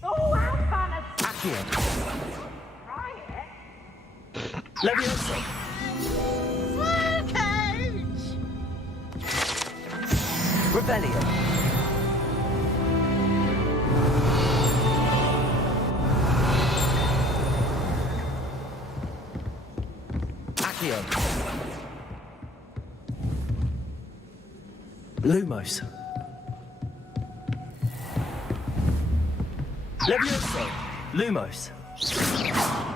Oh, how fun of Accio. try it. Leviosa. Coach! Revelio. Accio. Lumos. Leviosa. Lumos.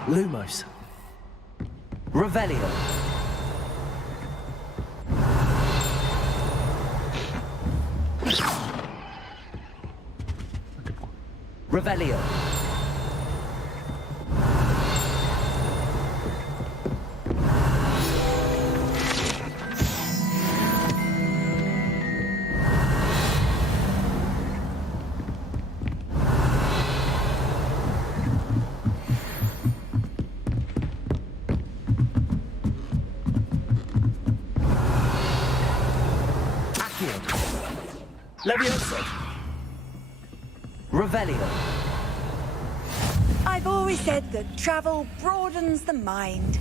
Lumos. Revelio. Revelio. Accio. Levioso. Revelio. I've always said that travel broadens the mind.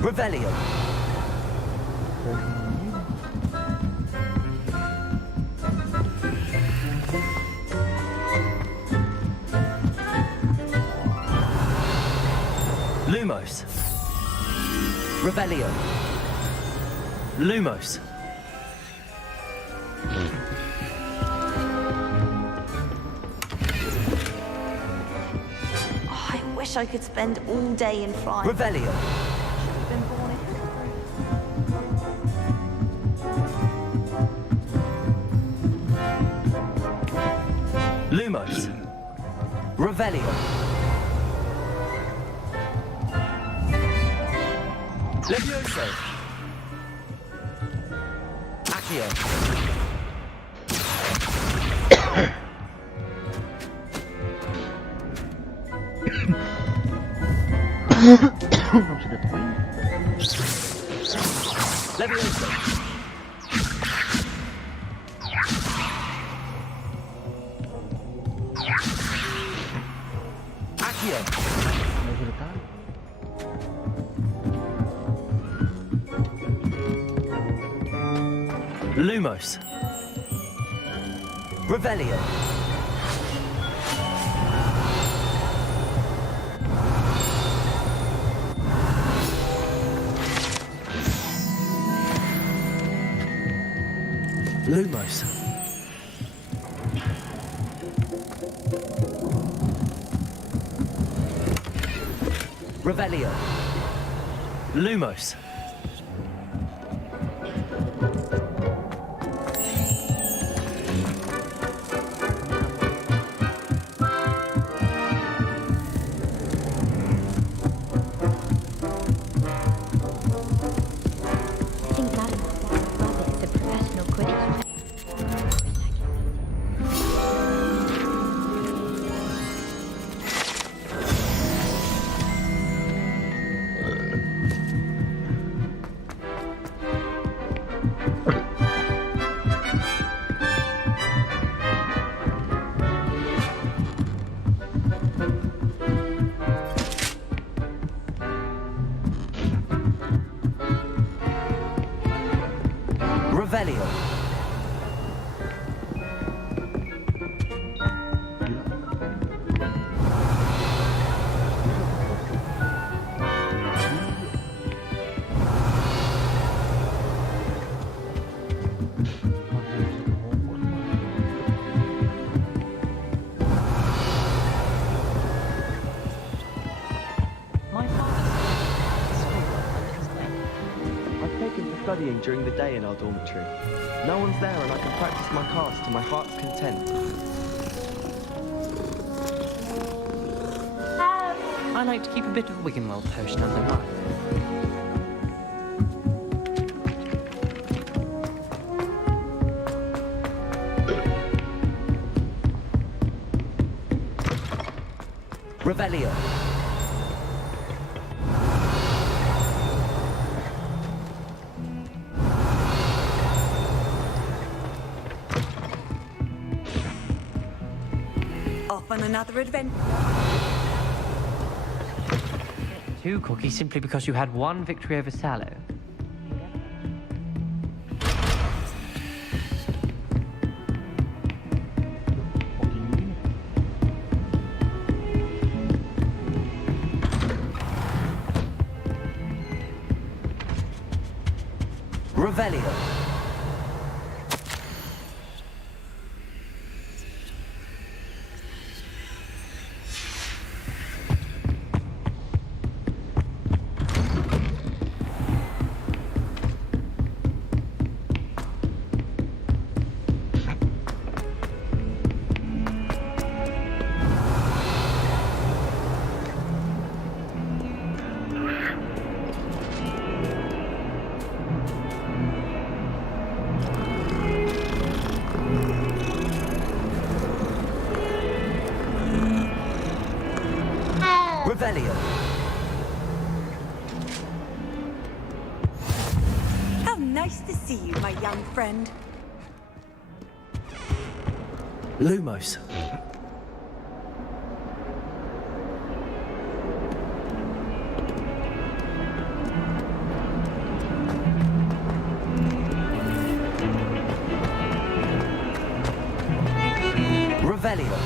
Revelio. Lumos. Revelio. Lumos. I wish I could spend all day in France. Revelio. Been born in Lumos. Revelio. Levioso. Accio. Levioso. Accio. Lumos. Revelio. Lumos. Revelio. Lumos. Revelio. Studying during the day in our dormitory. No one's there and I can practice my cards to my heart's content. I like to keep a bit of Wiggenweld potion under my Revelio. Off on another adventure. 2 cookies simply because you had 1 victory over Sallow. Revelio. Revelio. How nice to see you, my young friend. Lumos. Revelio.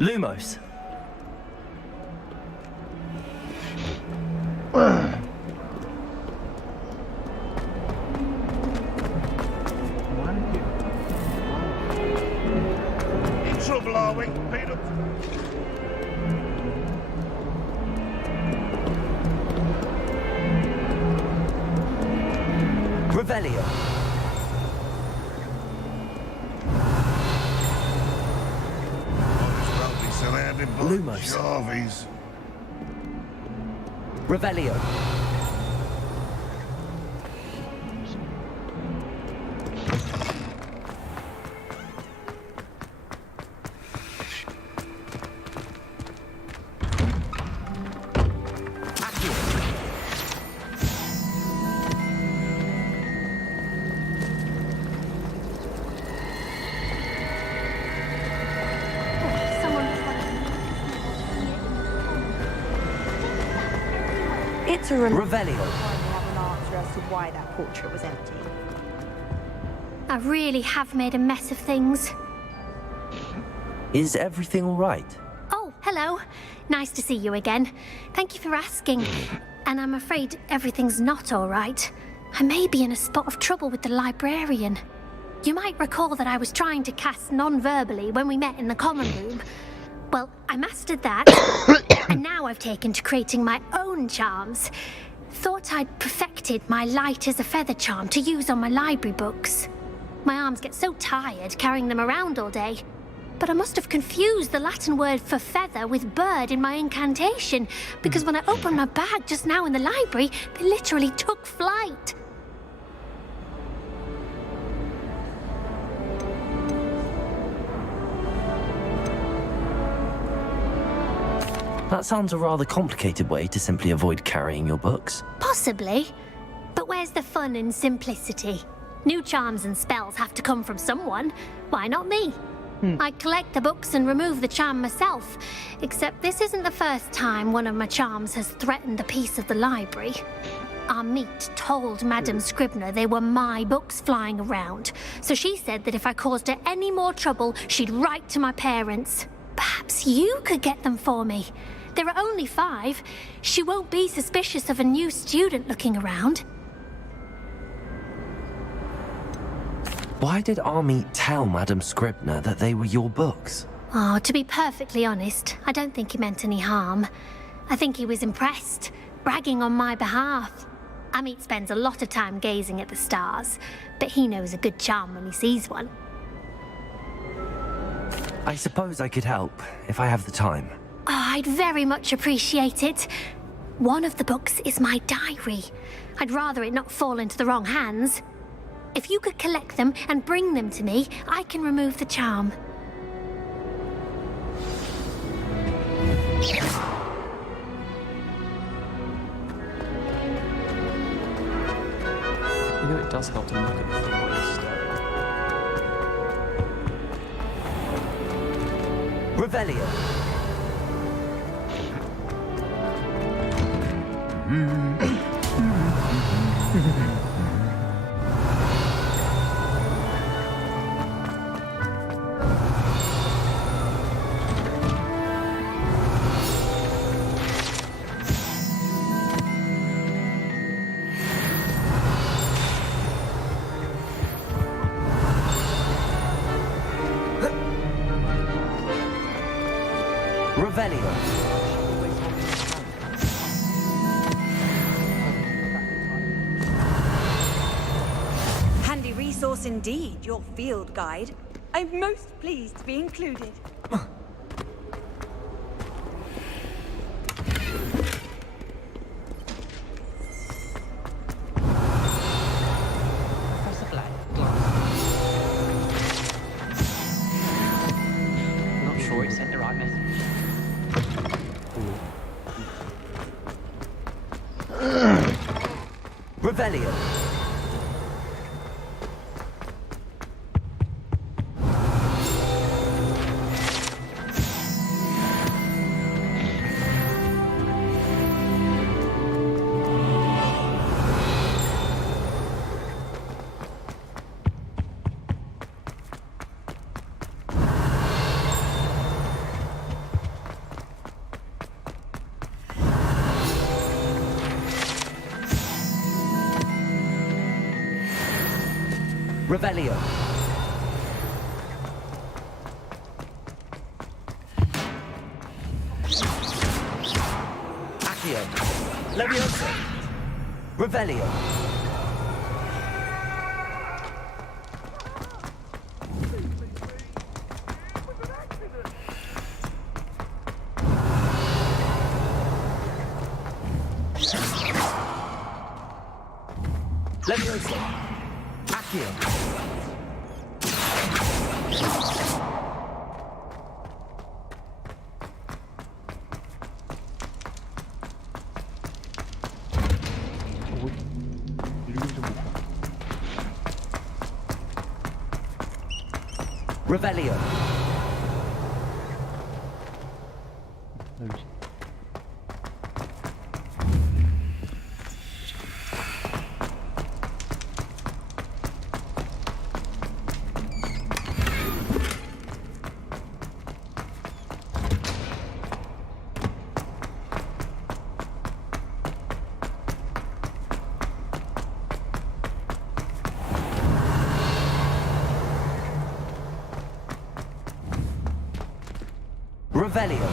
Lumos. In trouble, are we, Peter? Revelio. Lumos. Jarvis. Revelio. It's a Revelio. have an answer as to why that portrait was empty. I really have made a mess of things. Is everything all right? Oh, hello. Nice to see you again. Thank you for asking. And I'm afraid everything's not all right. I may be in a spot of trouble with the librarian. You might recall that I was trying to cast non-verbally when we met in the common room. Well, I mastered that, and now I've taken to creating my own charms. Thought I'd perfected my light as a feather charm to use on my library books. My arms get so tired carrying them around all day. But I must have confused the Latin word for feather with bird in my incantation, because when I opened my bag just now in the library, they literally took flight. That sounds a rather complicated way to simply avoid carrying your books. Possibly. But where's the fun in simplicity? New charms and spells have to come from someone. Why not me? I collect the books and remove the charm myself. Except this isn't the first time one of my charms has threatened the peace of the library. Our meet told Madame Scribner they were my books flying around. So she said that if I caused her any more trouble, she'd write to my parents. Perhaps you could get them for me. There are only 5. She won't be suspicious of a new student looking around. Why did Army tell Madame Scribner that they were your books? Oh, to be perfectly honest, I don't think he meant any harm. I think he was impressed, bragging on my behalf. Amit spends a lot of time gazing at the stars, but he knows a good charm when he sees one. I suppose I could help, if I have the time. Oh, I'd very much appreciate it. One of the books is my diary. I'd rather it not fall into the wrong hands. If you could collect them and bring them to me, I can remove the charm. You know, it does help to look at the thing while you stare. Revelio. Handy resource indeed, your field guide. I'm most pleased to be included. Revelio. Revelio. Accio. Leviosa. Revelio. Leviosa. Accio. Revelio. Revelio.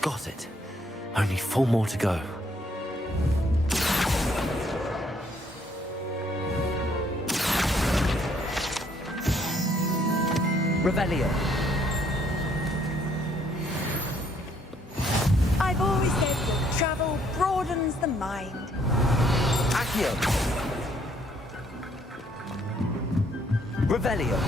Got it. Only 4 more to go. Revelio. I've always said that travel broadens the mind. Accio. Revelio.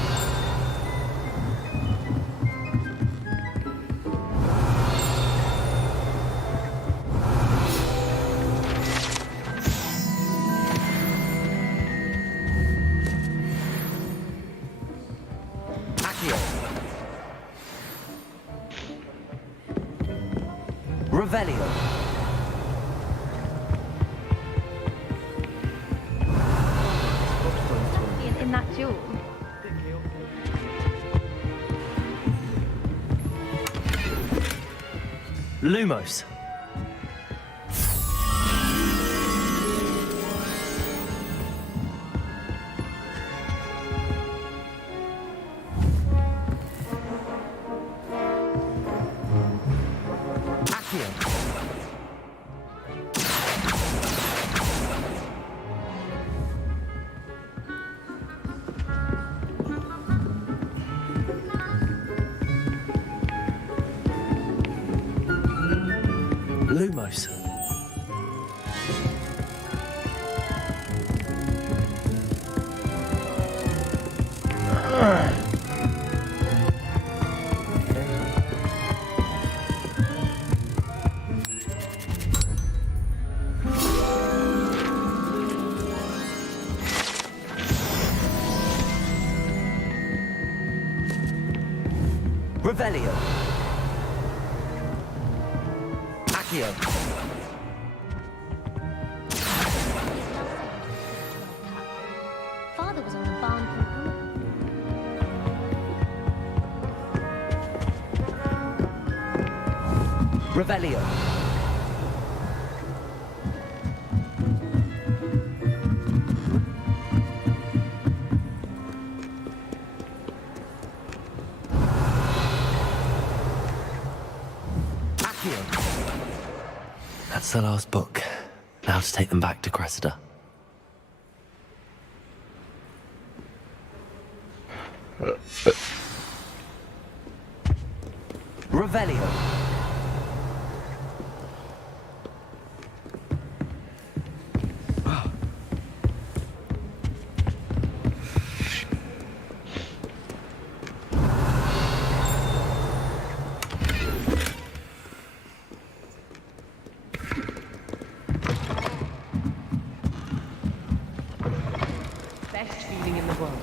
Revelio. In that duel. Lumos. Lumos. Revelio. Accio. Father was on the barn. Revelio. That's the last book. Now to take them back to Cressida. Revelio. Best feeling in the world.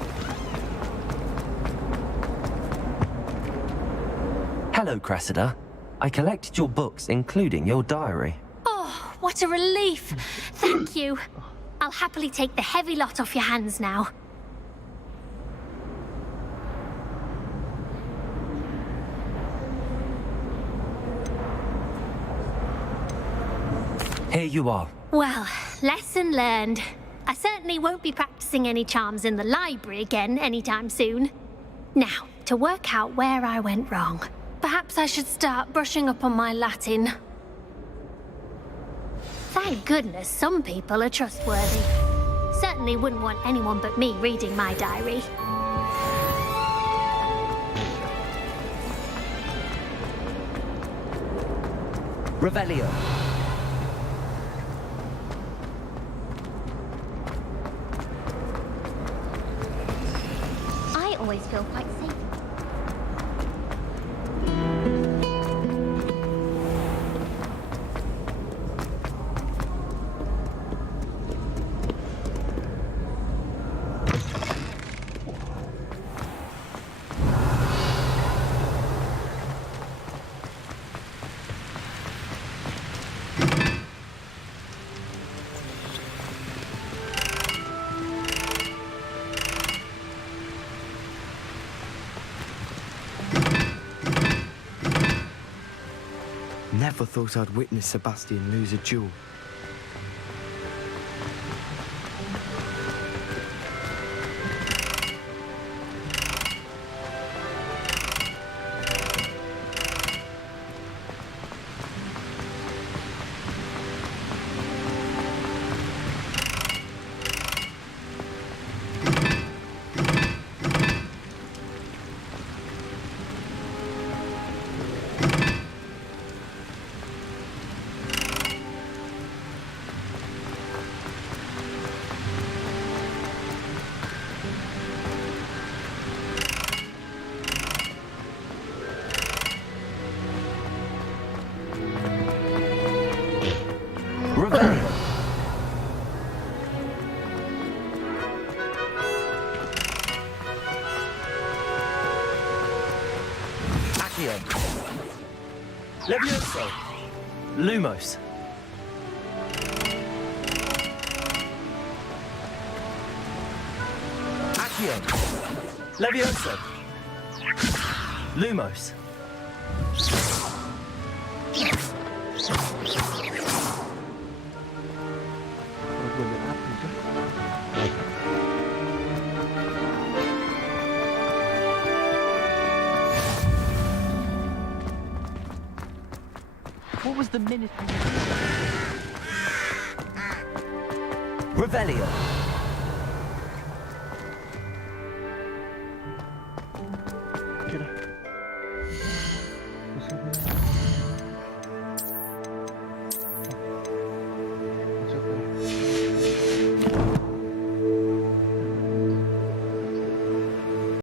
Hello, Cressida. I collected your books, including your diary. Oh, what a relief. Thank you. I'll happily take the heavy lot off your hands now. Here you are. Well, lesson learned. I certainly won't be practicing any charms in the library again anytime soon. Now, to work out where I went wrong. Perhaps I should start brushing up on my Latin. Thank goodness some people are trustworthy. Certainly wouldn't want anyone but me reading my diary. Revelio. I always feel quite safe. Never thought I'd witness Sebastian lose a duel. Levioso. Lumos. Accio. Levioso. Lumos. What was the minute? Revelio. Okay dah.